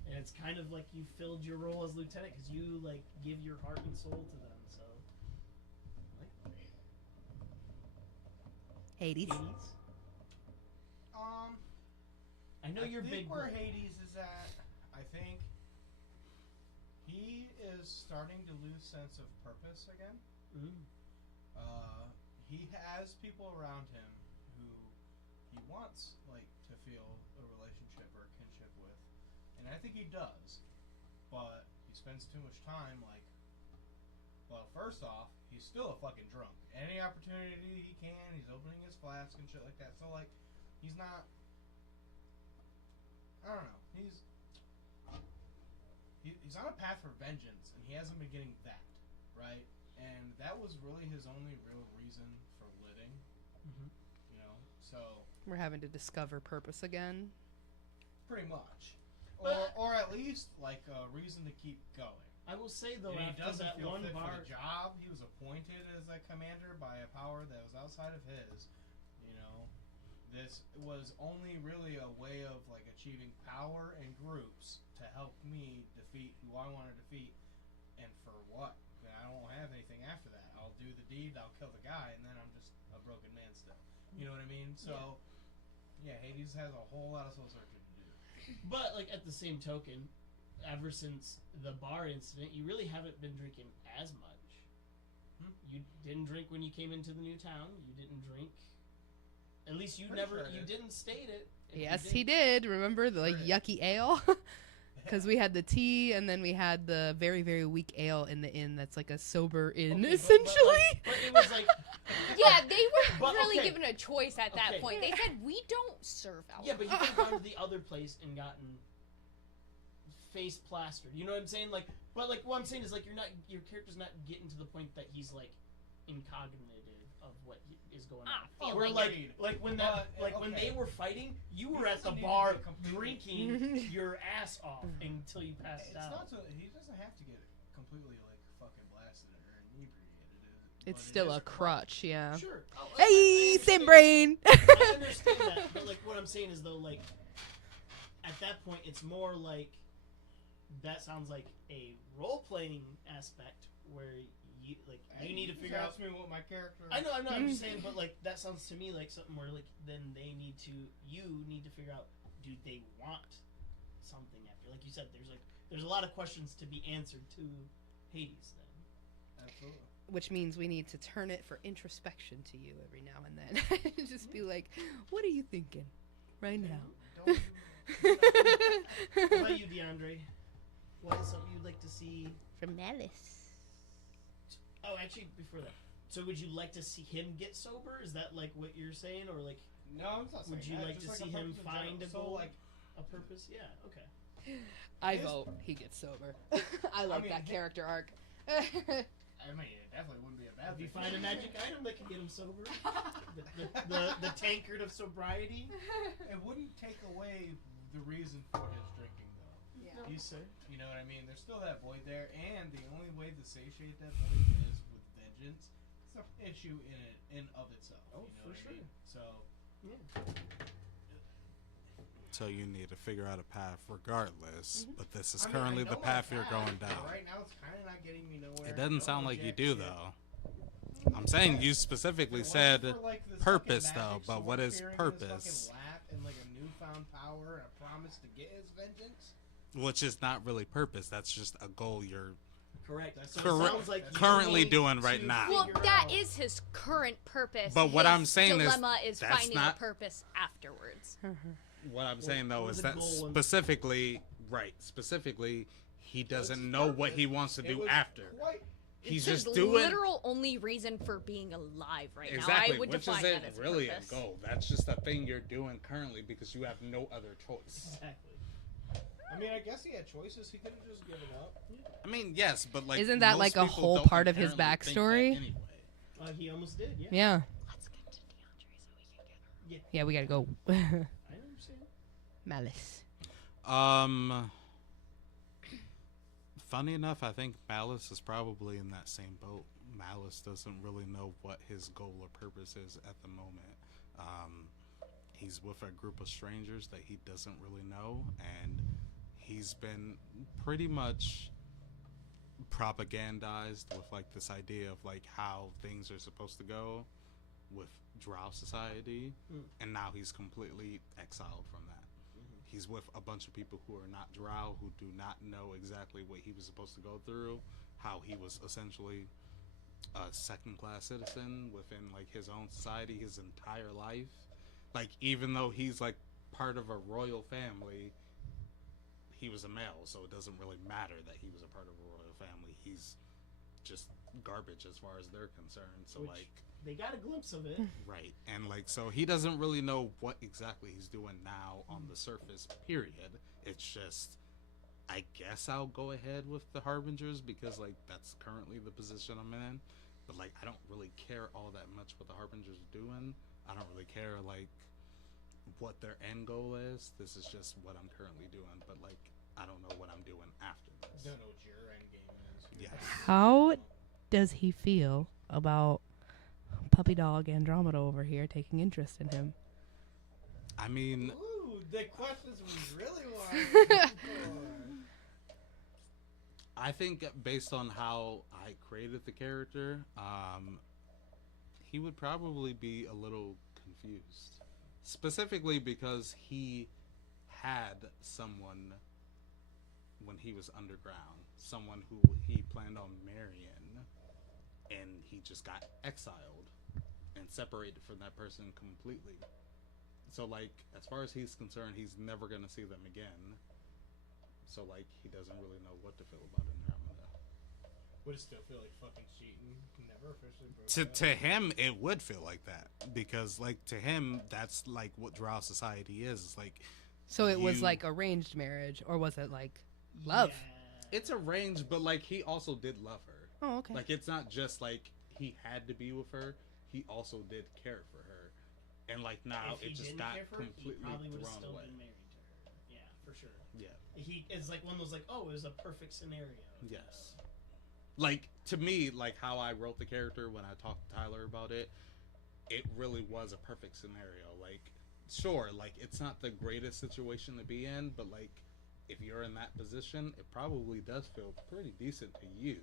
And it's kind of like you filled your role as lieutenant because you like give your heart and soul to them. So, Hades. Hades. I know you're think big. where boy. Hades is at. I think he is starting to lose sense of purpose again. He has people around him who he wants to feel a relationship or kinship with, and I think he does. But he spends too much time well, first off, he's still a fucking drunk. Any opportunity he can, he's opening his flask and shit like that. So he's not. I don't know. He's on a path for vengeance, and he hasn't been getting that right. And that was really his only real reason for living. You know, so We're having to discover purpose again. pretty much, But- or at least a reason to keep going. I will say though, And he after doesn't that feel one fit for bar, the job. He was appointed as a commander by a power that was outside of his. You know, this was only really a way of achieving power in groups to help me defeat who I want to defeat, and for what? I don't have anything after that. I'll do the deed, I'll kill the guy, and then I'm just a broken man still. You know what I mean? So, yeah, Hades has a whole lot of soul searching to do. but at the same token, ever since the bar incident, you really haven't been drinking as much. You didn't drink when you came into the new town. You didn't drink. At least you Pretty never. sure I You did. didn't state it. If you Yes, he did. Remember the Right. yucky ale? Because we had the tea, and then we had the very, very weak ale in the inn that's like a sober inn, Okay, essentially. but it was like, Yeah, they weren't But, really okay. given a choice at that Okay. point. They said, we don't serve alcohol. yeah, but you could have gone to the other place and gotten face plastered. You know what I'm saying? Like, but like what I'm saying is like your character's not getting to the point that he's like incognitive of what is going on. feel Where like when okay. they were fighting, you were He at the doesn't need to bar get completely- drinking your ass off until you passed It's out. not so, he doesn't have to get completely like fucking blasted or inebriated. It's but it still is a crutch, yeah. Sure. Hey, I same understand- brain. I understand that, but like what I'm saying is though, like at that point, it's more like that sounds like a role playing aspect where you like you need to figure out. Ask me what my character. I know, I'm just saying, but like that sounds to me like something where like then you need to figure out, do they want something after? Like you said, there's a lot of questions to be answered to Hades then. Absolutely. Which means we need to turn it for introspection to you every now and then. Just be like, what are you thinking right now? Don't What about you, DeAndre? What is something you'd like to see? From Malice. Oh, actually, before that. So, would you like to see him get sober? Is that like what you're saying, or like No, I'm not saying would you that, like just to see a him purpose in find a general. So, goal, like, a purpose? Yeah. Okay. I His- vote he gets sober. I like mean, that character arc. I mean, it definitely wouldn't be a bad If you thing. find a magic item that can get him sober, the tankard of sobriety. It wouldn't take away the reason for his drinking, though. Yeah. You sir. You know what I mean? There's still that void there, and the only way to satiate that void is with vengeance. It's an issue in of itself. Oh, you know for what sure. I mean? So So you need to figure out a path regardless, but this is I mean, I currently know the path a you're path, going but down. right now, it's kind of not getting me nowhere. It I doesn't don't sound know like you jack do shit. though. I'm saying you specifically If it said wasn't for, like, this purpose fucking though, magic but sword what is carrying his purpose? fucking lap and like a newfound power and a promise to get his vengeance. Which is not really purpose. That's just a goal you're Correct. So Corre- it sounds like you currently need doing to right now. Well, figure that out- is his current purpose. But what His I'm saying is dilemma is that's finding not- a purpose afterwards. What I'm saying though what is was the that goal in- specifically, right? Specifically, he doesn't know what he wants to It do was after. quite- He's It's just his doing literal only reason for being alive right exactly, now. I would which define isn't that as really purpose. a goal. That's just a thing you're doing currently because you have no other choice. Exactly. I mean, I guess he had choices. He could have just given up. I mean, yes, but like, Isn't that most like a people whole don't part of his inherently think that backstory? Anyway. He almost did. Yeah. Yeah. Let's get to DeAndre so we can get her. Yeah, we gotta go. I understand. Malice. Funny enough, I think Malice is probably in that same boat. Malice doesn't really know what his goal or purpose is at the moment. He's with a group of strangers that he doesn't really know, and he's been pretty much propagandized with like this idea of like how things are supposed to go with Drow society, and now he's completely exiled from that. He's with a bunch of people who are not Drow, who do not know exactly what he was supposed to go through, how he was essentially a second-class citizen within like his own society his entire life. Like, even though he's like part of a royal family, he was a male, so it doesn't really matter that he was a part of a royal family. He's just garbage as far as they're concerned. So Which- like, They got a glimpse of it. right, and like, so he doesn't really know what exactly he's doing now on the surface, period. It's just, I guess I'll go ahead with the Harbingers because like that's currently the position I'm in, but like I don't really care all that much what the Harbingers are doing. I don't really care like what their end goal is. This is just what I'm currently doing, but like I don't know what I'm doing after this. Don't know what your end game is. Yes. How does he feel about puppy dog Andromeda over here taking interest in him? I mean, Ooh, the questions we really want. I think based on how I created the character, he would probably be a little confused. Specifically because he had someone when he was underground, someone who he planned on marrying, and he just got exiled and separated from that person completely. So like, as far as he's concerned, he's never going to see them again. So so like he doesn't really know what to feel about Andromeda. Would it still feel like fucking cheating? Never officially broke To up. him, it would feel like that because like to him, that's like what drow society is. It's like So it was you- like arranged marriage, or was it like love? Yeah. it's arranged, but like he also did love her. Oh, okay. Like it's not just like he had to be with her; he also did care for her, and like now If he it just didn't got care for her, he completely probably would have thrown still away. been married to her. Yeah, for sure. Yeah. He is like one of those like, oh, it was a perfect scenario. Yes. Like to me, like how I wrote the character when I talked to Tyler about it, it really was a perfect scenario. Like, sure, like it's not the greatest situation to be in, but like if you're in that position, it probably does feel pretty decent to you.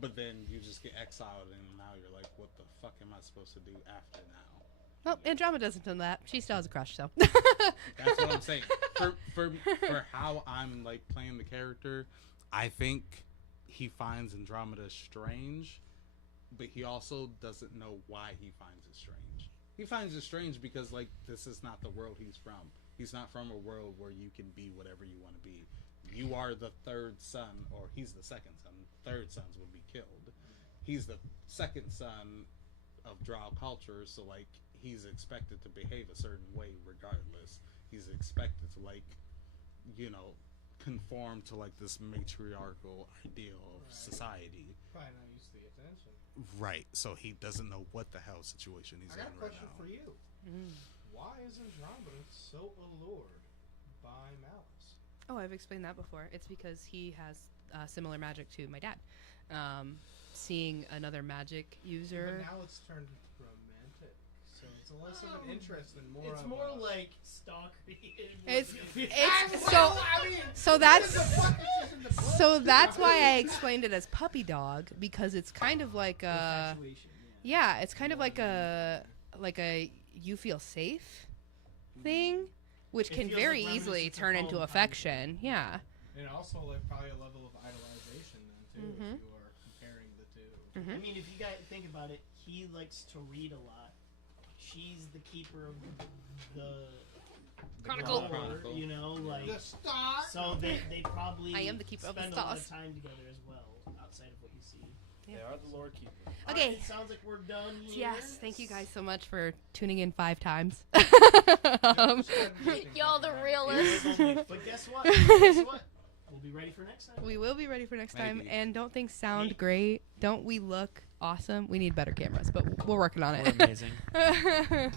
But then you just get exiled, and now you're like, what the fuck am I supposed to do after now? Well, Andromeda doesn't do that. She still has a crush, so. That's what I'm saying. For how I'm like playing the character, I think he finds Andromeda strange, but he also doesn't know why he finds it strange. He finds it strange because like this is not the world he's from. He's not from a world where you can be whatever you want to be. You are the third son, or he's the second son. Third sons would be killed. He's the second son of drow culture, so like he's expected to behave a certain way regardless. He's expected to like, you know, conform to like this matriarchal ideal of society. Probably not used to the attention. Right. So he doesn't know what the hell situation he's I got in a right question now. for you. Why is Andromeda so allured by Malice? Oh, I've explained that before. It's because he has similar magic to my dad. Seeing another magic user. But now it's turned romantic, so it's less of an interest and more. It's of more a, like stalkery. It's so so that's so that's why I explained it as puppy dog, because it's kind of like a infatuation. yeah, it's kind of like a you feel safe thing, which It can feels very like easily reminiscence of turn home into kind of affection. thing. Yeah. and also like probably a level of idolization then too, if you are comparing the two. I mean, if you guys think about it, he likes to read a lot. She's the keeper of the Chronicle. lore, you know, like The star. so they probably I am the keeper of the spend a lot of stars. time together as well, outside of what you see. They are the Lord Keeper. Okay. Alright, sounds like we're done here. Yes, thank you guys so much for tuning in 5 times. Y'all the It realest. was only- but guess what? Guess what? We'll be ready for next time. We will be ready for next time. Maybe. And don't things sound great? Don't we look awesome? We need better cameras, but we're working on We're it. amazing.